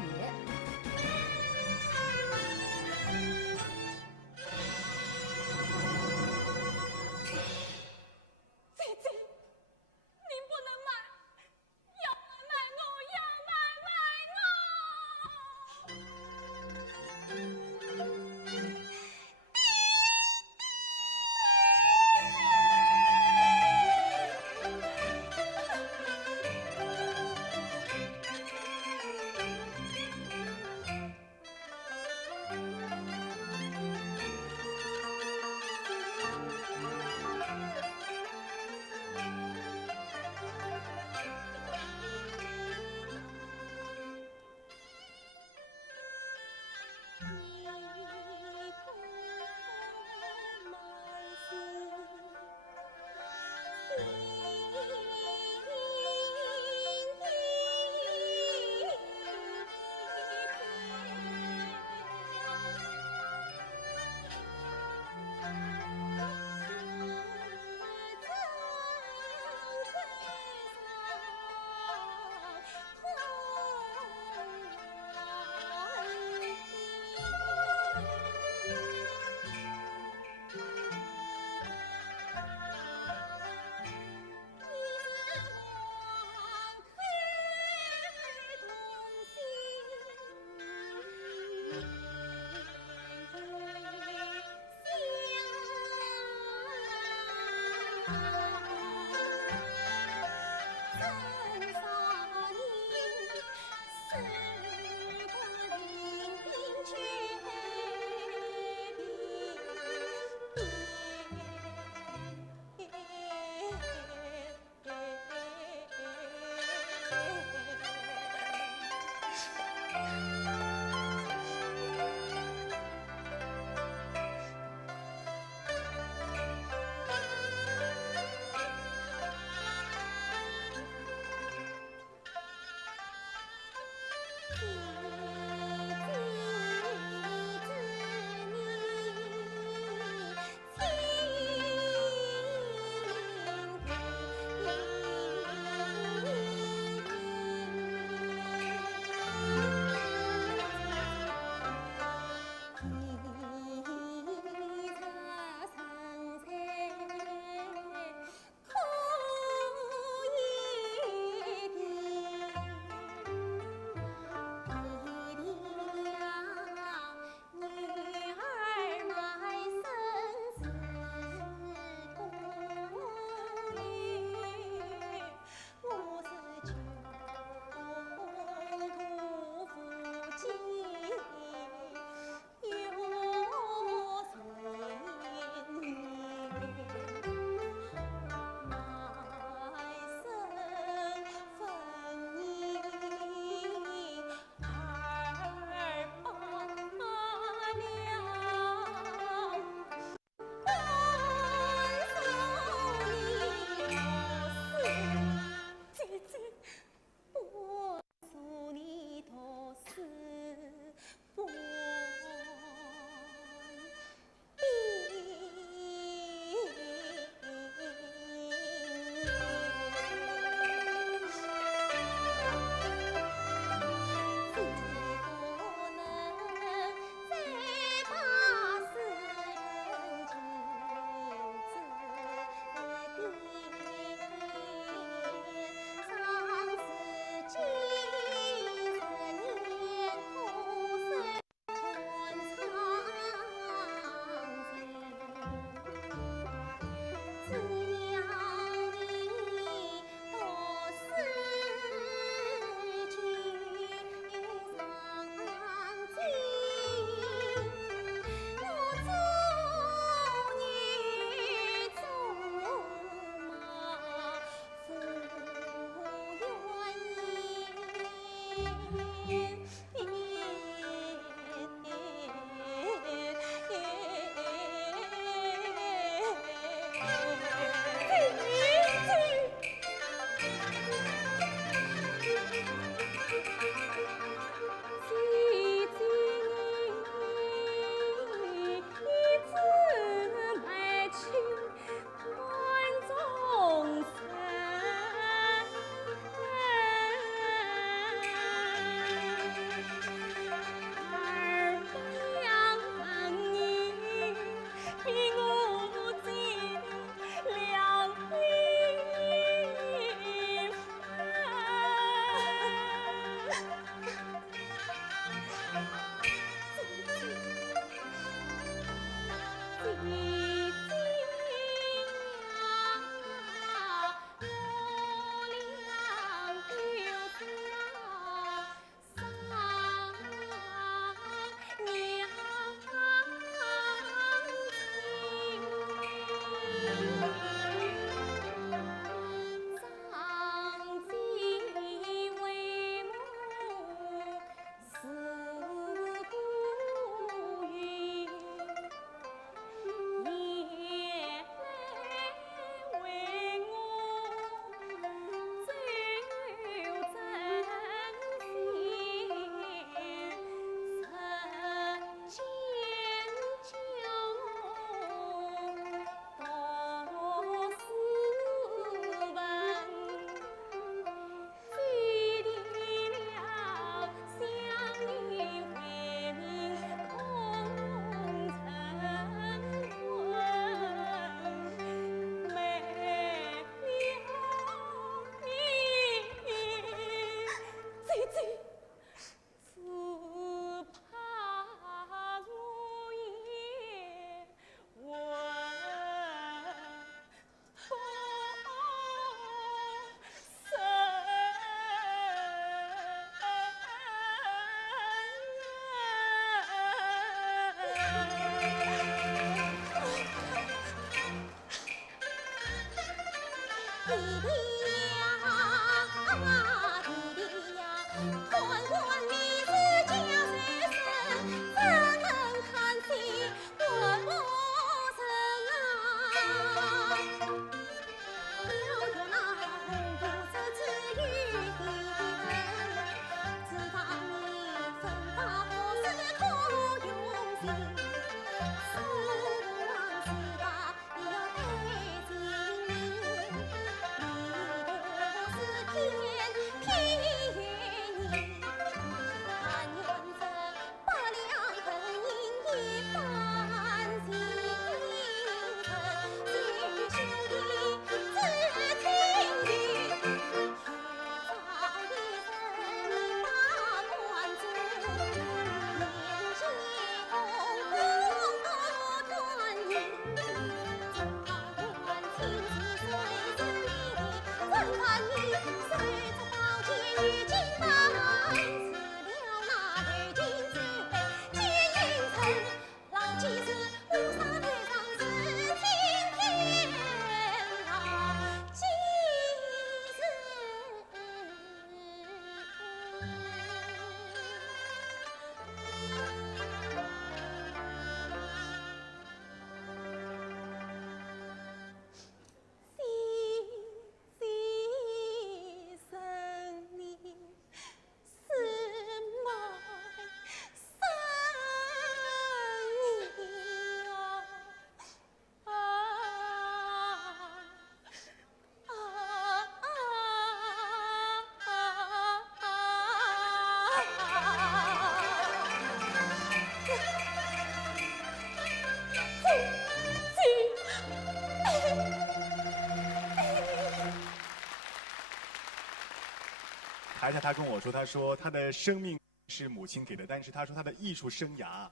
台下他跟我说，他说他的生命是母亲给的，但是他说他的艺术生涯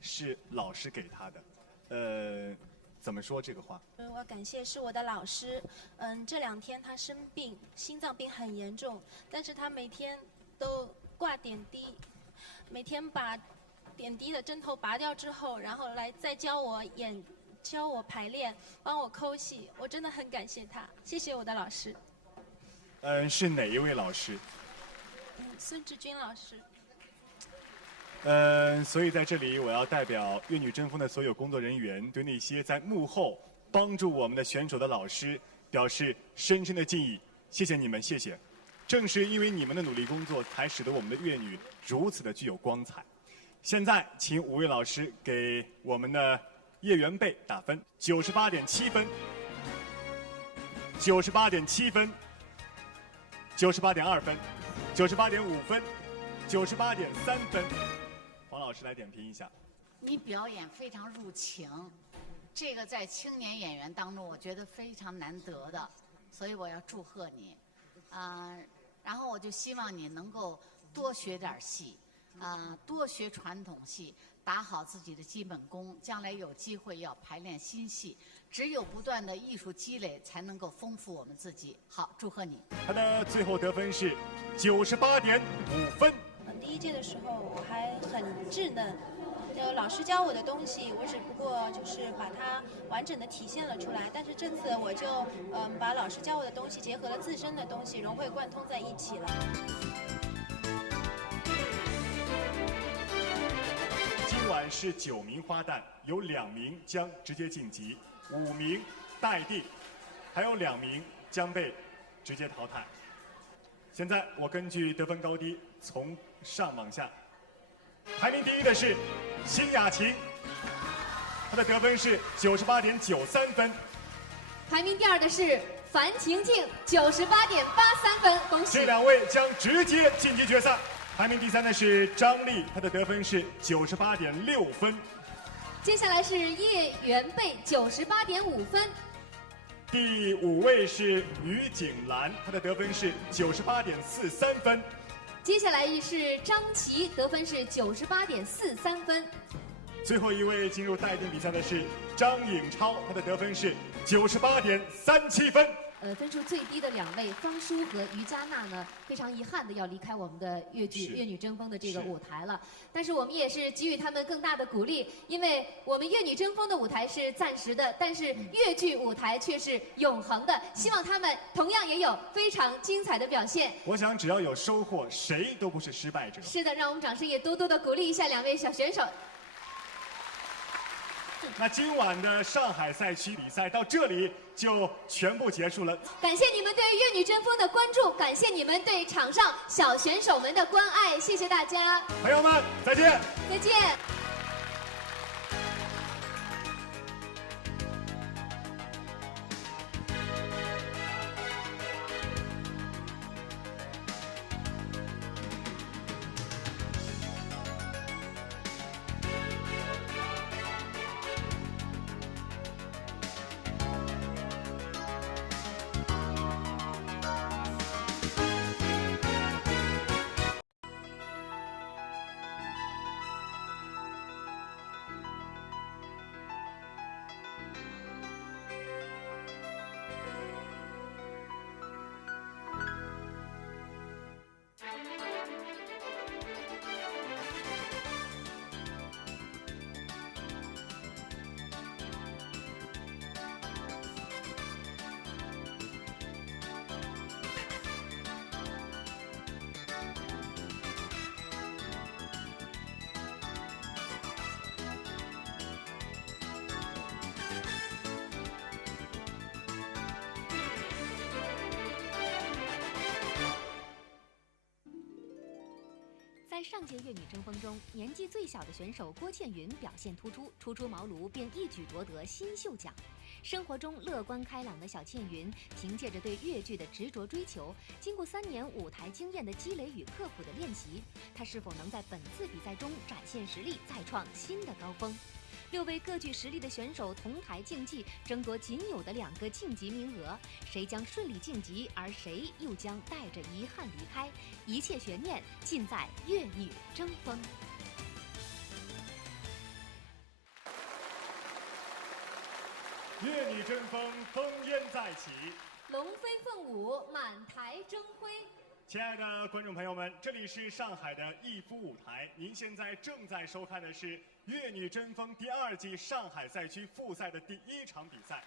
是老师给他的。怎么说这个话？我感谢是我的老师。这2天他生病，心脏病很严重，但是他每天都挂点滴，每天把点滴的针头拔掉之后，然后来再教我排练，帮我抠戏。我真的很感谢他，谢谢我的老师。是哪一位老师？孙志军老师。所以在这里，我要代表《粤女争锋》的所有工作人员，对那些在幕后帮助我们的选手的老师表示深深的敬意。谢谢你们，谢谢。正是因为你们的努力工作，才使得我们的粤女如此的具有光彩。现在，请5位老师给我们的叶元贝打分，98.7分，98.7分，98.2分，98.5分，98.3分。黄老师来点评一下。你表演非常入情，这个在青年演员当中，我觉得非常难得的，所以我要祝贺你。然后我就希望你能够多学点戏，多学传统戏，打好自己的基本功，将来有机会要排练新戏。只有不断的艺术积累，才能够丰富我们自己。好，祝贺你。他的最后得分是98.5分。第1届的时候我还很稚嫩，老师教我的东西，我只不过就是把它完整的体现了出来。但是这次我就把老师教我的东西结合了自身的东西，融会贯通在一起了。今晚是9名花旦，有2名将直接晋级，5名待定，还有2名将被直接淘汰。现在我根据得分高低从上往下，排名第1的是辛雅琴，她的得分是98.93分。排名第2的是樊婷婷，98.83分，恭喜！这2位将直接晋级决赛。排名第3的是张丽，她的得分是98.6分。接下来是叶元贝，98.5分。第5位是于景兰，她的得分是98.43分。接下来是张琪，得分是98.43分。最后一位进入待定比赛的是张颖超，她的得分是98.37分。分数最低的2位方舒和于佳娜呢，非常遗憾的要离开我们的粤女争锋的这个舞台了。但是我们也是给予他们更大的鼓励，因为我们粤女争锋的舞台是暂时的，但是粤剧舞台却是永恒的。希望他们同样也有非常精彩的表现。我想只要有收获，谁都不是失败者。是的，让我们掌声也多多的鼓励一下2位小选手。那今晚的上海赛区比赛到这里就全部结束了。感谢你们对粤女争锋的关注，感谢你们对场上小选手们的关爱，谢谢大家。朋友们，再见。再见。上届粤女争锋中，年纪最小的选手郭倩云表现突出，初出茅庐便一举夺得新秀奖。生活中乐观开朗的小倩云，凭借着对粤剧的执着追求，经过3年舞台经验的积累与刻苦的练习，她是否能在本次比赛中展现实力，再创新的高峰？6位各具实力的选手同台竞技，争夺仅有的2个晋级名额，谁将顺利晋级，而谁又将带着遗憾离开？一切悬念尽在粤女争锋。粤女争锋，烽烟再起，龙飞凤舞，满台争辉。亲爱的观众朋友们，这里是上海的逸夫舞台，您现在正在收看的是粤女争锋第2季上海赛区复赛的第1场比赛。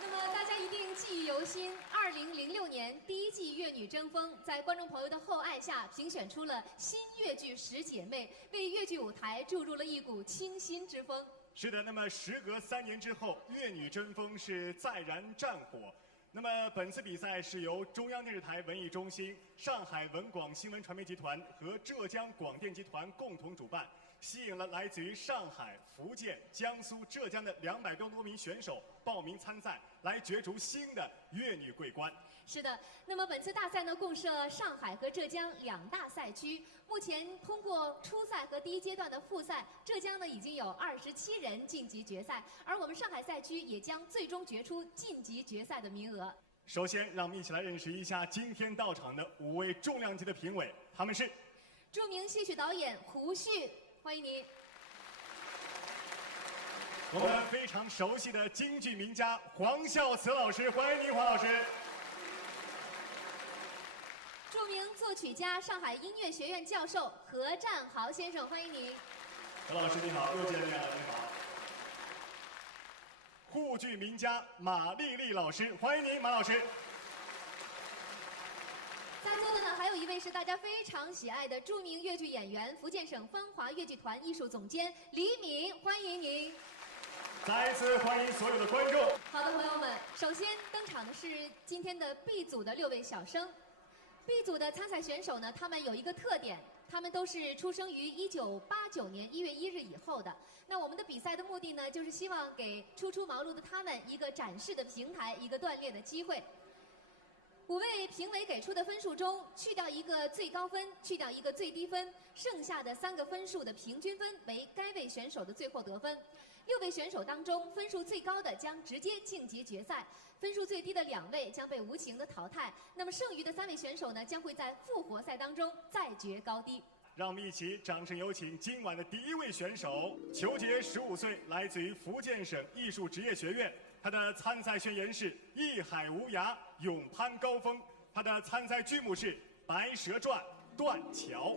那么大家一定记忆犹新，2006年第1季粤女争锋，在观众朋友的厚爱下，评选出了新粤剧10姐妹，为粤剧舞台注入了一股清新之风。是的，那么时隔3年之后，粤女争锋是再燃战火。那么本次比赛是由中央电视台文艺中心、上海文广新闻传媒集团和浙江广电集团共同主办，吸引了来自于上海、福建、江苏、浙江的200多名选手报名参赛，来角逐新的粤女桂冠。是的，那么本次大赛呢，共设上海和浙江2大赛区。目前通过初赛和第1阶段的复赛，浙江呢已经有27人晋级决赛，而我们上海赛区也将最终决出晋级决赛的名额。首先，让我们一起来认识一下今天到场的5位重量级的评委，他们是著名戏曲导演胡旭，欢迎您。我们非常熟悉的京剧名家黄孝慈老师，欢迎您，黄老师。著名作曲家、上海音乐学院教授何占豪先生，欢迎您。何老师你好，又见面了，你好。沪剧名家马丽丽老师，欢迎您，马老师。在座的呢，还有一位是大家非常喜爱的著名粤剧演员、福建省芳华粤剧团艺术总监李敏，欢迎您。再一次欢迎所有的观众。好的，朋友们，首先登场的是今天的 B 组的6位小生。B 组的参赛选手呢，他们有一个特点，他们都是出生于1989年1月1日以后的。那我们的比赛的目的呢，就是希望给初出茅庐的他们一个展示的平台，一个锻炼的机会。5位评委给出的分数中，去掉一个最高分，去掉一个最低分，剩下的3个分数的平均分为该位选手的最后得分。6位选手当中，分数最高的将直接晋级决赛，分数最低的2位将被无情的淘汰。那么剩余的3位选手呢，将会在复活赛当中再决高低。让我们一起掌声有请今晚的第1位选手，裘杰15岁，来自于福建省艺术职业学院。他的参赛宣言是“艺海无涯，勇攀高峰”。他的参赛剧目是《白蛇传》《断桥》。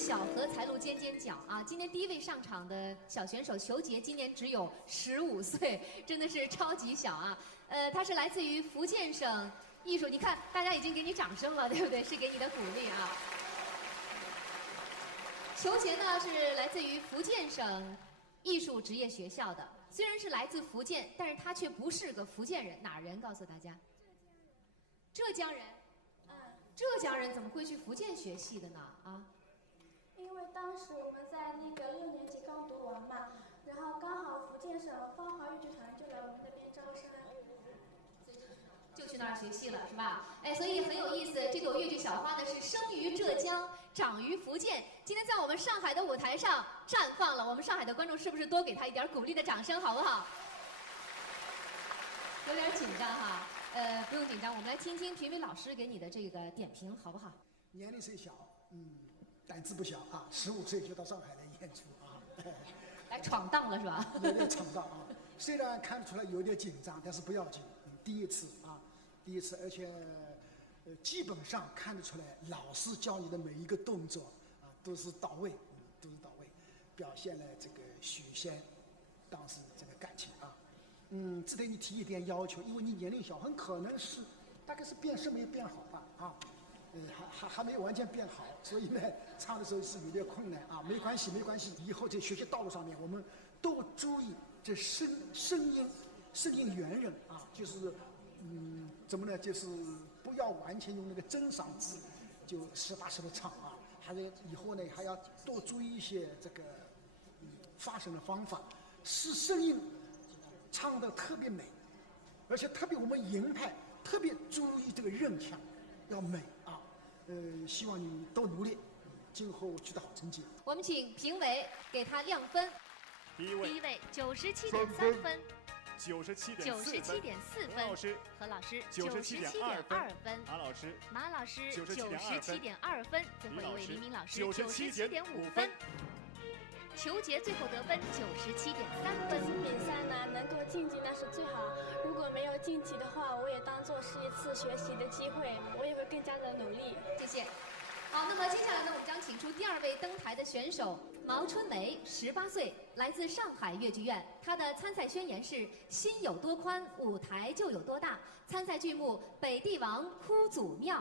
小荷才露尖尖角啊！今天第一位上场的小选手裘杰，今年只有15岁，真的是超级小啊！他是来自于福建省艺术，你看大家已经给你掌声了，对不对？是给你的鼓励啊！裘杰呢是来自于福建省艺术职业学校的，虽然是来自福建，但是他却不是个福建人，哪人？告诉大家，浙江人。浙江人怎么会去福建学戏的呢？啊？因为当时我们在那个6年级刚读完嘛，然后刚好福建省芳华豫剧团就来我们那边招生，就去那儿学戏了，是吧？哎，所以很有意思。这朵越剧小花呢是生于浙江，长于福建，今天在我们上海的舞台上绽放了。我们上海的观众是不是多给他一点鼓励的掌声，好不好？有点紧张哈。不用紧张，我们来听听评委老师给你的这个点评，好不好？年龄虽小，胆子不小啊，15岁就到上海来演出啊，来闯荡了是吧？有点闯荡啊，虽然看出来有点紧张，但是不要紧，第一次，而且基本上看得出来，老师教你的每一个动作啊都是到位，表现了这个许仙当时这个感情啊。只对你提一点要求，因为你年龄小，很可能是大概是变声没有变好吧，还没有完全变好，所以呢，唱的时候是有点困难啊。没关系，以后在学习道路上面，我们都注意这声音圆润啊，就是怎么呢？就是不要完全用那个真嗓子就实打实的唱啊，还是以后呢还要多注意一些这个发声的方法，使声音唱得特别美，而且特别我们银派特别注意这个韧腔，要美啊。希望你多努力，今后取得好成绩。我们请评委给他亮分。第一位97.3分，97.4分。何老师97.2分，马老师97.2分，最后一位黎明老师97.5分。裘杰最后得分97.3分。比赛呢能够晋级那是最好，如果没有晋级的话，我也当做是一次学习的机会，我也会更加的努力。谢谢。好，那么接下来呢，我们将请出第2位登台的选手毛春梅，18岁，来自上海越剧院。她的参赛宣言是“心有多宽，舞台就有多大”。参赛剧目《北帝王哭祖庙》。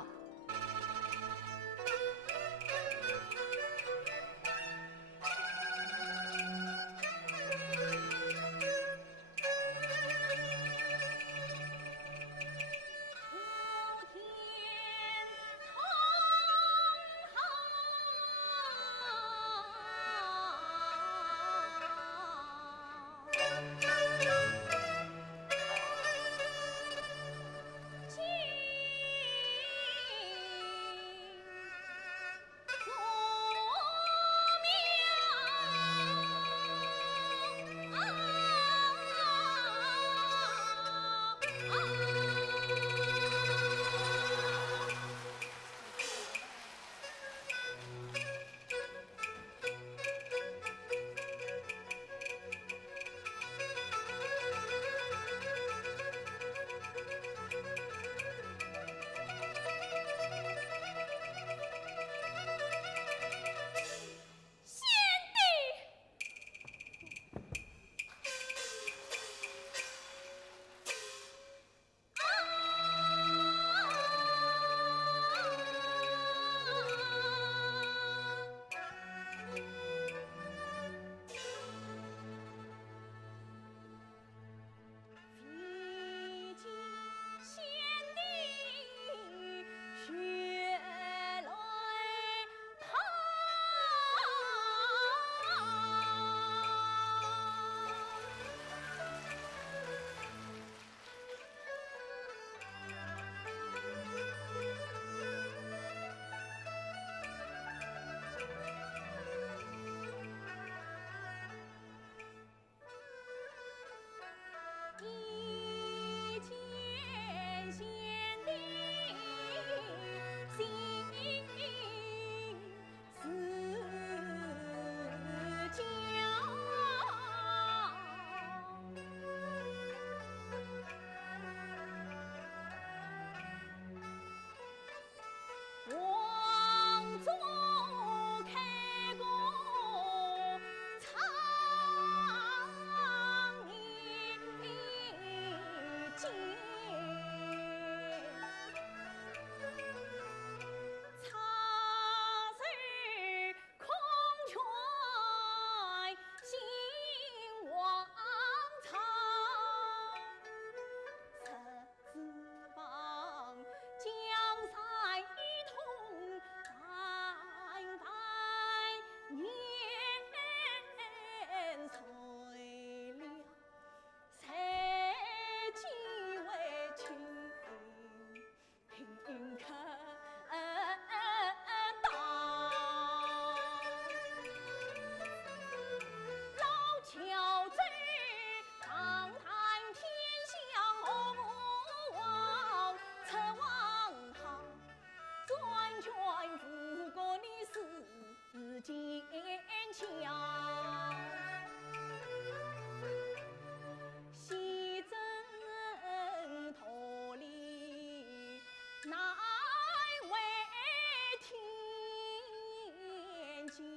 相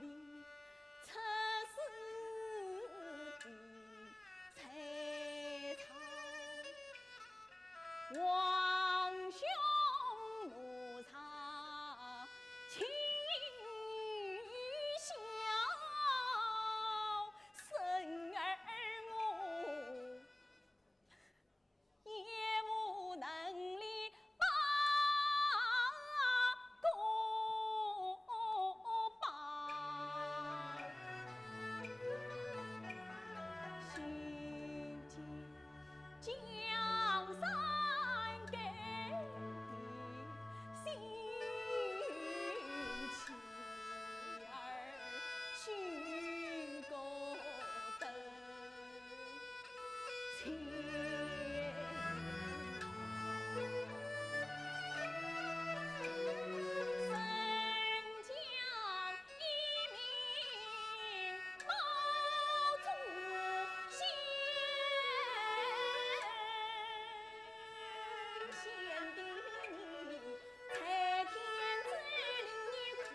离，出师弟采草，王兄怒插情笑，生儿我也无能力把公报，心间江山给的心妻儿寻个灯前。神将一命保住先，先帝你在天之灵你苦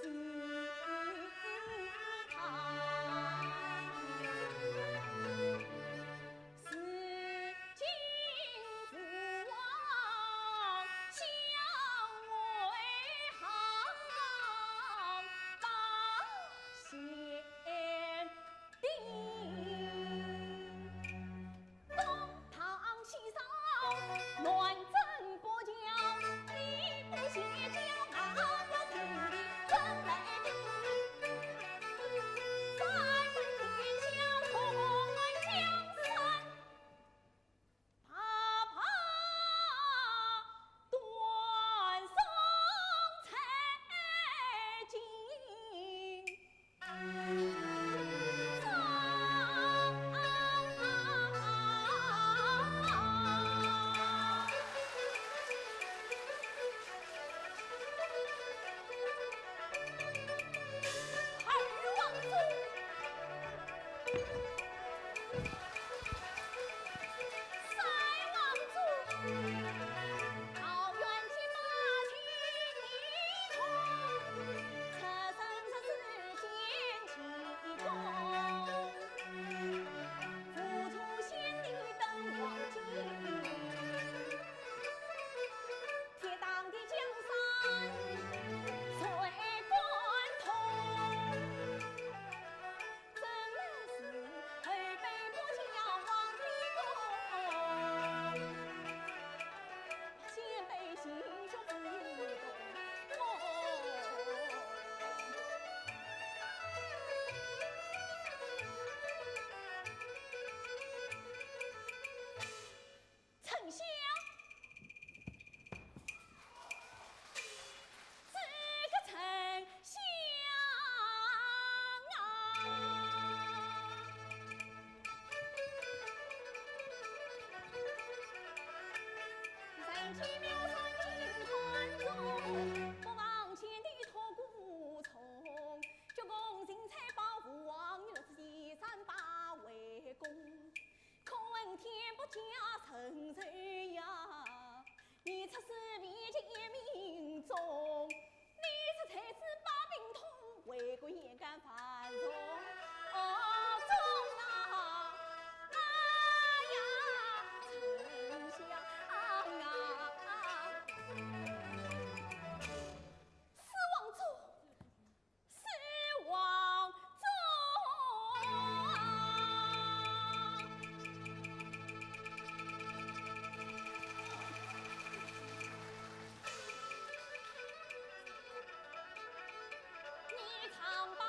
知他。是今父王相为行，把先帝东堂西扫，乱阵拨将，你不歇脚，俺要听你怎来的？三分天下同江山。怕断送才尽二王祖三王祖，桃源金马青泥虫，车生是世间奇功，付出先帝灯光景，铁当的江山随贯通。真乃是后辈不骄王的功，先辈心胸不动梦。丞相，这个丞相啊！三七庙上金团中，不忘前的托孤从，九公金财宝父王，你若是西山八为公。可问天不加成谁呀？你出师必见民众，你是才子把兵通，为国也敢犯错？中啊呀，丞相啊！四王祖，四王祖啊！你常把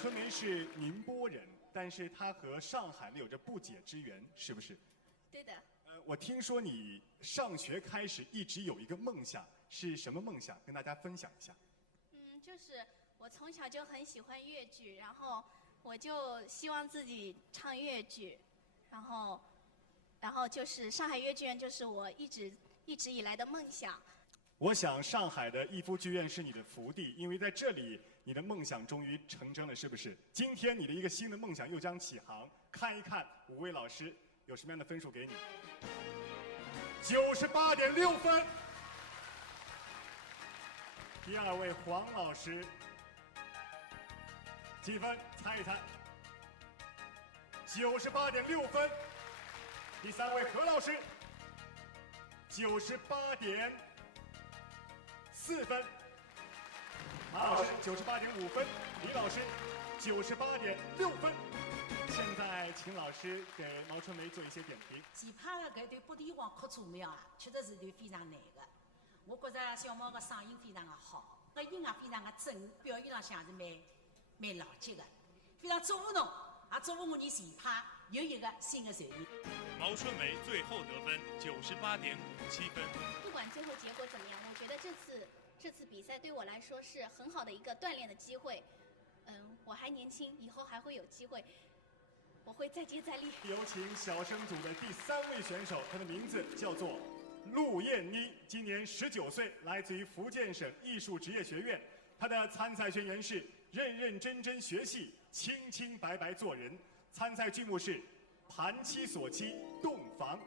春梅是宁波人，但是她和上海呢有着不解之缘，是不是？对的。我听说你上学开始一直有一个梦想，是什么梦想？跟大家分享一下。就是我从小就很喜欢粤剧，然后我就希望自己唱粤剧，然后就是上海粤剧院，就是我一直以来的梦想。我想上海的逸夫剧院是你的福地，因为在这里你的梦想终于成真了，是不是？今天你的一个新的梦想又将起航，看一看5位老师有什么样的分数给你。98.6分。第2位黄老师几分？猜一猜。98.6分。第3位何老师98.4分。马老师98.5分，李老师98.6分。现在请老师给毛春梅做一些点评。前排的搿段北帝王哭楚苗啊，确实是段非常难的。我觉着小毛的嗓音非常的好，搿音乐非常的正，表现上向是蛮牢结的，非常祝福侬，也祝福我们前排有一个新的传言。毛春梅最后得分98.57分。不管最后结果怎么样，我觉得这次比赛对我来说是很好的一个锻炼的机会。我还年轻，以后还会有机会，我会再接再厉。有请小生组的第3位选手，他的名字叫做陆燕妮，今年19岁，来自于福建省艺术职业学院。他的参赛宣言是：认认真真学戏，清清白白做人。参赛剧目是《盘妻锁妻洞房》。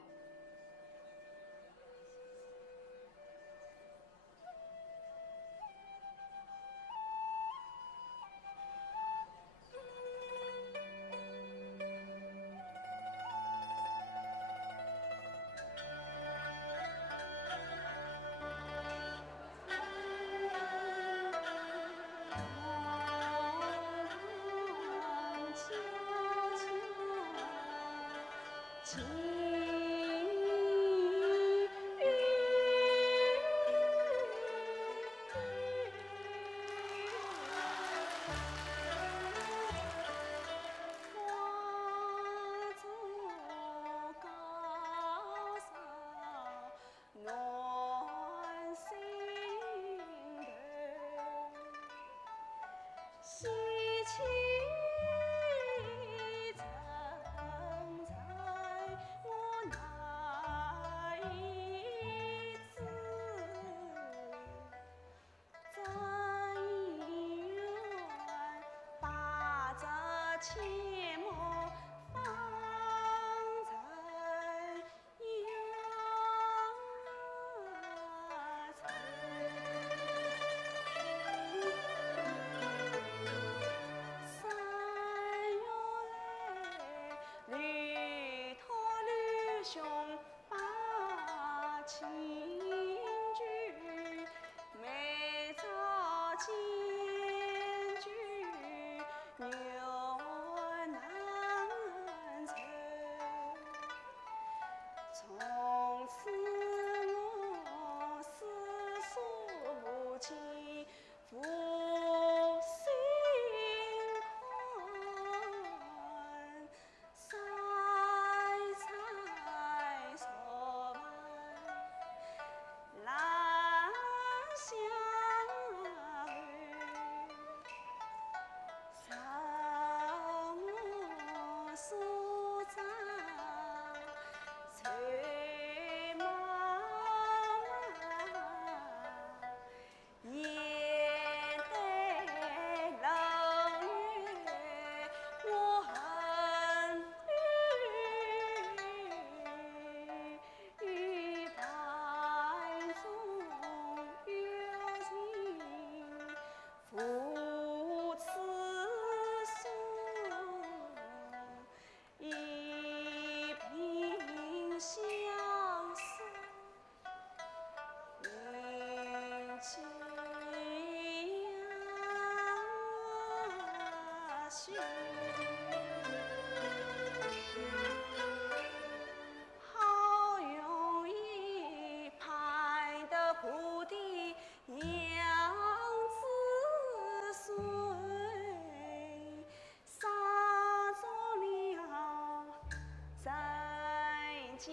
见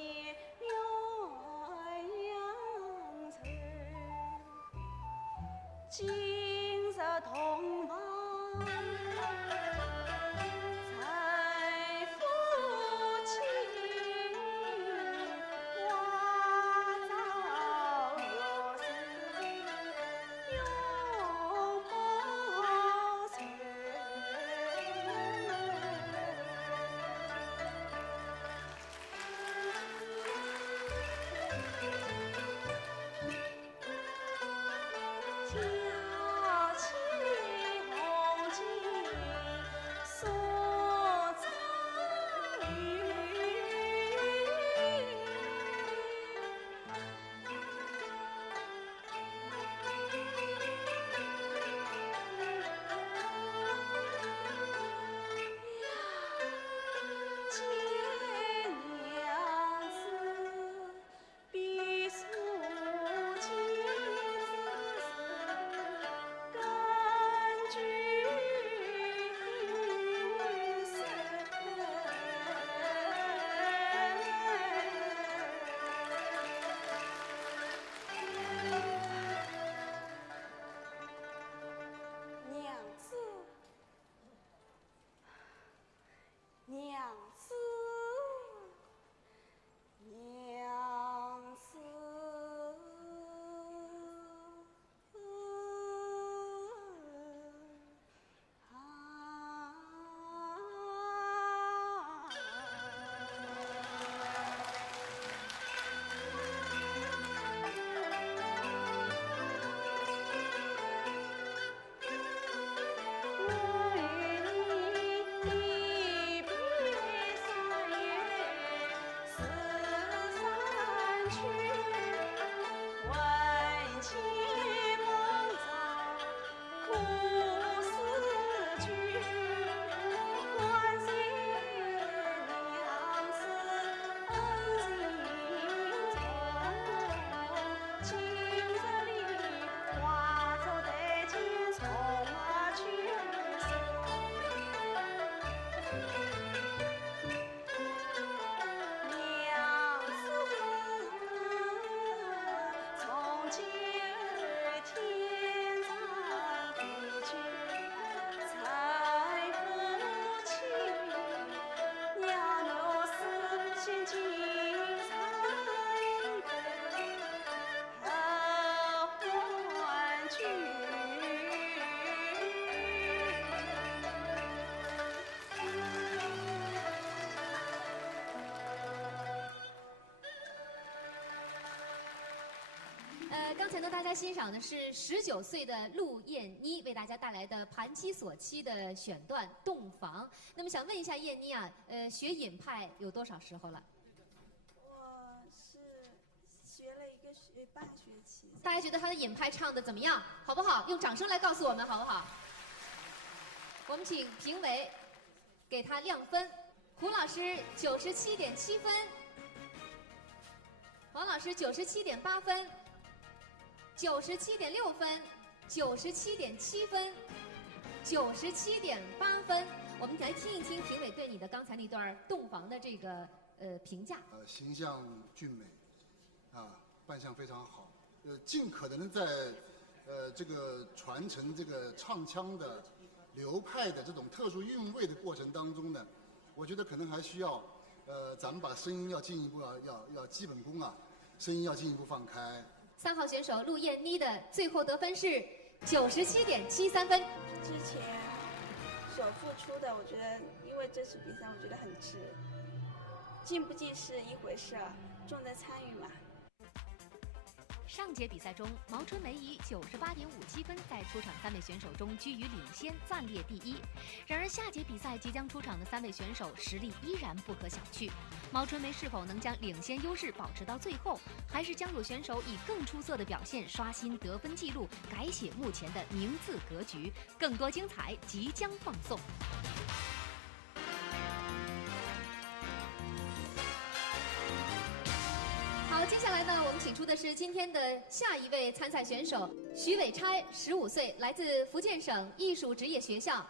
鸳鸯城，今日同房才夫妻，花早落时永不成。挑起红巾锁彩见娘子必诉亲根据娘子，娘子，娘子。离别3月4、3去，问亲梦遭苦思君。关心娘子恩情重，今日里化作得见从去。娘子，从今儿天长地久，才夫妻，娘若是先进才欢聚。刚才呢，大家欣赏的是19岁的陆燕妮为大家带来的盘妻锁妻的选段《洞房》。那么想问一下燕妮啊，学尹派有多少时候了？我是学了半学期。大家觉得她的尹派唱的怎么样？好不好？用掌声来告诉我们好不好？我们请评委给她亮分。胡老师97.7分，王老师97.8分。97.6分，97.7分，97.8分。我们来听一听评委对你的刚才那段洞房的这个评价。形象俊美，扮相非常好，尽可能在这个传承这个唱腔的流派的这种特殊韵味的过程当中呢，我觉得可能还需要咱们把声音要进一步要基本功啊，声音要进一步放开。3号选手陆燕妮的最后得分是97.73分。之前所付出的，我觉得因为这次比赛，我觉得很值。进不进是一回事儿，重在参与嘛。上节比赛中，毛春梅以98.57分在出场3位选手中居于领先，暂列第1。然而下节比赛即将出场的3位选手实力依然不可小觑。毛春梅是否能将领先优势保持到最后，还是将有选手以更出色的表现刷新得分记录，改写目前的名次格局？更多精彩即将放送。好，接下来呢，我们请出的是今天的下一位参赛选手徐伟钗，15岁，来自福建省艺术职业学校。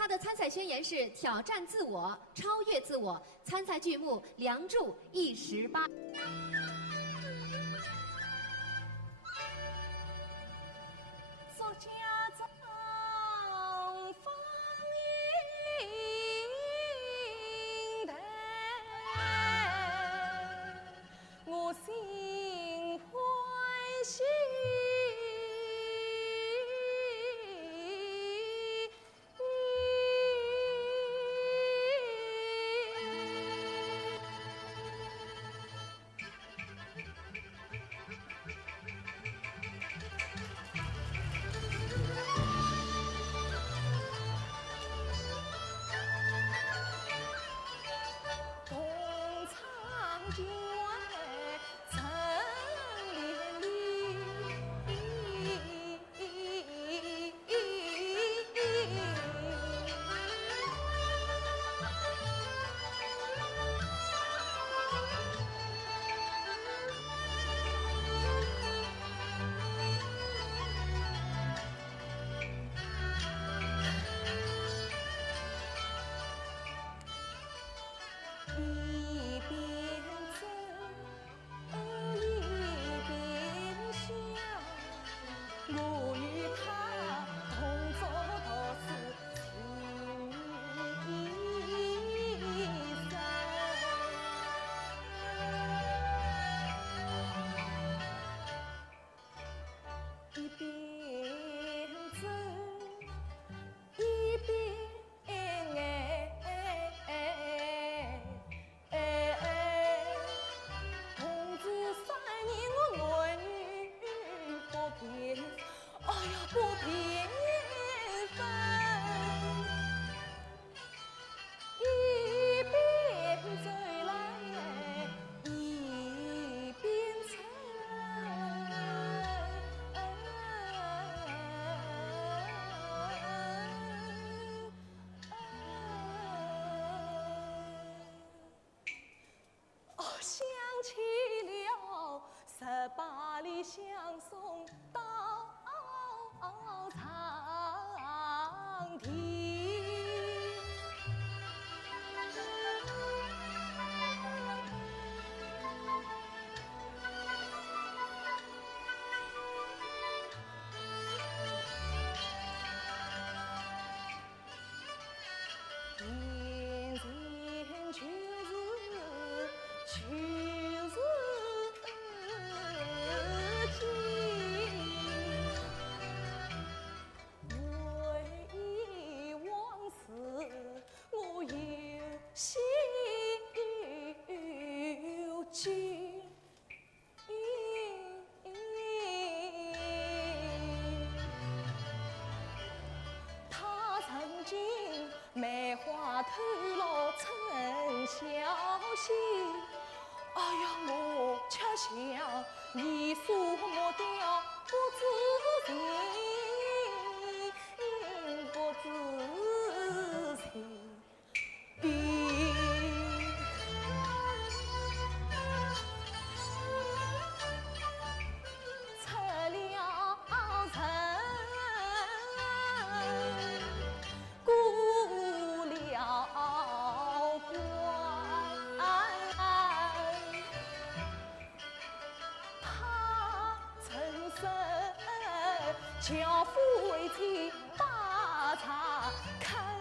他的参赛宣言是挑战自我，超越自我。参赛剧目《梁祝》一时八。作家张方英台，我心欢喜。18里相送到长亭。眼前就是梅花吐落尘小溪，哎呀，我却想一束抹掉不知情，不知情。出了城。巧妇为妻把茶看。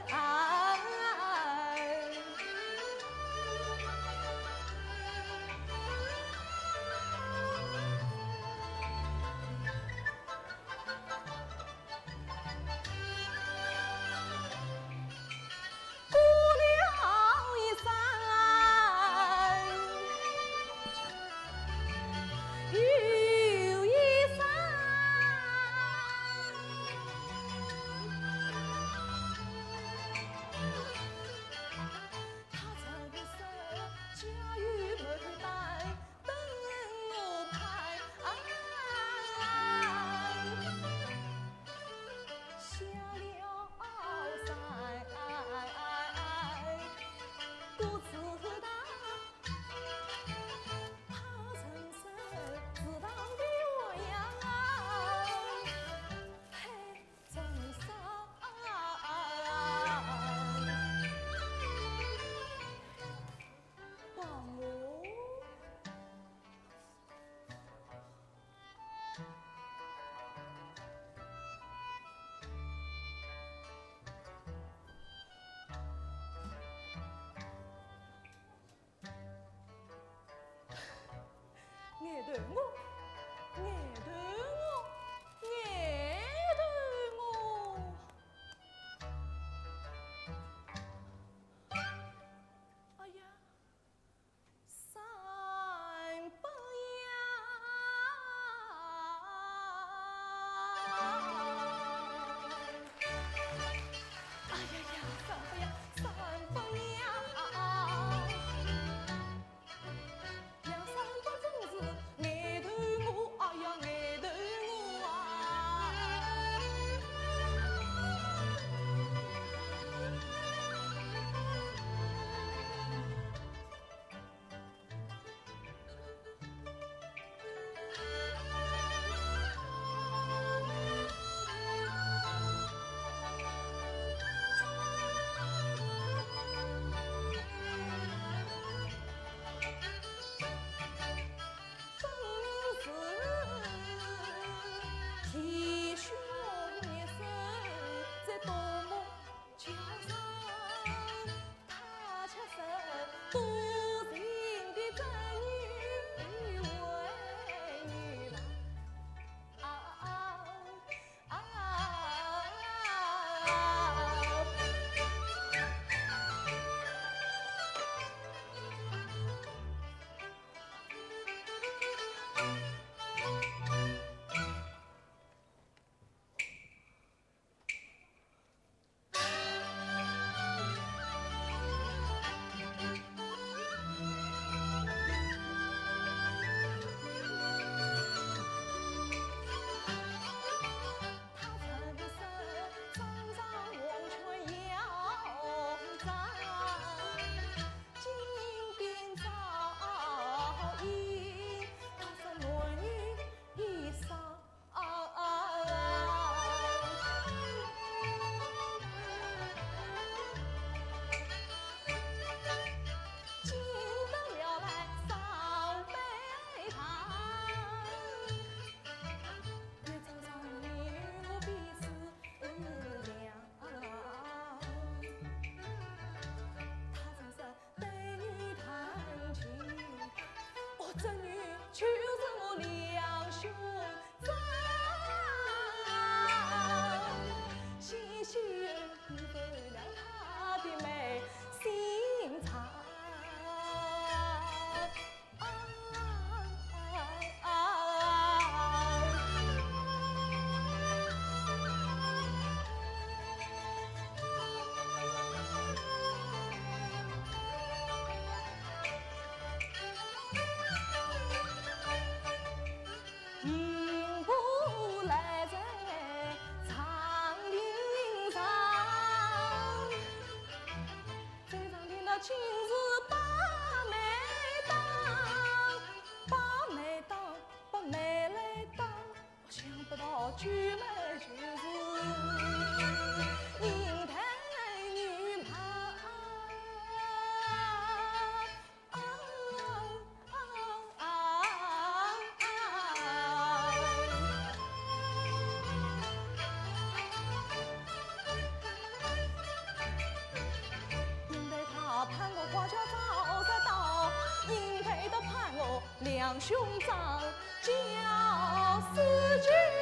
两兄长叫四句。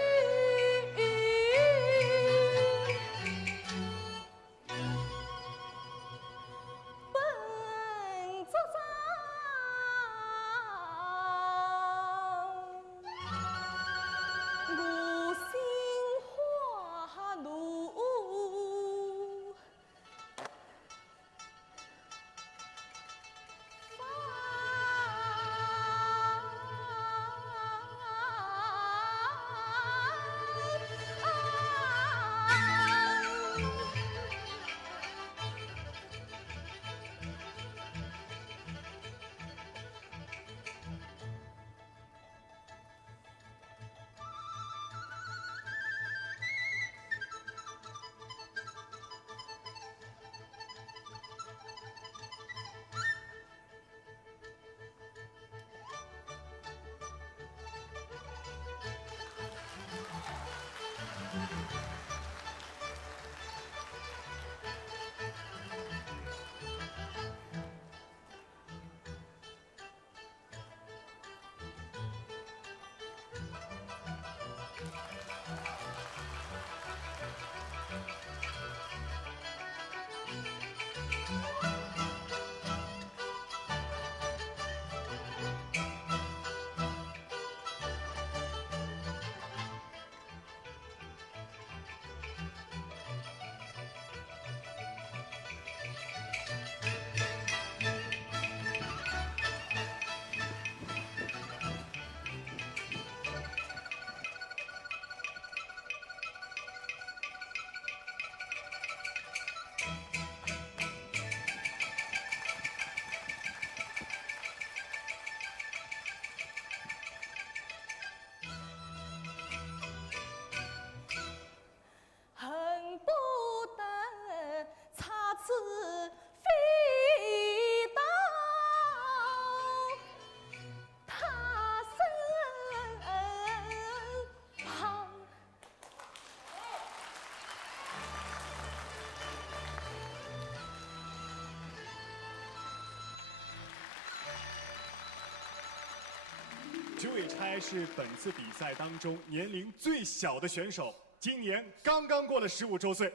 徐伟钗是本次比赛当中年龄最小的选手，今年刚刚过了15周岁。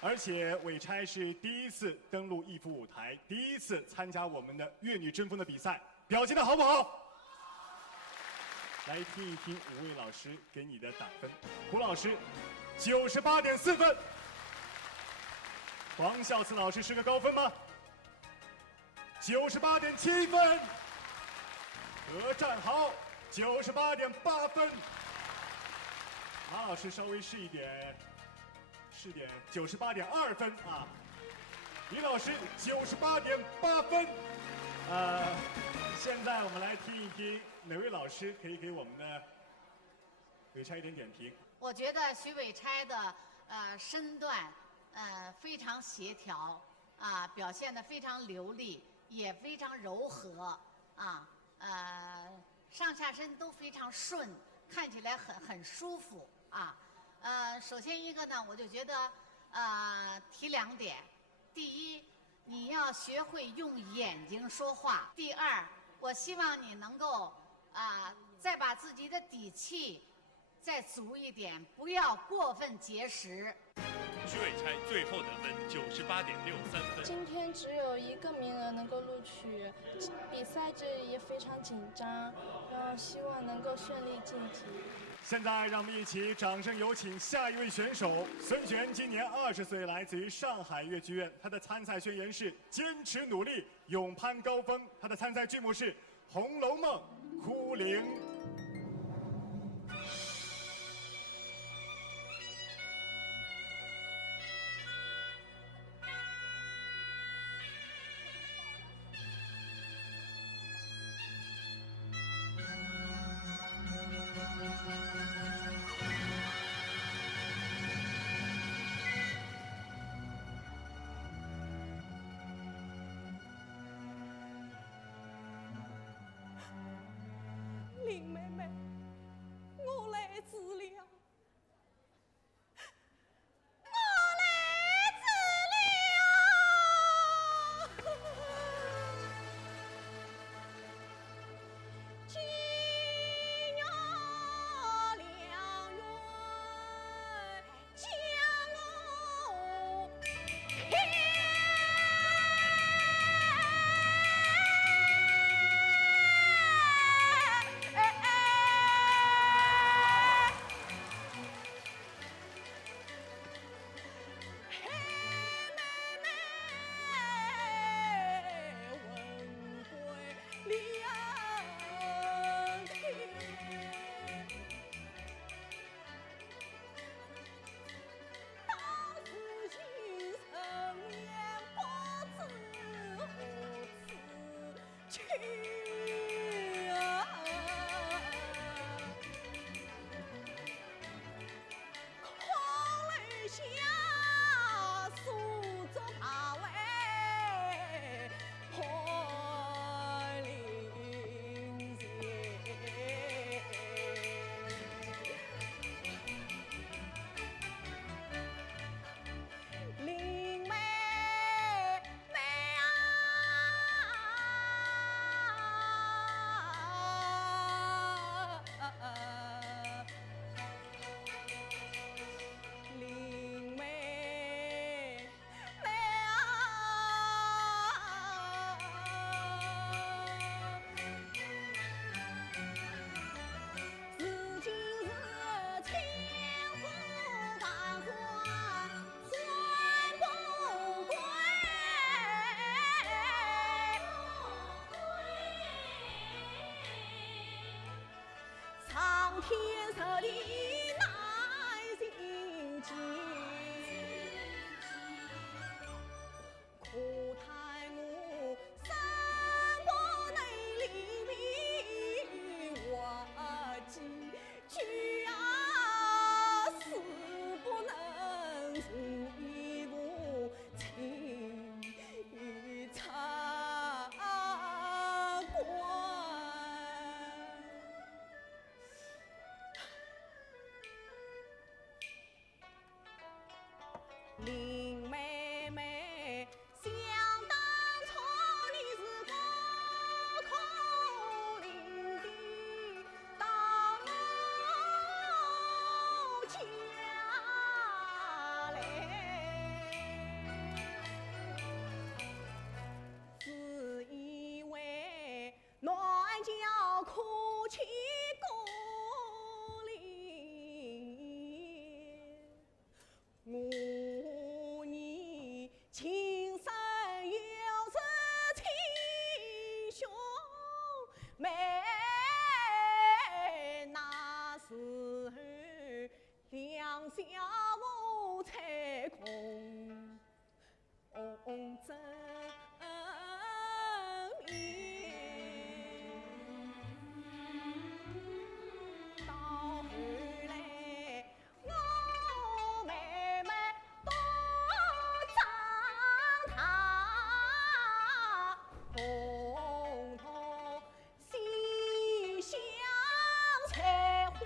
而且伟钗是第一次登陆艺府舞台，第一次参加我们的粤女争锋的比赛，表现得好不好？来听一听5位老师给你的打分。胡老师98.4分，黄孝慈老师是个高分吗？98.7分，何战豪98.8分，马老师稍微试点98.2分啊，李老师98.8分，现在我们来听一听哪位老师可以给我们的伟钗一点点评。我觉得徐伟钗的身段非常协调啊，表现得非常流利，也非常柔和啊，上下身都非常顺，看起来很舒服啊。首先一个呢，我就觉得提2点：第一，你要学会用眼睛说话；第二，我希望你能够再把自己的底气再足一点，不要过分节食。徐伟钗最后得分98.63分。今天只有1个名额能够录取，比赛这里也非常紧张，然后希望能够顺利晋级。现在让我们一起掌声有请下一位选手孙璇，今年20岁，来自于上海越剧院。他的参赛宣言是坚持努力，勇攀高峰。他的参赛剧目是《红楼梦》《哭灵》。林妹妹，我来治疗。天设地乃心机，可叹我生不能离别我寄，居啊死不能助一步情长关。正面。到后来，我妹妹多长大，共同心相采花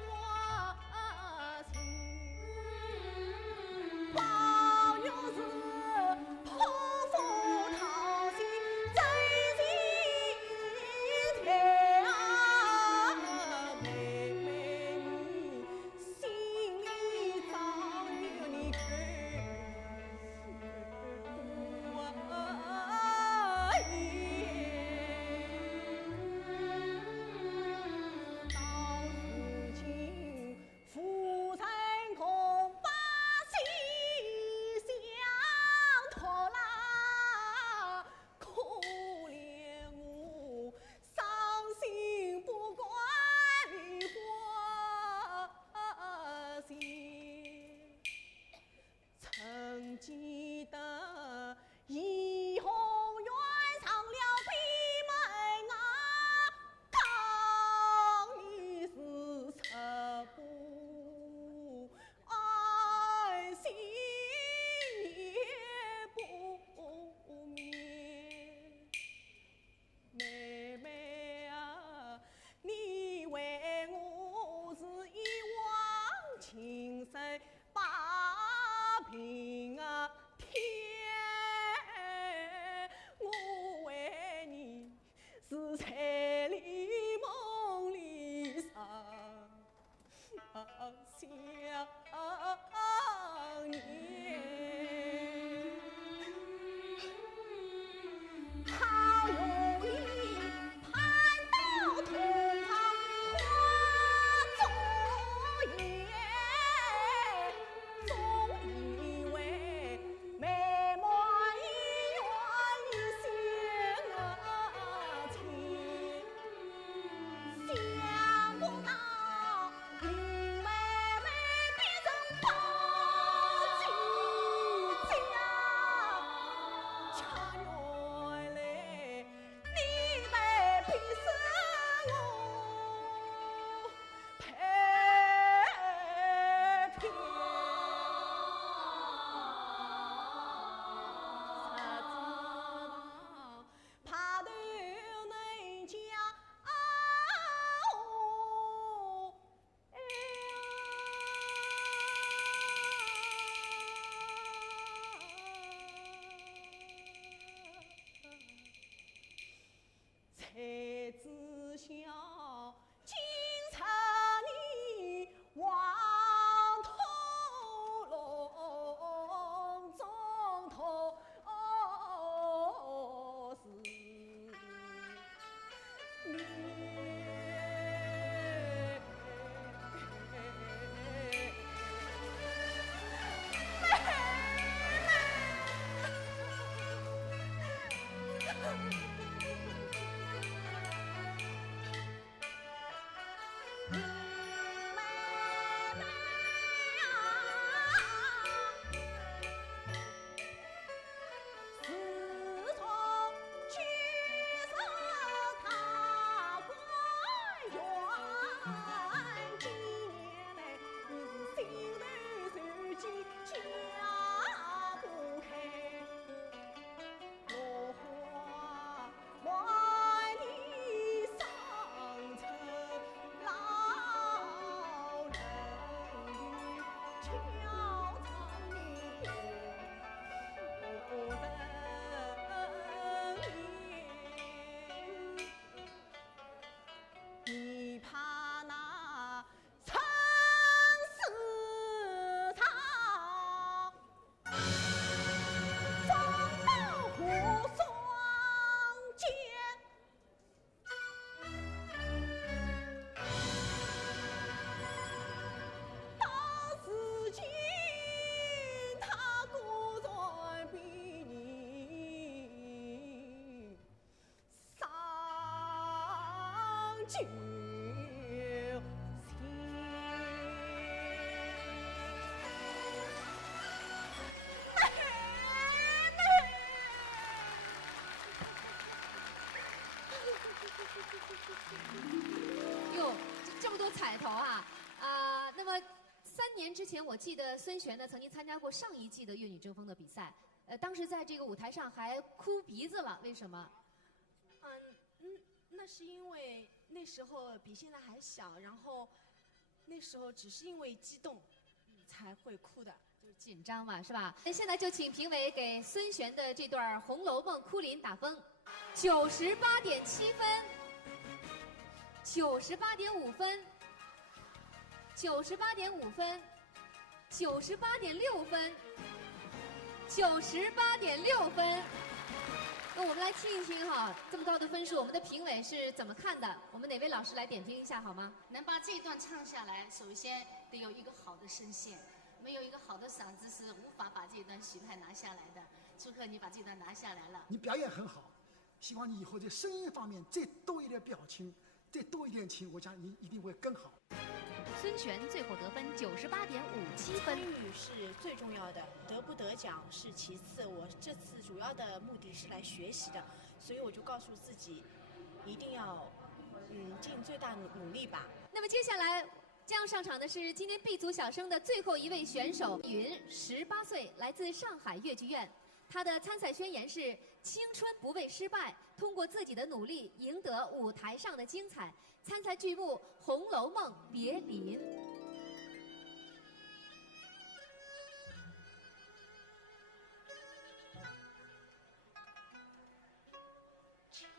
情，保佑是破釜陶心真心甜啊，妹妹你心里早有你看我眼。到如今夫人恐把心相托啦，可怜我伤心不关梨花心。曾记得怡红院上了闭门啊，当你是彻不安心也不眠。妹妹啊，你为我是一往情深把平啊天，我为你是彩里梦里上想念。好容易盼到同堂花烛夜，总以为美满姻缘相牵，想不到林妹妹变成包金家。恰原来你们必是我配偏，谁知道怕头能将我才知晓今朝你黄土笼中头是你。自从去世他官员，几年来你是心头受尽家不开，落花万里上层老人与悄藏你不人言，你怕那尘世上双刀互双剑，到如今他孤在比你上九哟，这么多彩头啊！那么3年之前，我记得孙璇呢曾经参加过上一季的粤女争锋的比赛，当时在这个舞台上还哭鼻子了，为什么？那是因为那时候比现在还小，然后那时候只是因为激动才会哭的，就是紧张嘛，是吧？那现在就请评委给孙璇的这段《红楼梦》哭临打分，98.7分，98.5分，98.5分，98.6分，98.6分。那我们来听一听哈，这么高的分数，我们的评委是怎么看的？我们哪位老师来点评一下好吗？能把这一段唱下来，首先得有一个好的声线，没有一个好的嗓子是无法把这一段许派拿下来的。朱克，你把这段拿下来了，你表演很好，希望你以后在声音方面再多一点表情，再多一点情，我想你一定会更好。孙璇最后得分98.57分。参与是最重要的，得不得奖是其次。我这次主要的目的是来学习的，所以我就告诉自己，一定要尽最大努力吧。那么接下来将上场的是今天 B 组小生的最后一位选手云，18岁，来自上海越剧院。他的参赛宣言是：青春不畏失败，通过自己的努力赢得舞台上的精彩。参赛剧目《红楼梦·别林》。江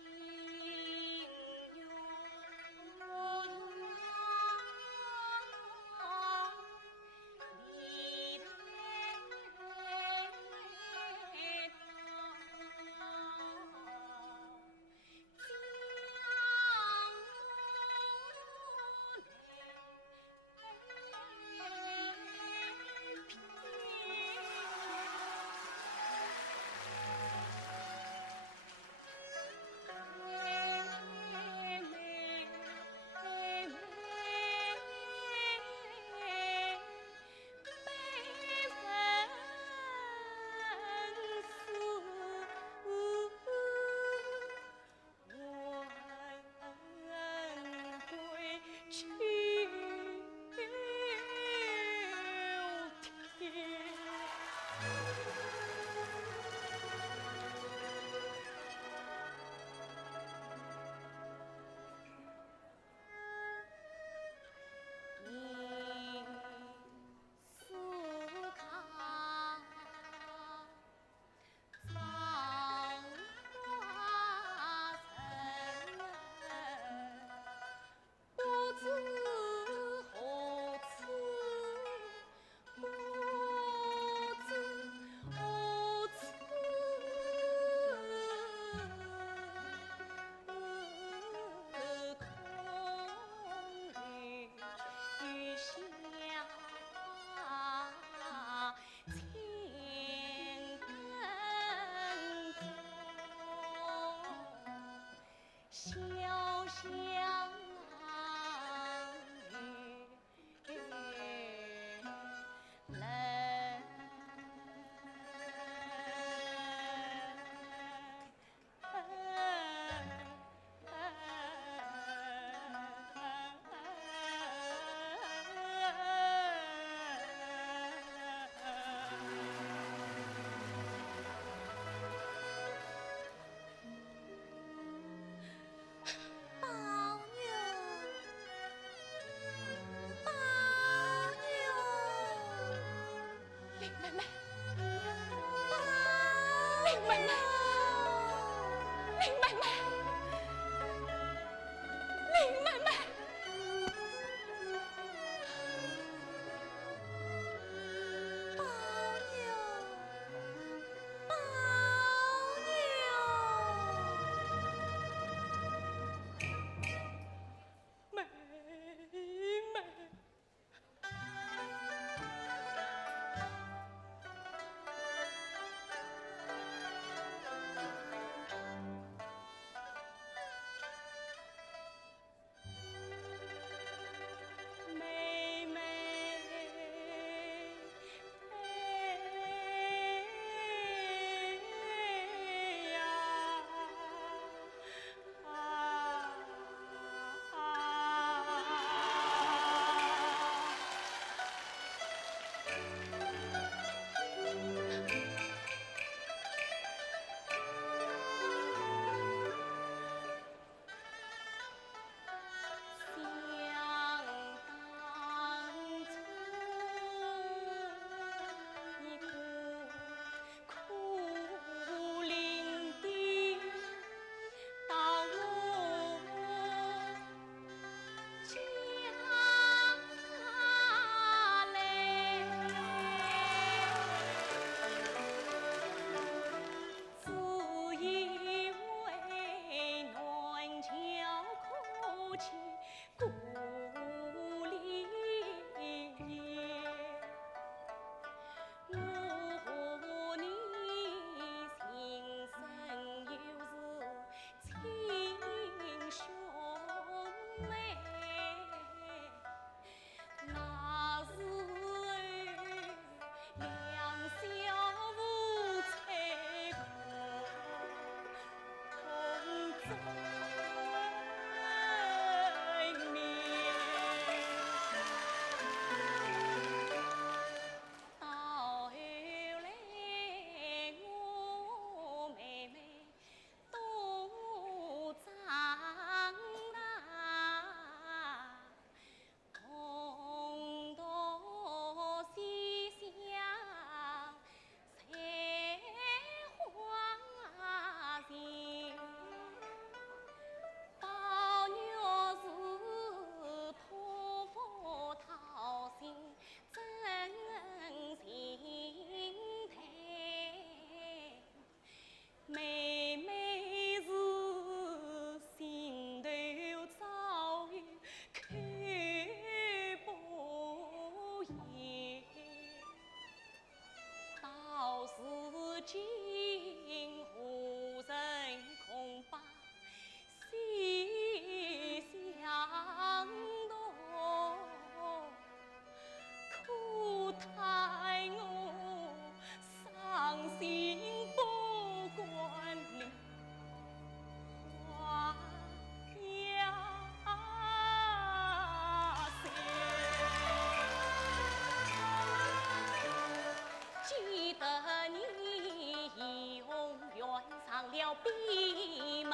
了闭门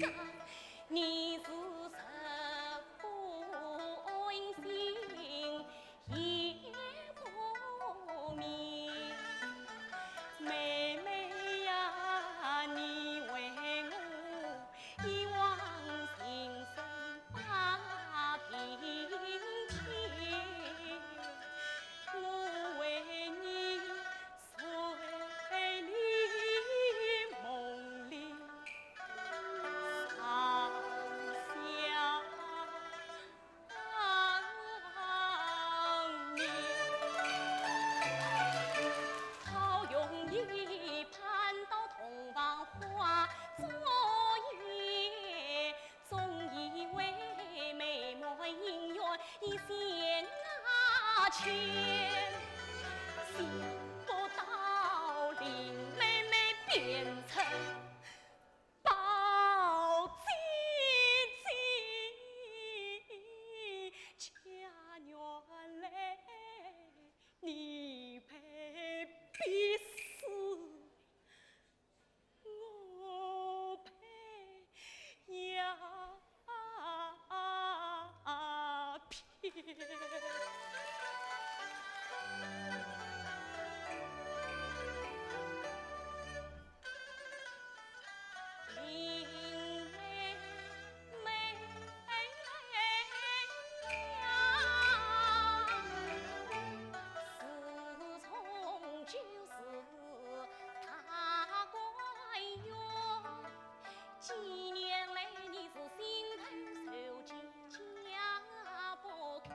羹，你是十分心也不明。妹妹呀，你为我一往情深把平添，我为你睡里梦里常想你。好容易盼到同房花作业，总以为美梦姻缘已现前，想不到林妹妹变成宝鸡，家园嘞，你配必死，我配呀骗。林妹妹呀，自从就是大官员，几年来你是心头受尽家不开。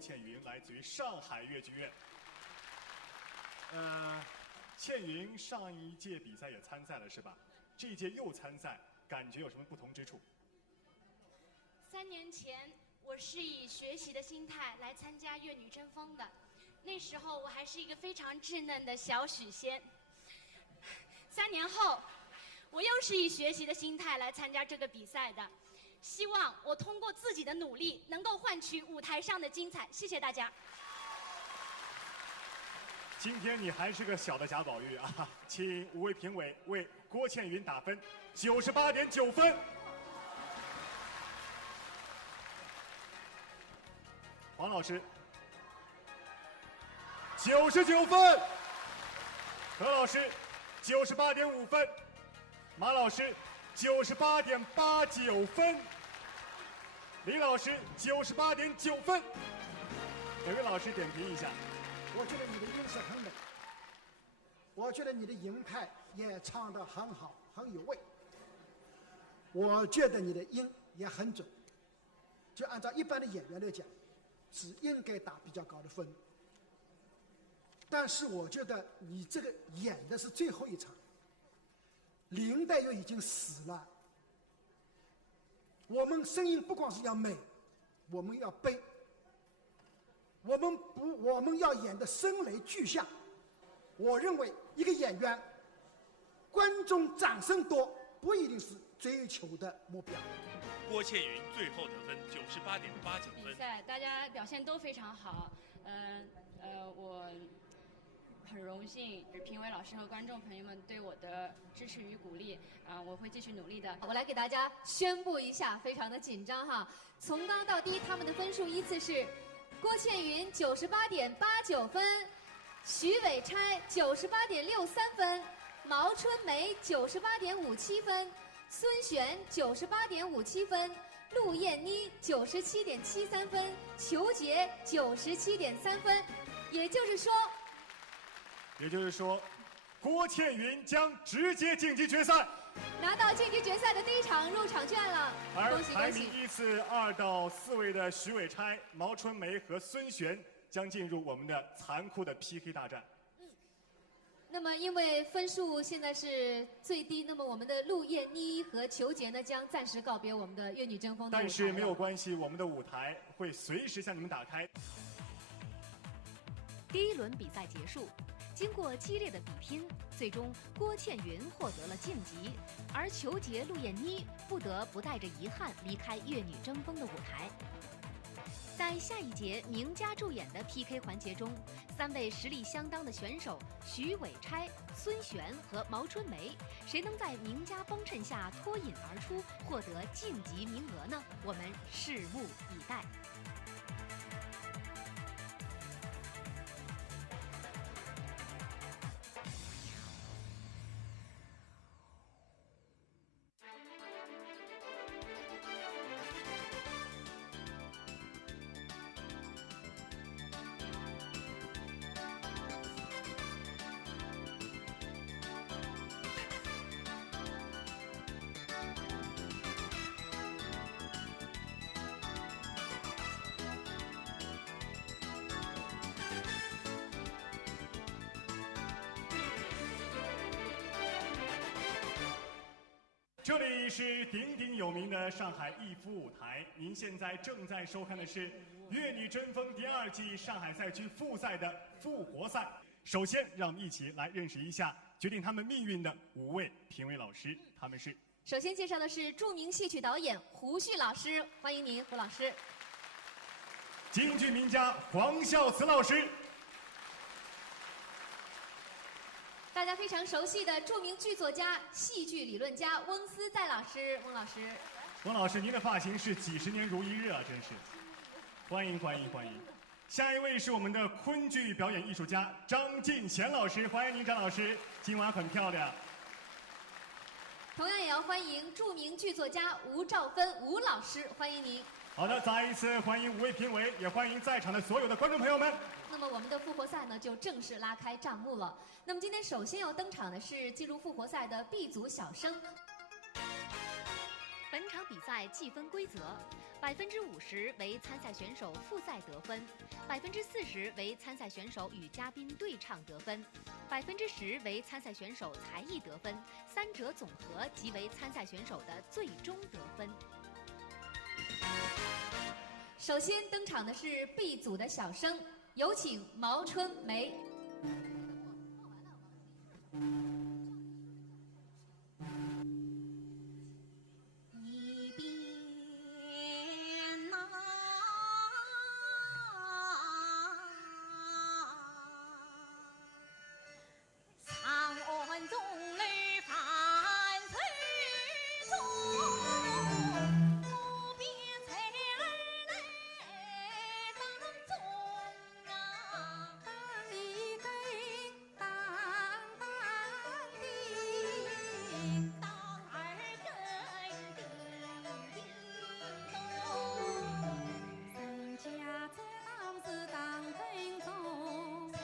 倩云，来自于上海越剧院。倩云上一届比赛也参赛了是吧？这一届又参赛，感觉有什么不同之处？3年前，我是以学习的心态来参加粤女争锋的，那时候我还是一个非常稚嫩的小许仙。3年后，我又是以学习的心态来参加这个比赛的，希望我通过自己的努力，能够换取舞台上的精彩。谢谢大家。今天你还是个小的贾宝玉啊，请5位评委为郭倩云打分，98.9分。黄老师，99分。何老师，98.5分。马老师，98.89分。李老师，98.9分。每位老师点评一下。我觉得你的音色很美，我觉得你的吟派也唱得很好，很有味。我觉得你的音也很准，就按照一般的演员来讲，是应该打比较高的分。但是我觉得你这个演的是最后一场，林黛玉已经死了。我们声音不光是要美，我们要悲。我们要演的声雷俱下。我认为一个演员，观众掌声多不一定是追求的目标。郭倩云最后得分98.89分。比赛大家表现都非常好，我很荣幸评委老师和观众朋友们对我的支持与鼓励，我会继续努力的。我来给大家宣布一下，非常的紧张哈，从高到低他们的分数依次是。郭倩云98.89分，徐伟钗98.63分，毛春梅98.57分，孙璇98.57分，陆燕妮97.73分，裘杰97.3分。也就是说，郭倩云将直接晋级决赛，拿到晋级决赛的第一场入场券了。而恭喜排名依次2到4位的徐伟钗、毛春梅和孙璇将进入我们的残酷的 PK 大战。那么因为分数现在是最低，那么我们的陆燕妮和裘杰呢将暂时告别我们的粤女争锋的舞台。但是没有关系，我们的舞台会随时向你们打开。第一轮比赛结束，经过激烈的比拼，最终郭倩云获得了晋级，而裘杰、陆燕妮不得不带着遗憾离开粤女争锋的舞台。在下一节名家助演的 PK 环节中，3位实力相当的选手徐伟钗、孙璇和毛春梅，谁能在名家帮衬下脱颖而出，获得晋级名额呢？我们拭目以待。这里是鼎鼎有名的上海逸夫舞台，您现在正在收看的是粤女争锋第2季上海赛区复赛的复活赛。首先，让我们一起来认识一下决定他们命运的5位评委老师，他们是。首先介绍的是著名戏曲导演胡旭老师，欢迎您，胡老师。京剧名家黄孝慈老师。大家非常熟悉的著名剧作家、戏剧理论家翁思在老师，翁老师。翁老师，您的发型是几10年如一日啊，真是！欢迎欢迎欢迎！下一位是我们的昆剧表演艺术家张进贤老师，欢迎您，张老师，今晚很漂亮。同样也要欢迎著名剧作家吴兆芬吴老师，欢迎您。好的，再一次欢迎5位评委，也欢迎在场的所有的观众朋友们。那么我们的复活赛呢，就正式拉开账幕了。那么今天首先要登场的是进入复活赛的 B 组小生。本场比赛计分规则：50%为参赛选手复赛得分，40%为参赛选手与嘉宾对唱得分，10%为参赛选手才艺得分，三者总和即为参赛选手的最终得分。首先登场的是 B 组的小生，有请毛春梅。一边呐，长安中女泛水中，路边采儿来当中啊，当一根当当的，当二根叮叮咚，人家这当是当分钟，谁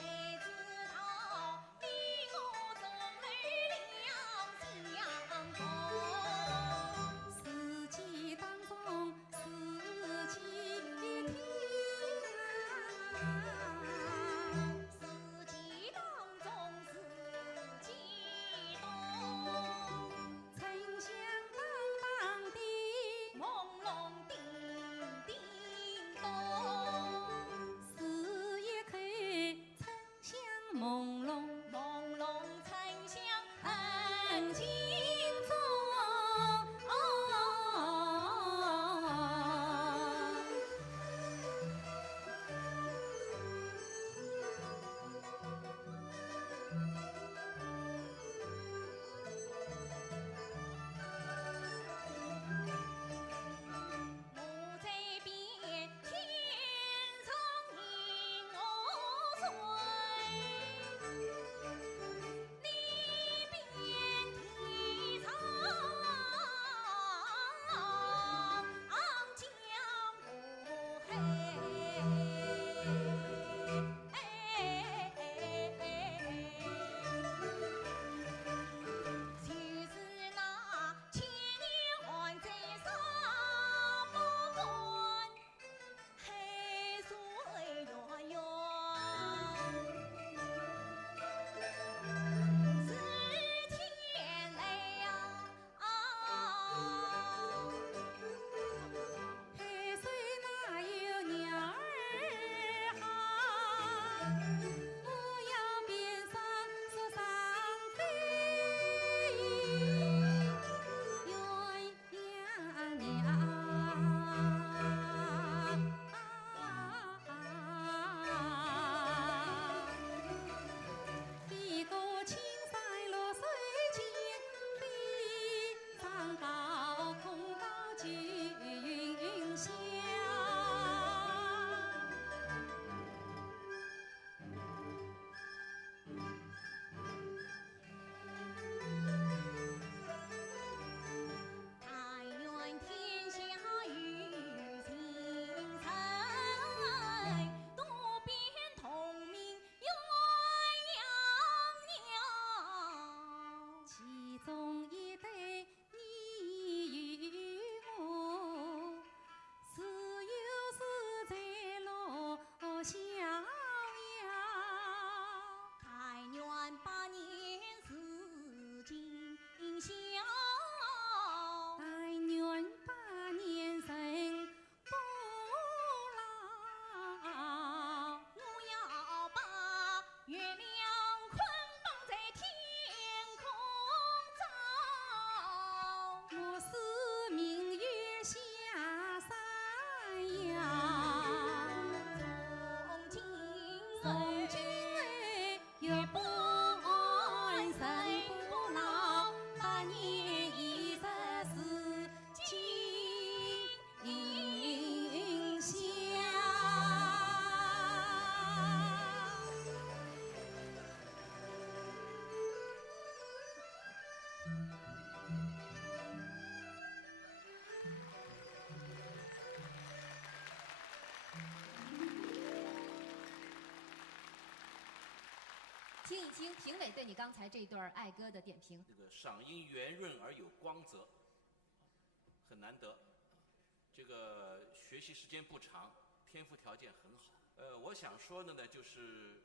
知道你我中儿两相逢，四季当中四季听啊，四季当中四季动，沉香当当的朦胧叮叮咚，四叶开沉香朦胧朦胧沉香很轻松。我这边天上银河水，那边天上江湖黑。就是那千年还在沙漠关，海水源源，是天来呀，海水哪有鸟儿好？我要变上树上飞，鸳鸯飞过青山绿水间，飞上高空到九云下。但愿天下有情深，多变同名鸳鸯鸟，其中一对你与我，是有是在路逍遥。但愿百年是今宵，但愿百年人不老。我要把月亮捆绑在天空照，我是明月下山羊。从今月不安人不老，百年一日是今宵。听一听评委对你刚才这段爱歌的点评。这个嗓音圆润而有光泽，很难得。这个学习时间不长，天赋条件很好。我想说的呢，就是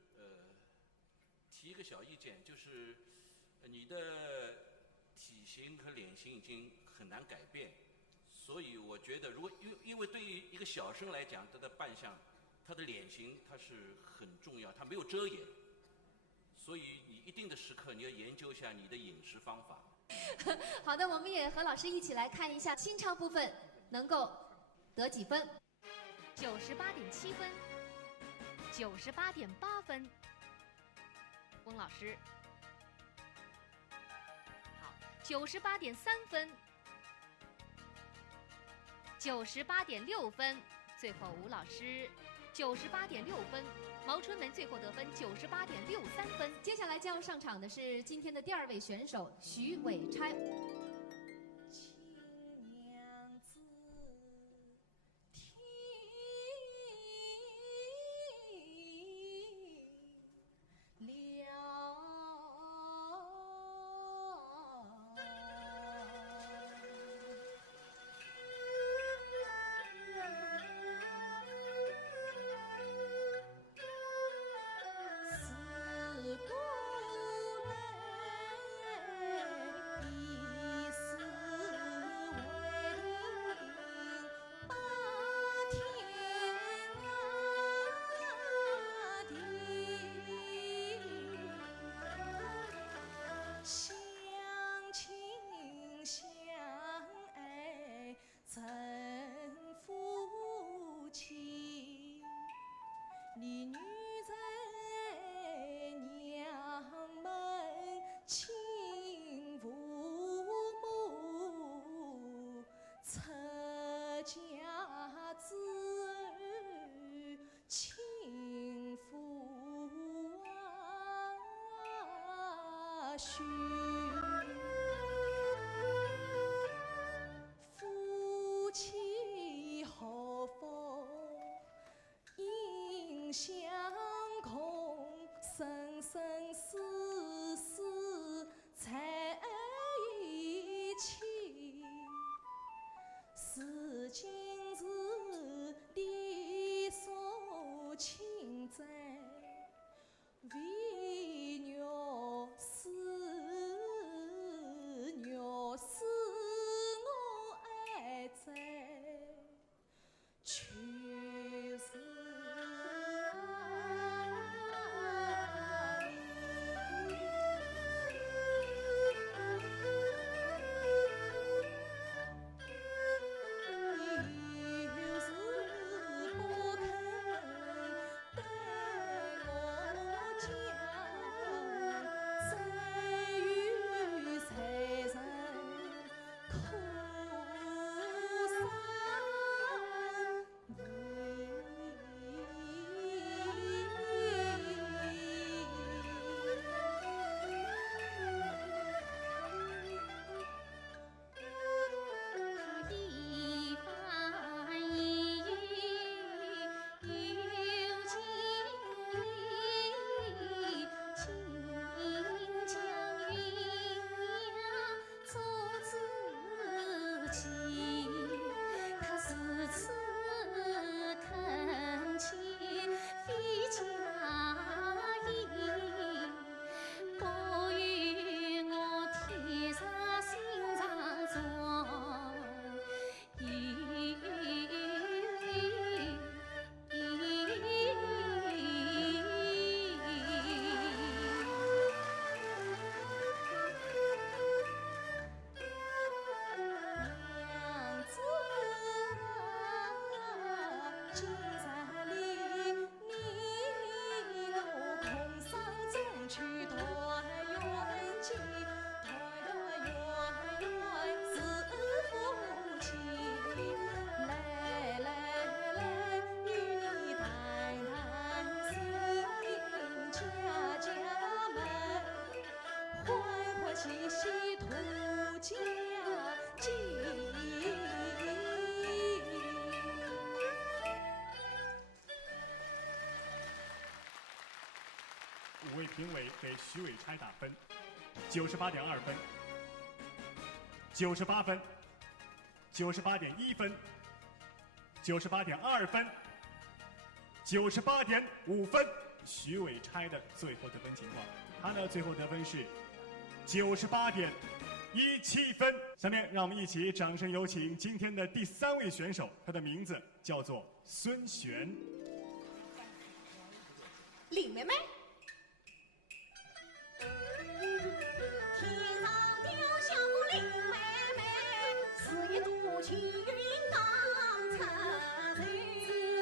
提一个小意见，就是你的体型和脸型已经很难改变，所以我觉得，如果因为对于一个小生来讲，他的扮相、他的脸型，它是很重要，他没有遮掩，所以你一定的时刻你要研究一下你的饮食方法。好的，我们也和老师一起来看一下清唱部分能够得几分？98.7分，98.8分。翁老师，好，98.3分，98.6分。最后吴老师98.6分，毛春梅最后得分98.63分。接下来将要上场的是今天的第2位选手徐伟钗。夫妻何否应相恐，生生死死在一起。是今日的手情在，为鸟死，鸟死我爱在，去世。5位评委给徐伟钗打分，98.2分，98分98.1分，98.2分，98.5分。徐伟钗的最后得分情况，她的最后得分是98.17分。下面让我们一起掌声有请今天的第3位选手，她的名字叫做孙璇。林妹妹。去云冈城，只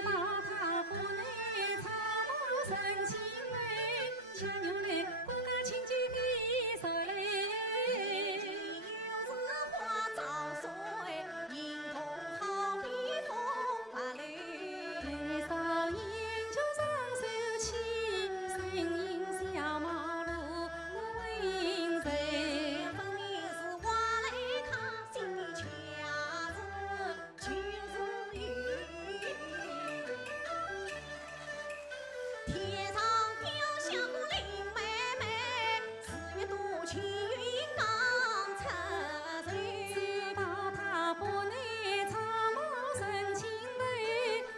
把他府内草木生青嘞，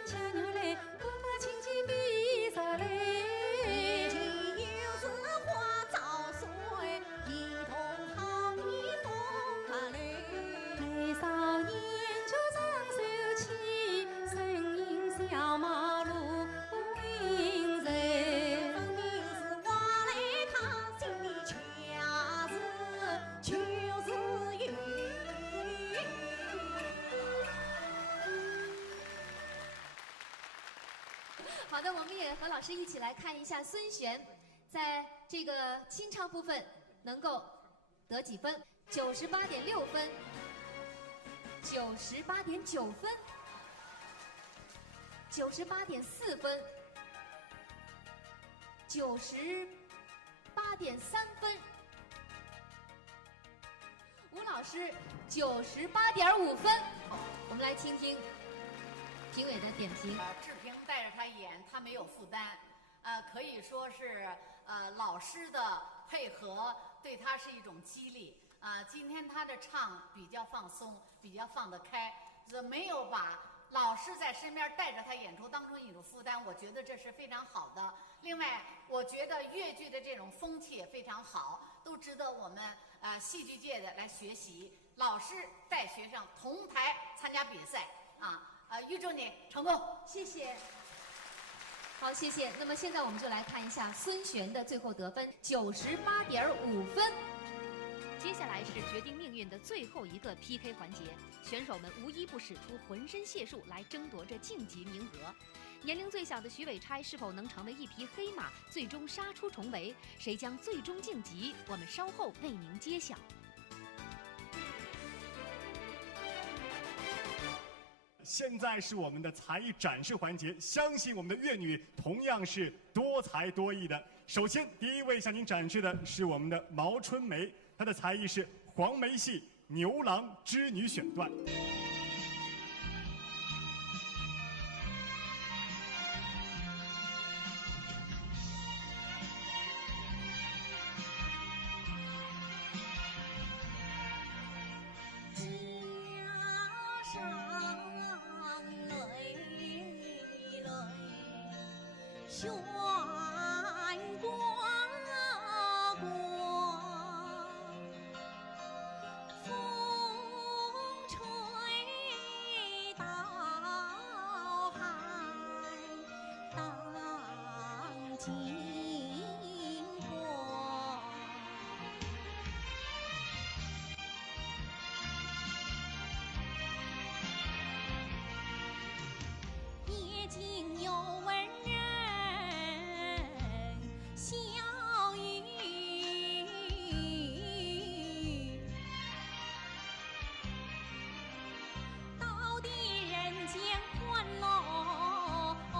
牵牛嘞，哥哥亲戚的手嘞，有时花早熟哎，迎头好比风把嘞，眉梢眼就上手起，声音小毛路为谁？分明是我来看心里全。好的，我们也和老师一起来看一下孙璇在这个清唱部分能够得几分？98.6分，98.9分，98.4分，98.3分。吴老师98.5分。我们来听听评委的点评。志平带着他演，他没有负担，可以说是老师的配合对他是一种激励。今天他的唱比较放松，比较放得开，没有把老师在身边带着他演出当中一种负担，我觉得这是非常好的。另外，我觉得越剧的这种风气也非常好，都值得我们戏剧界的来学习。老师带学生同台参加比赛预祝你成功，谢谢。好，谢谢。那么现在我们就来看一下孙璇的最后得分98.5分。接下来是决定命运的最后一个 PK 环节，选手们无一不使出浑身解数来争夺着晋级名额。年龄最小的徐伟钗是否能成为一匹黑马，最终杀出重围？谁将最终晋级？我们稍后为您揭晓。现在是我们的才艺展示环节，相信我们的粤女同样是多才多艺的。首先，第一位向您展示的是我们的毛春梅，她的才艺是黄梅戏《牛郎织女》选段。悬挂过，风吹到海荡金波。夜静有闻人笑语，到底人间欢乐多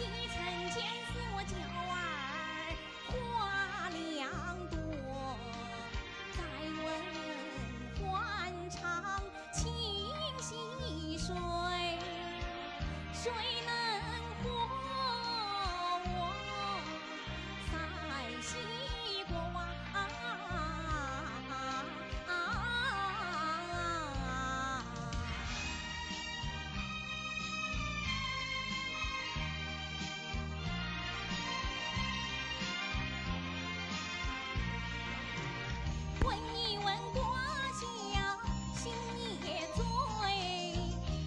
昔曾见似我娇儿花两朵，再问欢唱清溪水，谁能活我塞西国啊？问一问国家心也醉，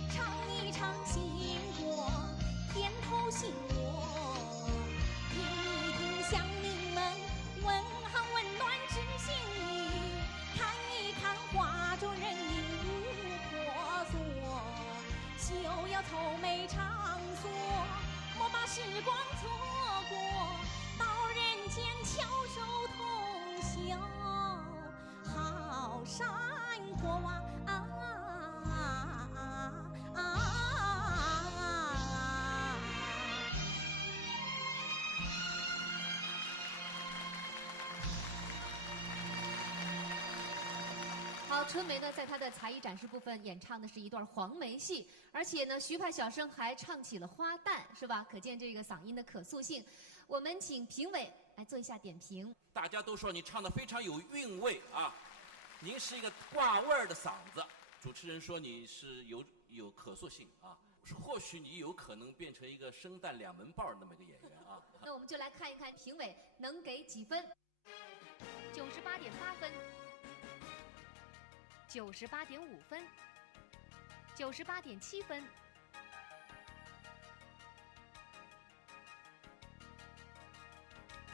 唱一唱新国天头新我，听一听乡民们问候温暖之心语，看一看画中人影如婆娑，休要愁眉长锁，莫把时光错过，到人间翘首同笑好山坡啊！好，春梅呢，在她的才艺展示部分演唱的是一段黄梅戏，而且呢，徐派小生还唱起了花旦，是吧？可见这个嗓音的可塑性。我们请评委来做一下点评。大家都说你唱得非常有韵味啊，您是一个挂味儿的嗓子。主持人说你是有可塑性啊，或许你有可能变成一个生旦两门报那么一个演员啊。那我们就来看一看评委能给几分。98.8分，98.5分，98.7分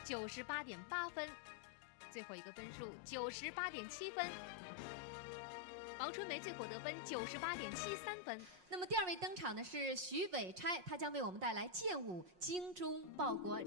，98.8分，最后一个分数98.7分。王春梅最后得分98.73分。那么第二位登场的是徐伟钗，她将为我们带来剑舞《精忠报国》。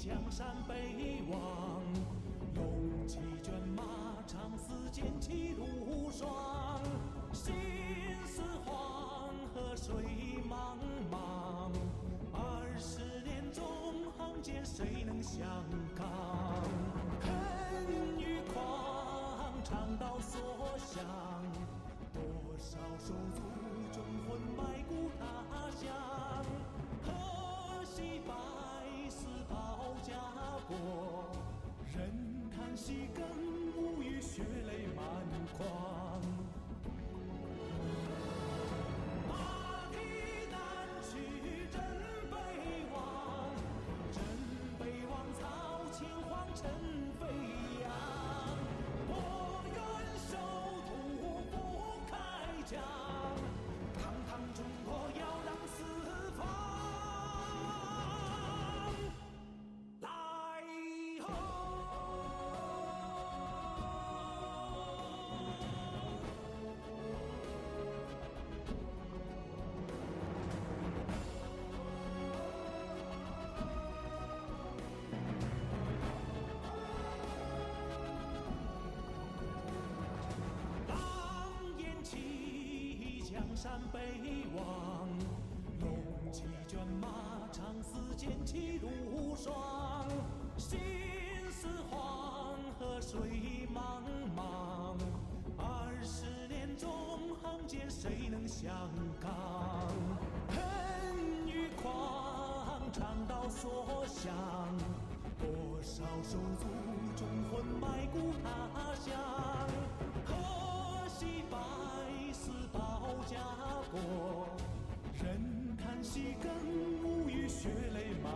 江山北望，勇气卷马，长嘶剑气如霜。心似黄河水茫茫，20年纵横间谁能相抗？恨与狂，肠道所向，多少手足忠魂埋骨他乡。可惜百死保家国，人叹息更无语，血泪满眶。马蹄南去真北望，真北望曹秦皇城飞扬。我愿守土不开疆，堂堂中国要让四方。江山北望，勇气卷马，长嘶剑气如霜。心似黄河水茫茫，20年纵横间谁能相抗？恨与狂，肠道所向，多少手足忠魂埋骨他乡。可惜百死保家国，人叹息更无语，血泪满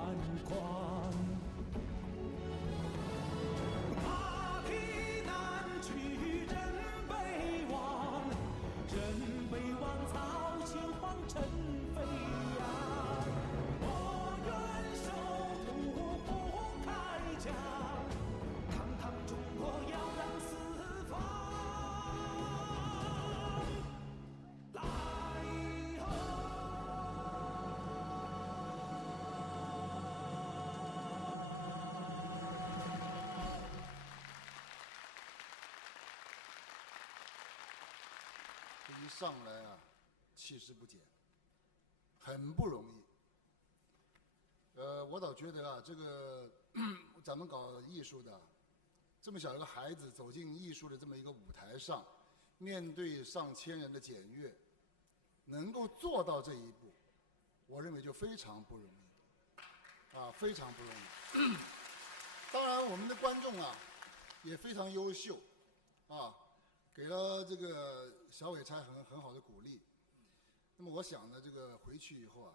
眶。马蹄南去真北望，真北望曹秦皇城飞扬。我愿守土不开疆，堂堂中国要让四方。一上来啊，气势不减，很不容易。我倒觉得啊，这个咱们搞艺术的，这么小一个孩子走进艺术的这么一个舞台上，面对上千人的检阅，能够做到这一步，我认为就非常不容易，啊，非常不容易。当然，我们的观众啊，也非常优秀，啊，给了这个小伟才很好的鼓励。那么我想呢，这个回去以后啊，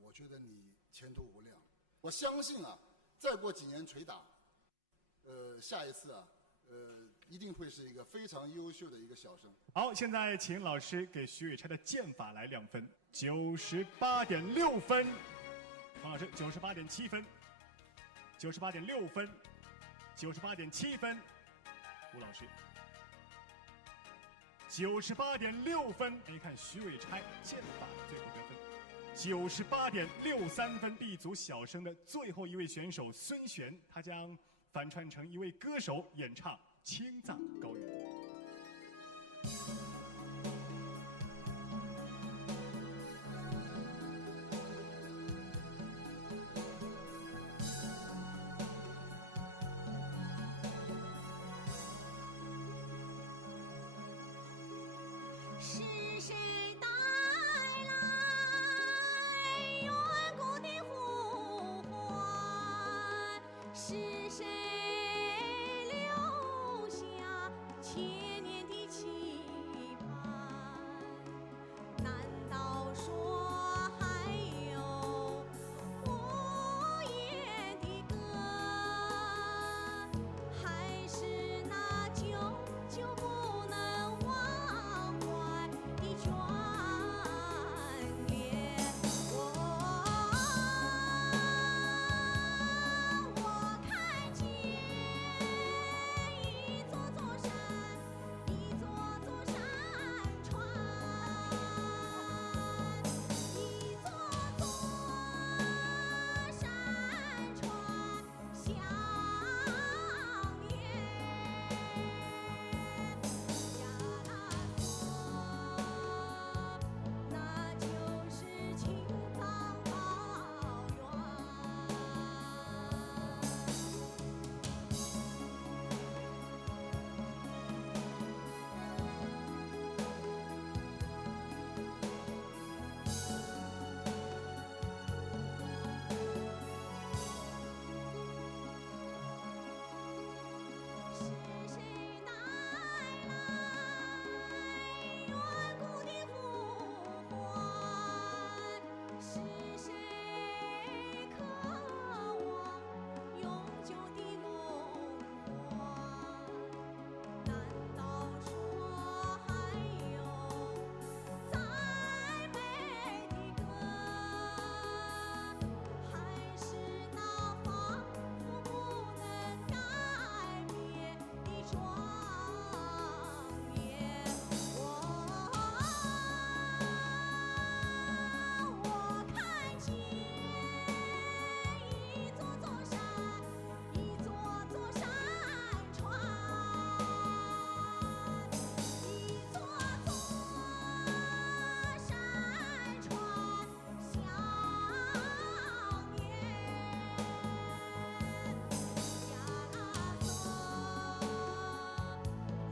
我觉得你前途无量。我相信啊，再过几年捶打，下一次啊，一定会是一个非常优秀的一个小生。好，现在请老师给徐伟钗的剑法来2分，98.6分。黄老师98.7分，98.6分，98.7分。吴老师98.6分。你看徐伟钗剑法最后得分98.63分。B 组小生的最后一位选手孙璇，他将反串成一位歌手演唱《青藏高原》。是谁带来远古的呼唤？是谁留下千年的期盼？难道说还有无言的歌，还是那久久不能忘怀的眷恋？我看见一座座山，一座座山川，一座座山川相连。那就是青藏高是谁带来远古的呼唤？是谁渴望永久的梦幻？难道说还有再美的歌，还是那仿佛不能改变的庄严？我看见一座座山，一座座山川，一座座山川相连。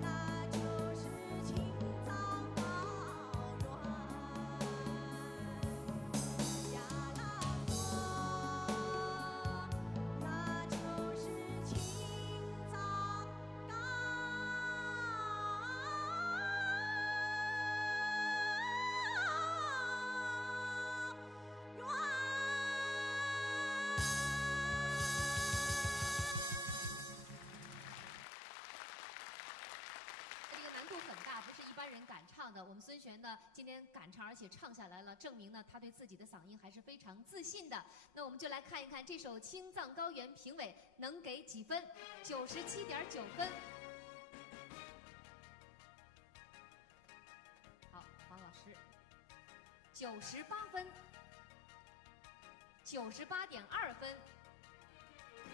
那就是青藏高原。那就是青藏高原。这个难度很大，不是一般人敢唱的。我们孙璇呢，今天敢唱，而且唱下来了，证明呢他对自己的嗓音还是非常自信的。那我们就来看一看这首《青藏高原》，评委能给几分？97.9分。好，黄老师，98分，98.2分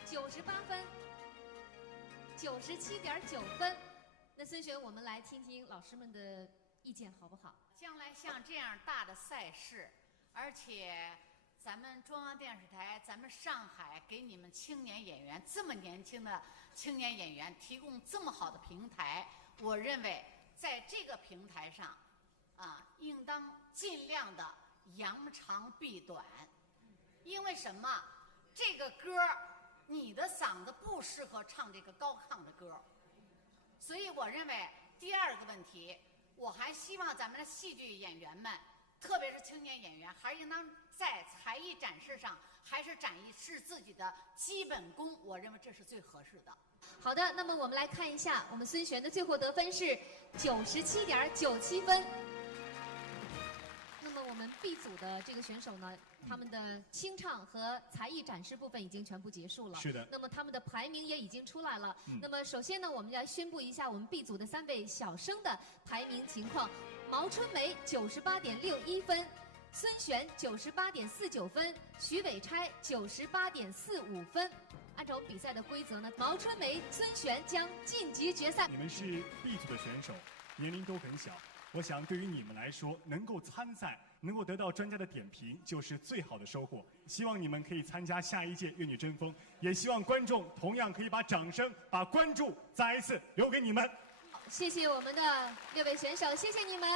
，98分，97.9分。那孙璇，我们来听听老师们的意见好不好？将来像这样大的赛事，而且咱们中央电视台、咱们上海给你们青年演员这么年轻的青年演员提供这么好的平台，我认为在这个平台上，应当尽量的扬长避短。因为什么？这个歌你的嗓子不适合唱这个高亢的歌，所以我认为第二个问题，我还希望咱们的戏剧演员们，特别是青年演员，还应当在才艺展示上，还是展示自己的基本功，我认为这是最合适的。好的，那么我们来看一下，我们孙璇的最后得分是97.97分。那么我们 B 组的这个选手呢，他们的清唱和才艺展示部分已经全部结束了。是的。那么他们的排名也已经出来了。那么首先呢，我们来宣布一下我们 B 组的3位小生的排名情况：毛春梅98.61分，孙璇98.49分，徐伟钗98.45分。按照我们比赛的规则呢，毛春梅、孙璇将晋级决赛。你们是 B 组的选手，年龄都很小。我想对于你们来说，能够参赛，能够得到专家的点评，就是最好的收获。希望你们可以参加下一届粤女争锋，也希望观众同样可以把掌声、把关注再一次留给你们。谢谢我们的6位选手，谢谢你们。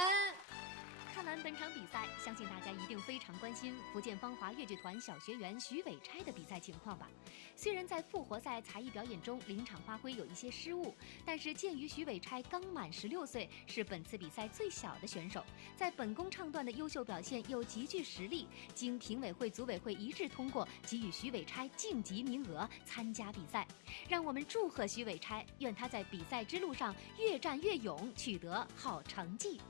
看完本场比赛，相信大家一定非常关心福建芳华越剧团小学员徐伟钗的比赛情况吧？虽然在复活赛才艺表演中临场发挥有一些失误，但是鉴于徐伟钗刚满16岁，是本次比赛最小的选手，在本宫唱段的优秀表现又极具实力，经评委会、组委会一致通过，给予徐伟钗晋级名额参加比赛。让我们祝贺徐伟钗，愿她在比赛之路上越战越勇，取得好成绩。